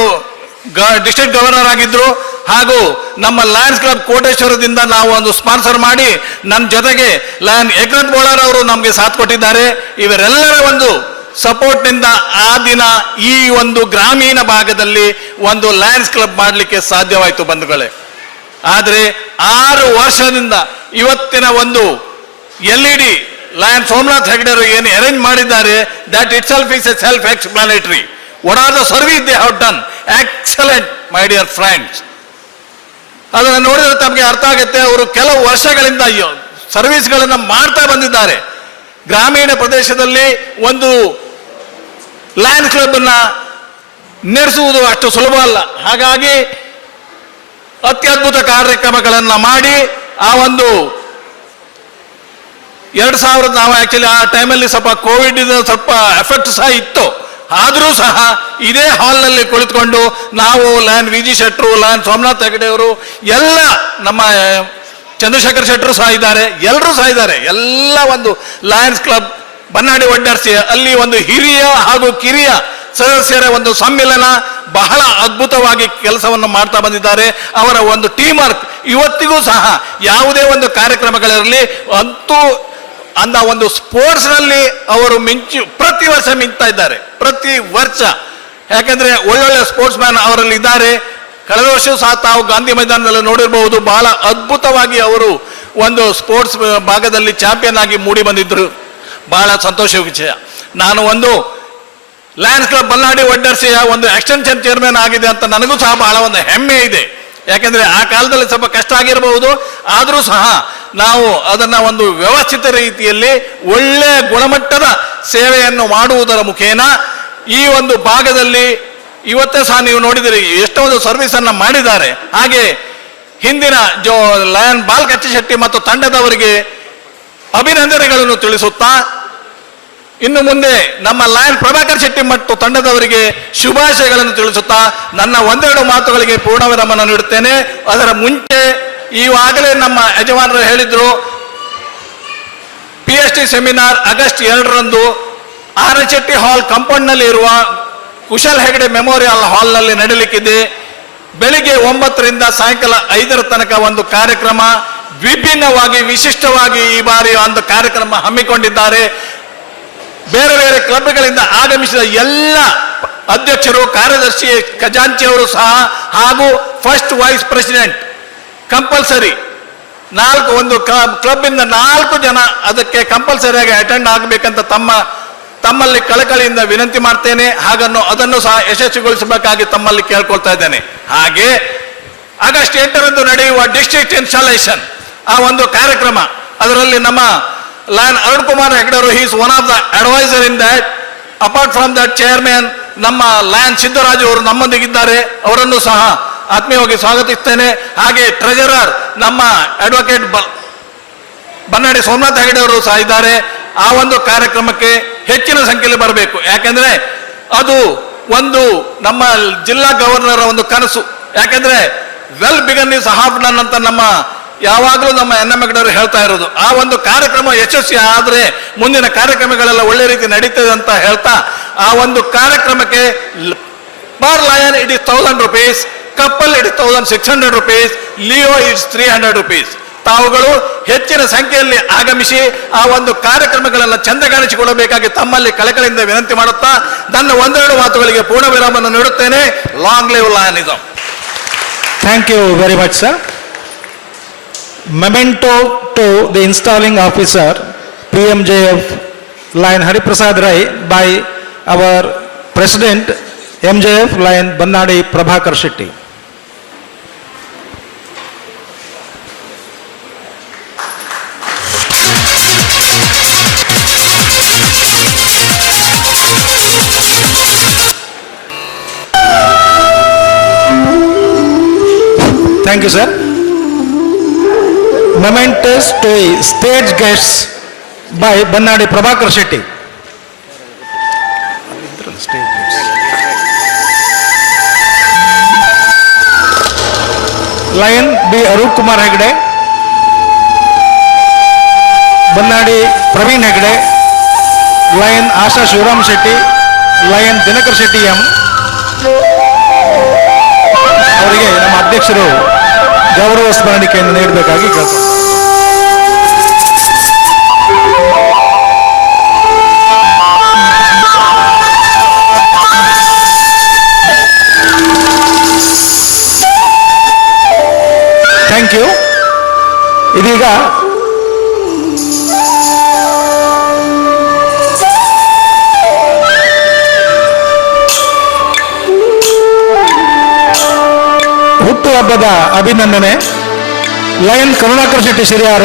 ಡಿಸ್ಟ್ರಿಕ್ಟ್ ಗವರ್ನರ್ ಆಗಿದ್ರು, ಹಾಗೂ ನಮ್ಮ ಲಯನ್ಸ್ ಕ್ಲಬ್ ಕೋಟೇಶ್ವರದಿಂದ ನಾವು ಒಂದು ಸ್ಪಾನ್ಸರ್ ಮಾಡಿ ನನ್ನ ಜೊತೆಗೆ ಲಯನ್ ಏಕನಾಥ್ ಬೋಳಾರ್ ಅವರು ನಮಗೆ ಸಾಥ್ ಕೊಟ್ಟಿದ್ದಾರೆ. ಇವರೆಲ್ಲರ ಒಂದು ಸಪೋರ್ಟ್ನಿಂದ ಆ ದಿನ ಈ ಒಂದು ಗ್ರಾಮೀಣ ಭಾಗದಲ್ಲಿ ಒಂದು ಲಯನ್ಸ್ ಕ್ಲಬ್ ಮಾಡಲಿಕ್ಕೆ ಸಾಧ್ಯವಾಯಿತು ಬಂಧುಗಳೇ. ಆದರೆ 6 ವರ್ಷದಿಂದ ಇವತ್ತಿನ ಒಂದು LED ಲಯನ್ ಸೋಮನಾಥ್ ಹೆಗಡೆರು ಏನು ಅರೇಂಜ್ ಮಾಡಿದ್ದಾರೆ, that itself is a self explanatory. What are the service they have done, excellent my dear friends. ಅದನ್ನು ನೋಡಿದ್ರೆ ತಮಗೆ ಅರ್ಥ ಆಗುತ್ತೆ. ಅವರು ಕೆಲವು ವರ್ಷಗಳಿಂದ ಸರ್ವಿಸ್ಗಳನ್ನು ಮಾಡ್ತಾ ಬಂದಿದ್ದಾರೆ. ಗ್ರಾಮೀಣ ಪ್ರದೇಶದಲ್ಲಿ ಒಂದು ಲಯನ್ಸ್ ಕ್ಲಬ್ ಅನ್ನ ನಡೆಸುವುದು ಅಷ್ಟು ಸುಲಭ ಅಲ್ಲ. ಹಾಗಾಗಿ ಅತ್ಯದ್ಭುತ ಕಾರ್ಯಕ್ರಮಗಳನ್ನ ಮಾಡಿ ಆ ಒಂದು 2000 ನಾವು ಆಕ್ಚುಲಿ ಆ ಟೈಮಲ್ಲಿ ಸ್ವಲ್ಪ ಕೋವಿಡ್ ಸ್ವಲ್ಪ ಎಫೆಕ್ಟ್ ಸಹ ಇತ್ತು. ಆದರೂ ಸಹ ಇದೇ ಹಾಲ್ನಲ್ಲಿ ಕುಳಿತುಕೊಂಡು ನಾವು ಲಯನ್ ವಿ ಜಿ ಶೆಟ್ರು, ಲಯನ್ ಸೋಮನಾಥ್ ಹೆಗಡೆ ಅವರು, ಎಲ್ಲ ನಮ್ಮ ಚಂದ್ರಶೇಖರ್ ಶೆಟ್ರು ಸಹ ಇದ್ದಾರೆ, ಎಲ್ಲರೂ ಸಹ ಇದ್ದಾರೆ. ಎಲ್ಲ ಒಂದು ಲಯನ್ಸ್ ಕ್ಲಬ್ ಬನ್ನಾಡಿ ವಡ್ಡರ್ಸಿ ಅಲ್ಲಿ ಒಂದು ಹಿರಿಯ ಹಾಗೂ ಕಿರಿಯ ಸದಸ್ಯರ ಒಂದು ಸಮ್ಮಿಲನ ಬಹಳ ಅದ್ಭುತವಾಗಿ ಕೆಲಸವನ್ನು ಮಾಡ್ತಾ ಬಂದಿದ್ದಾರೆ. ಅವರ ಒಂದು ಟೀಮ್ ವರ್ಕ್ ಇವತ್ತಿಗೂ ಸಹ ಯಾವುದೇ ಒಂದು ಕಾರ್ಯಕ್ರಮಗಳಿರಲಿ ಅಂತೂ ಅಂದ ಒಂದು ಸ್ಪೋರ್ಟ್ಸ್ನಲ್ಲಿ ಅವರು ಪ್ರತಿ ವರ್ಷ ಮಿಂಚ್ತಾ ಇದ್ದಾರೆ, ಪ್ರತಿ ವರ್ಷ. ಯಾಕೆಂದ್ರೆ ಒಳ್ಳೊಳ್ಳೆ ಸ್ಪೋರ್ಟ್ಸ್ ಮ್ಯಾನ್ ಅವರಲ್ಲಿ ಇದ್ದಾರೆ. ಕಳೆದ ವರ್ಷವೂ ಸಹ ತಾವು ಗಾಂಧಿ ಮೈದಾನದಲ್ಲಿ ನೋಡಿರಬಹುದು, ಬಹಳ ಅದ್ಭುತವಾಗಿ ಅವರು ಒಂದು ಸ್ಪೋರ್ಟ್ಸ್ ಭಾಗದಲ್ಲಿ ಚಾಂಪಿಯನ್ ಆಗಿ ಮೂಡಿ ಬಂದಿದ್ರು. ಬಹಳ ಸಂತೋಷ ವಿಷಯ. ನಾನು ಒಂದು ಲಯನ್ಸ್ ಕ್ಲಬ್ ಬನ್ನಾಡಿ ವಡ್ಡರ್ಸಿಯ ಒಂದು ಎಕ್ಸ್ಟೆನ್ಷನ್ ಚೇರ್ಮನ್ ಆಗಿದೆ ಅಂತ ನನಗೂ ಸಹ ಬಹಳ ಒಂದು ಹೆಮ್ಮೆ ಇದೆ. ಯಾಕೆಂದ್ರೆ ಆ ಕಾಲದಲ್ಲಿ ಸ್ವಲ್ಪ ಕಷ್ಟ ಆಗಿರಬಹುದು, ಆದರೂ ಸಹ ನಾವು ಅದನ್ನ ಒಂದು ವ್ಯವಸ್ಥಿತ ರೀತಿಯಲ್ಲಿ ಒಳ್ಳೆ ಗುಣಮಟ್ಟದ ಸೇವೆಯನ್ನು ಮಾಡುವುದರ ಮುಖೇನ ಈ ಒಂದು ಭಾಗದಲ್ಲಿ ಇವತ್ತೇ ಸಹ ನೀವು ನೋಡಿದಿರಿ ಎಷ್ಟೊಂದು ಸರ್ವಿಸ್ ಅನ್ನ ಮಾಡಿದ್ದಾರೆ. ಹಾಗೆ ಹಿಂದಿನ ಲಯನ್ ಬಾಲಕೃಷ್ಣ ಶೆಟ್ಟಿ ಮತ್ತು ತಂಡದವರಿಗೆ ಅಭಿನಂದನೆಗಳನ್ನು ತಿಳಿಸುತ್ತಾ, ಇನ್ನು ಮುಂದೆ ನಮ್ಮ ಲಯನ್ ಪ್ರಭಾಕರ್ ಶೆಟ್ಟಿ ಮತ್ತು ತಂಡದವರಿಗೆ ಶುಭಾಶಯಗಳನ್ನು ತಿಳಿಸುತ್ತಾ ನನ್ನ ಒಂದೆರಡು ಮಾತುಗಳಿಗೆ ಪೂರ್ಣವಿರಾಮವನ್ನು ನೀಡುತ್ತೇನೆ. ಅದರ ಮುಂಚೆ ಈವಾಗಲೇ ನಮ್ಮ ಯಜಮಾನರು ಹೇಳಿದ್ರು, PhD ಸೆಮಿನಾರ್ ಆಗಸ್ಟ್ 2ರಂದು ಆರಶೆಟ್ಟಿ ಹಾಲ್ ಕಾಂಪೌಂಡ್ನಲ್ಲಿ ಇರುವ ಕುಶಲ್ ಹೆಗಡೆ ಮೆಮೋರಿಯಲ್ ಹಾಲ್ನಲ್ಲಿ ನಡೆಯಲಿಕ್ಕಿದೆ. ಬೆಳಿಗ್ಗೆ 9ರಿಂದ ಸಾಯಂಕಾಲ 5ರ ತನಕ ಒಂದು ಕಾರ್ಯಕ್ರಮ, ವಿಭಿನ್ನವಾಗಿ ವಿಶಿಷ್ಟವಾಗಿ ಈ ಬಾರಿ ಒಂದು ಕಾರ್ಯಕ್ರಮ ಹಮ್ಮಿಕೊಂಡಿದ್ದಾರೆ. ಬೇರೆ ಬೇರೆ ಕ್ಲಬ್ಗಳಿಂದ ಆಗಮಿಸಿದ ಎಲ್ಲ ಅಧ್ಯಕ್ಷರು, ಕಾರ್ಯದರ್ಶಿ, ಖಜಾಂಚಿಯವರು ಸಹ ಹಾಗೂ ಫಸ್ಟ್ ವೈಸ್ ಪ್ರೆಸಿಡೆಂಟ್ ಕಂಪಲ್ಸರಿ ಒಂದು ಕ್ಲಬ್ಬಿಂದ 4 ಜನ ಅದಕ್ಕೆ ಕಂಪಲ್ಸರಿಯಾಗಿ ಅಟೆಂಡ್ ಆಗಬೇಕಂತ ತಮ್ಮಲ್ಲಿ ಕಳಕಳಿಯಿಂದ ವಿನಂತಿ ಮಾಡ್ತೇನೆ. ಹಾಗನ್ನು ಅದನ್ನು ಸಹ ಯಶಸ್ವಿಗೊಳಿಸಬೇಕಾಗಿ ತಮ್ಮಲ್ಲಿ ಕೇಳ್ಕೊಳ್ತಾ ಇದ್ದೇನೆ. ಹಾಗೆ ಆಗಸ್ಟ್ 8ರಂದು ನಡೆಯುವ ಡಿಸ್ಟ್ರಿಕ್ಟ್ ಇನ್ಸ್ಟಾಲೇಷನ್ ಆ ಒಂದು ಕಾರ್ಯಕ್ರಮ, ಅದರಲ್ಲಿ ನಮ್ಮ ಲಯನ್ ಅರುಣ್ ಕುಮಾರ್ ಹೆಗಡೆ ಅವರು is one of the adviser in that. Apart from that chairman ನಮ್ಮ ಲಯನ್ ಸಿದ್ದರಾಜು ಅವರು ನಮ್ಮೊಂದಿಗಿದ್ದಾರೆ, ಅವರನ್ನು ಸಹ ಆತ್ಮೀಯವಾಗಿ ಸ್ವಾಗತಿಸ್ತೇನೆ. ಹಾಗೆ ಟ್ರೆಜರರ್ ನಮ್ಮ ಅಡ್ವೊಕೇಟ್ ಬನ್ನಾಡಿ ಸೋಮನಾಥ್ ಹೆಗಡೆ ಅವರು ಸಹ ಇದ್ದಾರೆ. ಆ ಒಂದು ಕಾರ್ಯಕ್ರಮಕ್ಕೆ ಹೆಚ್ಚಿನ ಸಂಖ್ಯೆಯಲ್ಲಿ ಬರಬೇಕು. ಯಾಕೆಂದ್ರೆ ಅದು ಒಂದು ನಮ್ಮ ಜಿಲ್ಲಾ ಗವರ್ನರ್ ಒಂದು ಕನಸು. ಯಾಕೆಂದ್ರೆ well begun is half done ಅಂತ ನಮ್ಮ ಯಾವಾಗಲೂ ನಮ್ಮ NM ಹೆಗಡೆಯವರು ಹೇಳ್ತಾ ಇರೋದು. ಆ ಒಂದು ಕಾರ್ಯಕ್ರಮ ಯಶಸ್ವಿ ಆದರೆ ಮುಂದಿನ ಕಾರ್ಯಕ್ರಮಗಳೆಲ್ಲ ಒಳ್ಳೆ ರೀತಿ ನಡೀತದೆ ಅಂತ ಹೇಳ್ತಾ, ಆ ಒಂದು ಕಾರ್ಯಕ್ರಮಕ್ಕೆ Per lion it is 1000 rupees, couple it is 1600 rupees, Leo is 300 rupees. ತಾವುಗಳು ಹೆಚ್ಚಿನ ಸಂಖ್ಯೆಯಲ್ಲಿ ಆಗಮಿಸಿ ಆ ಒಂದು ಕಾರ್ಯಕ್ರಮಗಳನ್ನು ಚಂದಗಾಣಿಸಿಕೊಳ್ಳಬೇಕಾಗಿ ತಮ್ಮಲ್ಲಿ ಕಳಕಳಿಯಿಂದ ವಿನಂತಿ ಮಾಡುತ್ತಾ ನನ್ನ ಒಂದೆರಡು ಮಾತುಗಳಿಗೆ ಪೂರ್ಣ ವಿರಾಮವನ್ನು ನೀಡುತ್ತೇನೆ. Long live Lionism. Thank you very much, sir. Memento to the installing officer, PMJF Lion Hariprasad Rai by our President, MJF Lion Bannadi Prabhakar Shetty. Thank you, sir. Mementos to stage guests by Bannadi Prabhakar Shetty. Lion B. Arup Kumar Hegde, Bannadi Praveen Hegde, Lion Asha Shivaram Shetty, Lion Dinakar Shetty M. ಅವರಿಗೆ ನಮ್ಮ ಅಧ್ಯಕ್ಷರು ಗೌರವ ಸ್ಮರಣಿಕೆಯನ್ನು ನೀಡಬೇಕಾಗಿ ಕೇಳ್ತಾರೆ. Thank you. ಇದೀಗ ಹುಟ್ಟುಹಬ್ಬದ ಅಭಿನಂದನೆ lion Karunakar Shetty Shiriyara,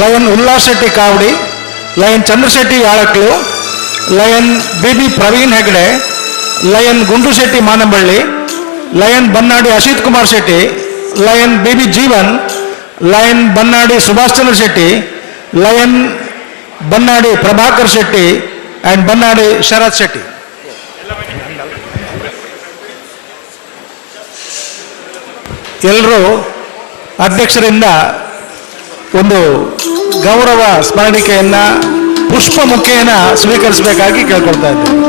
lion Ullas Shetty Kavadi, lion Chandrashetty Yalaklu, lion BB Praveen Hegde, lion Gundu Shetty Manamballi, lion Bannadi Ashith Kumar Shetty, lion BB Jeevan, lion Bannadi Subhash Chandra Shetty, lion Bannadi Prabhakar Shetty and Bannadi Sharath Shetty. ಎಲ್ಲರೂ ಅಧ್ಯಕ್ಷರಿಂದ ಒಂದು ಗೌರವ ಸ್ಮರಣಿಕೆಯನ್ನು ಪುಷ್ಪ ಮುಖೇನ ಸ್ವೀಕರಿಸಬೇಕಾಗಿ ಕೇಳ್ಕೊಳ್ತಾ ಇದ್ದೇನೆ.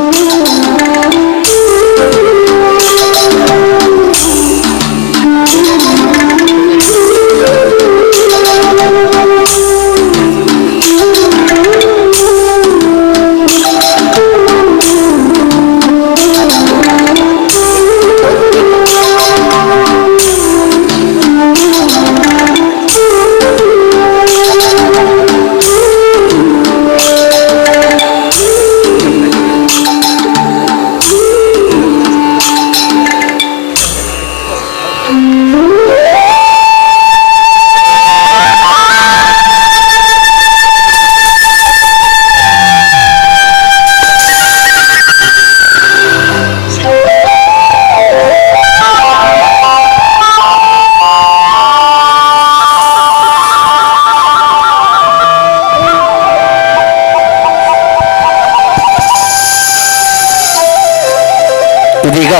ಇದೀಗ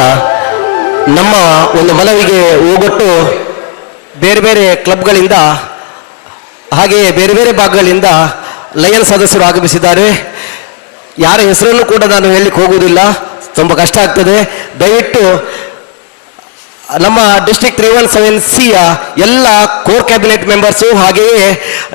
ನಮ್ಮ ಒಂದು ಮನವಿಗೆ ಹೋಗೊಟ್ಟು ಬೇರೆ ಬೇರೆ ಕ್ಲಬ್ಗಳಿಂದ ಹಾಗೆಯೇ ಬೇರೆ ಬೇರೆ ಭಾಗಗಳಿಂದ ಲಯನ್ ಸದಸ್ಯರು ಆಗಮಿಸಿದ್ದಾರೆ. ಯಾರ ಹೆಸರನ್ನು ಕೂಡ ನಾನು ಹೇಳಲಿಕ್ಕೆ ಹೋಗುವುದಿಲ್ಲ, ತುಂಬ ಕಷ್ಟ ಆಗ್ತದೆ. ದಯವಿಟ್ಟು ನಮ್ಮ ಡಿಸ್ಟ್ರಿಕ್ಟ್ 317Cಯ ಎಲ್ಲ ಕೋರ್ ಕ್ಯಾಬಿನೆಟ್ ಮೆಂಬರ್ಸು ಹಾಗೆಯೇ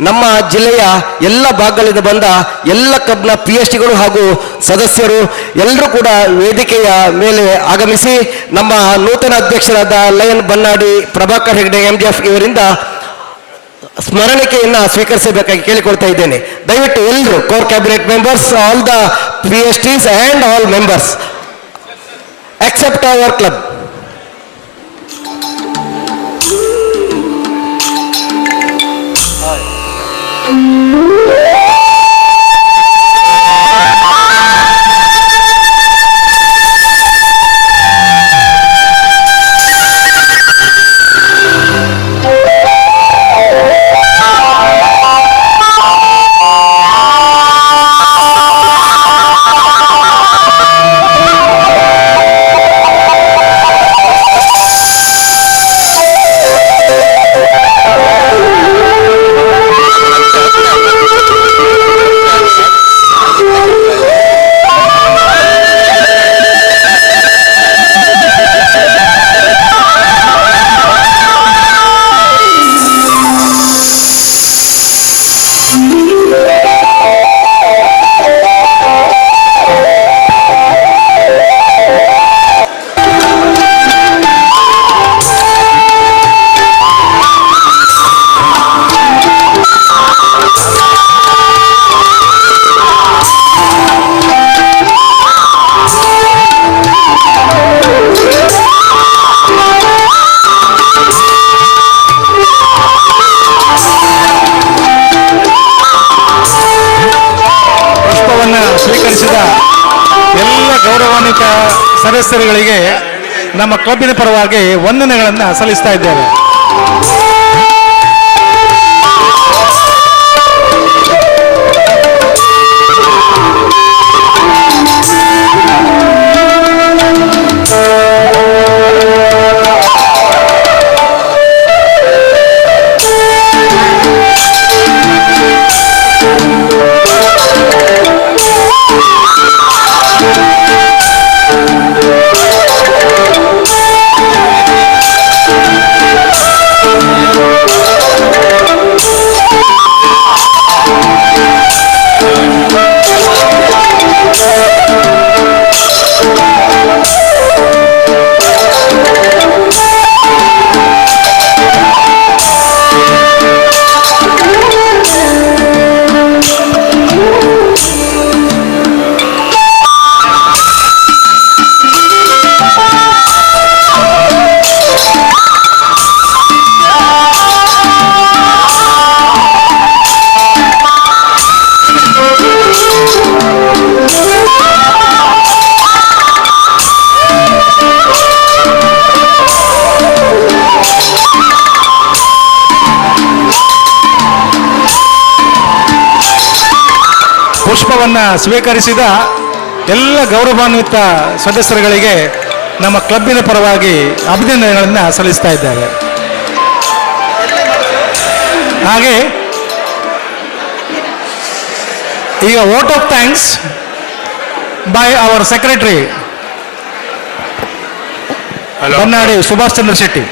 ನಮ್ಮ ಜಿಲ್ಲೆಯ ಎಲ್ಲ ಭಾಗಗಳಿಂದ ಬಂದ ಎಲ್ಲ ಕ್ಲಬ್ನ PSTಗಳು ಹಾಗೂ ಸದಸ್ಯರು ಎಲ್ಲರೂ ಕೂಡ ವೇದಿಕೆಯ ಮೇಲೆ ಆಗಮಿಸಿ ನಮ್ಮ ನೂತನ ಅಧ್ಯಕ್ಷರಾದ ಲಯನ್ ಬನ್ನಾಡಿ ಪ್ರಭಾಕರ್ ಹೆಗ್ಡೆ MJF ಇವರಿಂದ ಸ್ಮರಣಿಕೆಯನ್ನು ಸ್ವೀಕರಿಸಬೇಕಾಗಿ ಕೇಳಿಕೊಳ್ತಾ ಇದ್ದೇನೆ. ದಯವಿಟ್ಟು ಎಲ್ಲರೂ core cabinet members, all the PSTs and all members except our club. ಸದಸ್ಯರುಗಳಿಗೆ ನಮ್ಮ ಕ್ಲಬ್ಬಿನ ಪರವಾಗಿ ವಂದನೆಗಳನ್ನು ಸಲ್ಲಿಸ್ತಾ ಇದ್ದೇವೆ. ಪುಷ್ಪವನ್ನು ಸ್ವೀಕರಿಸಿದ ಎಲ್ಲ ಗೌರವಾನ್ವಿತ ಸದಸ್ಯರುಗಳಿಗೆ ನಮ್ಮ ಕ್ಲಬ್ಬಿನ ಪರವಾಗಿ ಅಭಿನಂದನೆಗಳನ್ನು ಸಲ್ಲಿಸ್ತಾ ಇದ್ದೇವೆ. ಹಾಗೆ ಈಗ vote of thanks by our secretary Bannadi Subhash Chandra Shetty.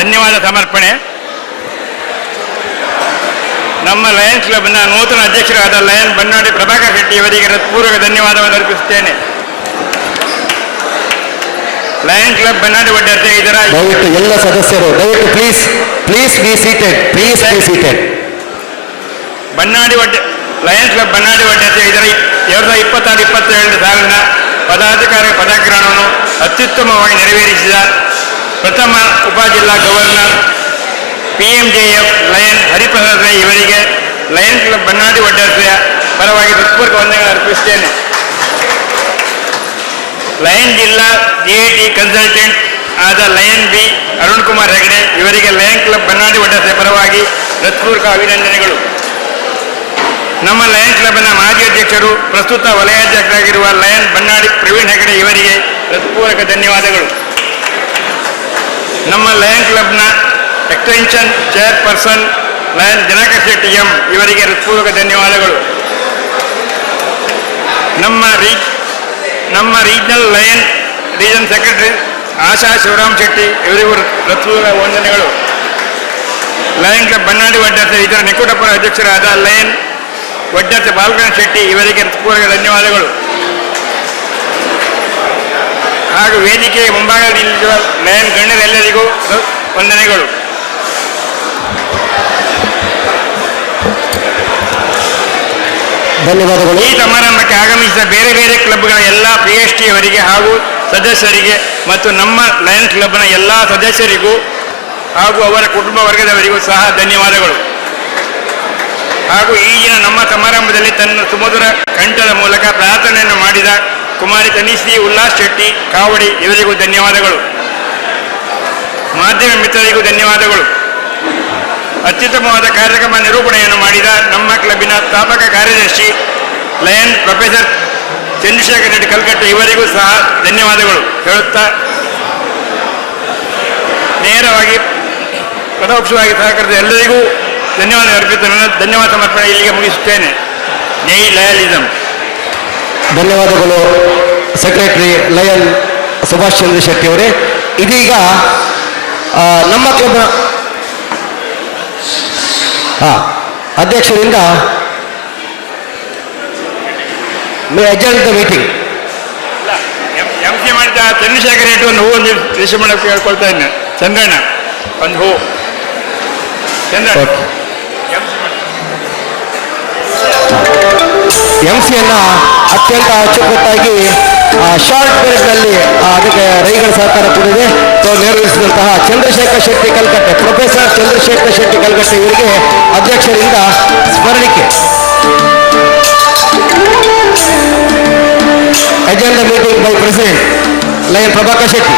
ಧನ್ಯವಾದ ಸಮರ್ಪಣೆ. ನಮ್ಮ ಲಯನ್ಸ್ ಕ್ಲಬ್ನ ನೂತನ ಅಧ್ಯಕ್ಷರಾದ ಲಯನ್ ಬನ್ನಾಡಿ ಪ್ರಭಾಕರ್ ಶೆಟ್ಟಿ ಅವರಿಗೆ ಹೃತ್ಪೂರ್ವಕ ಧನ್ಯವಾದವನ್ನು ಅರ್ಪಿಸುತ್ತೇನೆ. ಲಯನ್ಸ್ ಕ್ಲಬ್ ಬನ್ನಾಡಿ ಒಡ್ಡರ್ಸೆ ಇದರ ದಯವಿಟ್ಟು ಎಲ್ಲ ಸದಸ್ಯರು ದಯವಿಟ್ಟು please be seated. Bannadi Lions club Bannadi Vaddarse ಇದರ 2026-27 ಸಾಲಿನ ಪದಾಧಿಕಾರಿ ಪದಗ್ರಹಣವನ್ನು ಅತ್ಯುತ್ತಮವಾಗಿ ನೆರವೇರಿಸಿದ ಪ್ರಥಮ ಉಪಜಿಲ್ಲಾ governor PMJF lion Hariprasad Rai ಇವರಿಗೆ ಲಯನ್ ಕ್ಲಬ್ ಬನ್ನಾಡಿ ಒಡ್ಡರ್ಸೆಯ ಪರವಾಗಿ ಹೃತ್ಪೂರ್ವಕ ವಂದನೆಗಳನ್ನು ಅರ್ಪಿಸುತ್ತೇನೆ. ಲಯನ್ ಜಿಲ್ಲಾ GAT ಕನ್ಸಲ್ಟೆಂಟ್ ಆದ ಲಯನ್ ಬಿ ಅರುಣ್ ಕುಮಾರ್ ಹೆಗಡೆ ಇವರಿಗೆ ಲಯನ್ ಕ್ಲಬ್ ಬನ್ನಾಡಿ ಒಡ್ಡರ್ಸೆಯ ಪರವಾಗಿ ಹೃತ್ಪೂರ್ವಕ ಅಭಿನಂದನೆಗಳು. ನಮ್ಮ ಲಯನ್ ಕ್ಲಬ್ನ ಮಾಜಿ ಅಧ್ಯಕ್ಷರು ಪ್ರಸ್ತುತ ವಲಯಾಧ್ಯಕ್ಷರಾಗಿರುವ ಲಯನ್ ಬನ್ನಾಡಿ ಪ್ರವೀಣ್ ಹೆಗಡೆ ಇವರಿಗೆ ಹೃತ್ಪೂರ್ವಕ ಧನ್ಯವಾದಗಳು. ನಮ್ಮ ಲಯನ್ ಕ್ಲಬ್ನ extension chairperson lion Dinakar Shetty M ಇವರಿಗೆ ಹೃತ್ಪೂರ್ವಕ ಧನ್ಯವಾದಗಳು. ನಮ್ಮ ರೀಜನಲ್ ಲಯನ್ ರೀಜನ್ ಸೆಕ್ರೆಟರಿ ಆಶಾ ಶಿವರಾಮ್ ಶೆಟ್ಟಿ ಇವರಿಗೂ ಹೃತ್ಪೂರ್ವಕ ವಂದನೆಗಳು. ಲಯನ್ ಕ್ಲಬ್ ಬನ್ನಾಡಿ ಒಡ್ಡರ್ಸೆ ಇದರ ನಿಕಟಪರ ಅಧ್ಯಕ್ಷರಾದ ಲಯನ್ ಒಡ್ಡರ್ಸೆ ಬಾಲಕೃಷ್ಣ ಶೆಟ್ಟಿ ಇವರಿಗೆ ಹೃತ್ಪೂರ್ವಕ ಧನ್ಯವಾದಗಳು. ಹಾಗೂ ವೇದಿಕೆಯ ಮುಂಭಾಗದಲ್ಲಿ ನಿಲ್ಲಿರುವ ಲಯನ್ ಗಣ್ಯರೆಲ್ಲರಿಗೂ ವಂದನೆಗಳು. ಧನ್ಯವಾದಗಳು. ಈ ಸಮಾರಂಭಕ್ಕೆ ಆಗಮಿಸಿದ ಬೇರೆ ಬೇರೆ ಕ್ಲಬ್ಗಳ ಎಲ್ಲ PST ಅವರಿಗೆ ಹಾಗೂ ಸದಸ್ಯರಿಗೆ ಮತ್ತು ನಮ್ಮ ಲಯನ್ ಕ್ಲಬ್ನ ಎಲ್ಲ ಸದಸ್ಯರಿಗೂ ಹಾಗೂ ಅವರ ಕುಟುಂಬ ವರ್ಗದವರಿಗೂ ಸಹ ಧನ್ಯವಾದಗಳು. ಹಾಗೂ ಈ ದಿನ ನಮ್ಮ ಸಮಾರಂಭದಲ್ಲಿ ತನ್ನ ಸುಮಧುರ ಕಂಠದ ಮೂಲಕ ಪ್ರಾರ್ಥನೆಯನ್ನು ಮಾಡಿದ ಕುಮಾರಿ ತನಿಶ್ರೀ ಉಲ್ಲಾಸ್ ಶೆಟ್ಟಿ ಕಾವಡಿ ಇವರಿಗೂ ಧನ್ಯವಾದಗಳು. ಮಾಧ್ಯಮ ಮಿತ್ರರಿಗೂ ಧನ್ಯವಾದಗಳು. ಅತ್ಯುತ್ತಮವಾದ ಕಾರ್ಯಕ್ರಮ ನಿರೂಪಣೆಯನ್ನು ಮಾಡಿದ ನಮ್ಮ ಕ್ಲಬ್ಬಿನ ಸ್ಥಾಪಕ ಕಾರ್ಯದರ್ಶಿ ಲಯನ್ ಪ್ರೊಫೆಸರ್ ಚಂದ್ರಶೇಖರ್ ರೆಡ್ಡಿ ಕಲ್ಕಟ್ಟೆ ಇವರಿಗೂ ಸಹ ಧನ್ಯವಾದಗಳು ಹೇಳುತ್ತಾ ನೇರವಾಗಿ ಪರೋಕ್ಷವಾಗಿ ಸಹಕರಿಸಿದ ಎಲ್ಲರಿಗೂ ಧನ್ಯವಾದ ಅರ್ಪಿತ ಧನ್ಯವಾದ ಸಮರ್ಪಣೆ ಇಲ್ಲಿಗೆ ಮುಗಿಸುತ್ತೇನೆ. ಜೈ ಲಯಲಿಸಂ. ಧನ್ಯವಾದಗಳು ಸೆಕ್ರೆಟರಿ ಲಯನ್ ಸುಭಾಷ್ ಚಂದ್ರ ಶೆಟ್ಟಿ ಅವರೇ. ಇದೀಗ ನಮ್ಮ ಕ್ಲಬ್ನ ಅಧ್ಯಕ್ಷರಿಂದ ಅಜೆಂಡ್ ದ ಮೀಟಿಂಗ್ MC ಮಾಡಿದ ಚಂದ್ರಶೇಖರ್ ರೆಡ್ಡಿ ಒಂದು ಹೂ ಒಂದು ಕೃಷಿ ಮಾಡಕ್ಕೆ ಹೇಳ್ಕೊಳ್ತಾ ಇದ್ದೇನೆ. ಚಂದ್ರಣ್ಣ ಒಂದು ಹೂ ಚಂದ್ರಣ್ಣ MC ಅತ್ಯಂತ ಅಚ್ಚುಕಟ್ಟಾಗಿ ಶಾರ್ಟ್ ಪೀರಿಯಡ್ನಲ್ಲಿ ಅದಕ್ಕೆ ರೈಗಳ ಸಹಕಾರ ಕೂಡಿದೆ ನಿರ್ವಹಿಸಿದಂತಹ ಚಂದ್ರಶೇಖರ್ ಶೆಟ್ಟಿ ಕಲ್ಕಟ್ಟೆ ಪ್ರೊಫೆಸರ್ ಚಂದ್ರಶೇಖರ್ ಶೆಟ್ಟಿ ಕಲ್ಕಟ್ಟೆ ಇವರಿಗೆ ಅಧ್ಯಕ್ಷರಿಂದ ಸ್ಮರಣಿಕೆ. adjourn the meeting by President Lion Prabhakar Shetty.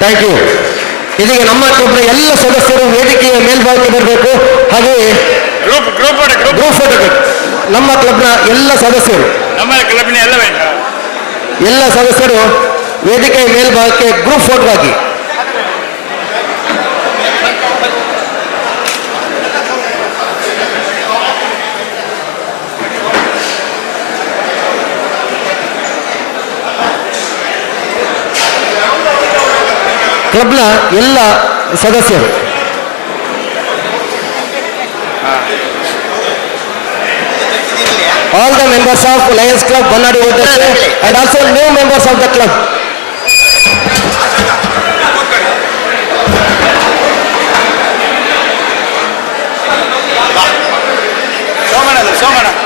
Thank you. ಇದೀಗ ನಮ್ಮ ಕ್ಲಬ್ನ ಎಲ್ಲ ಸದಸ್ಯರು ವೇದಿಕೆಯ ಮೇಲ್ಭಾಗಕ್ಕೆ ಬರಬೇಕು. ಹಾಗೆಯೇ ಗ್ರೂಪ್ ಫೋಟೋ ನಮ್ಮ ಕ್ಲಬ್ನ ಎಲ್ಲ ಸದಸ್ಯರು ಎಲ್ಲ ಸದಸ್ಯರು ವೇದಿಕೆಯ ಮೇಲ್ಭಾಗಕ್ಕೆ ಗ್ರೂಪ್ ಫೋಟೋ ಹಾಕಿ. ಕ್ಲಬ್ನ ಎಲ್ಲ ಸದಸ್ಯರು all the members of Lions Club Bannadi Oddarse and also new members of the club. Somanna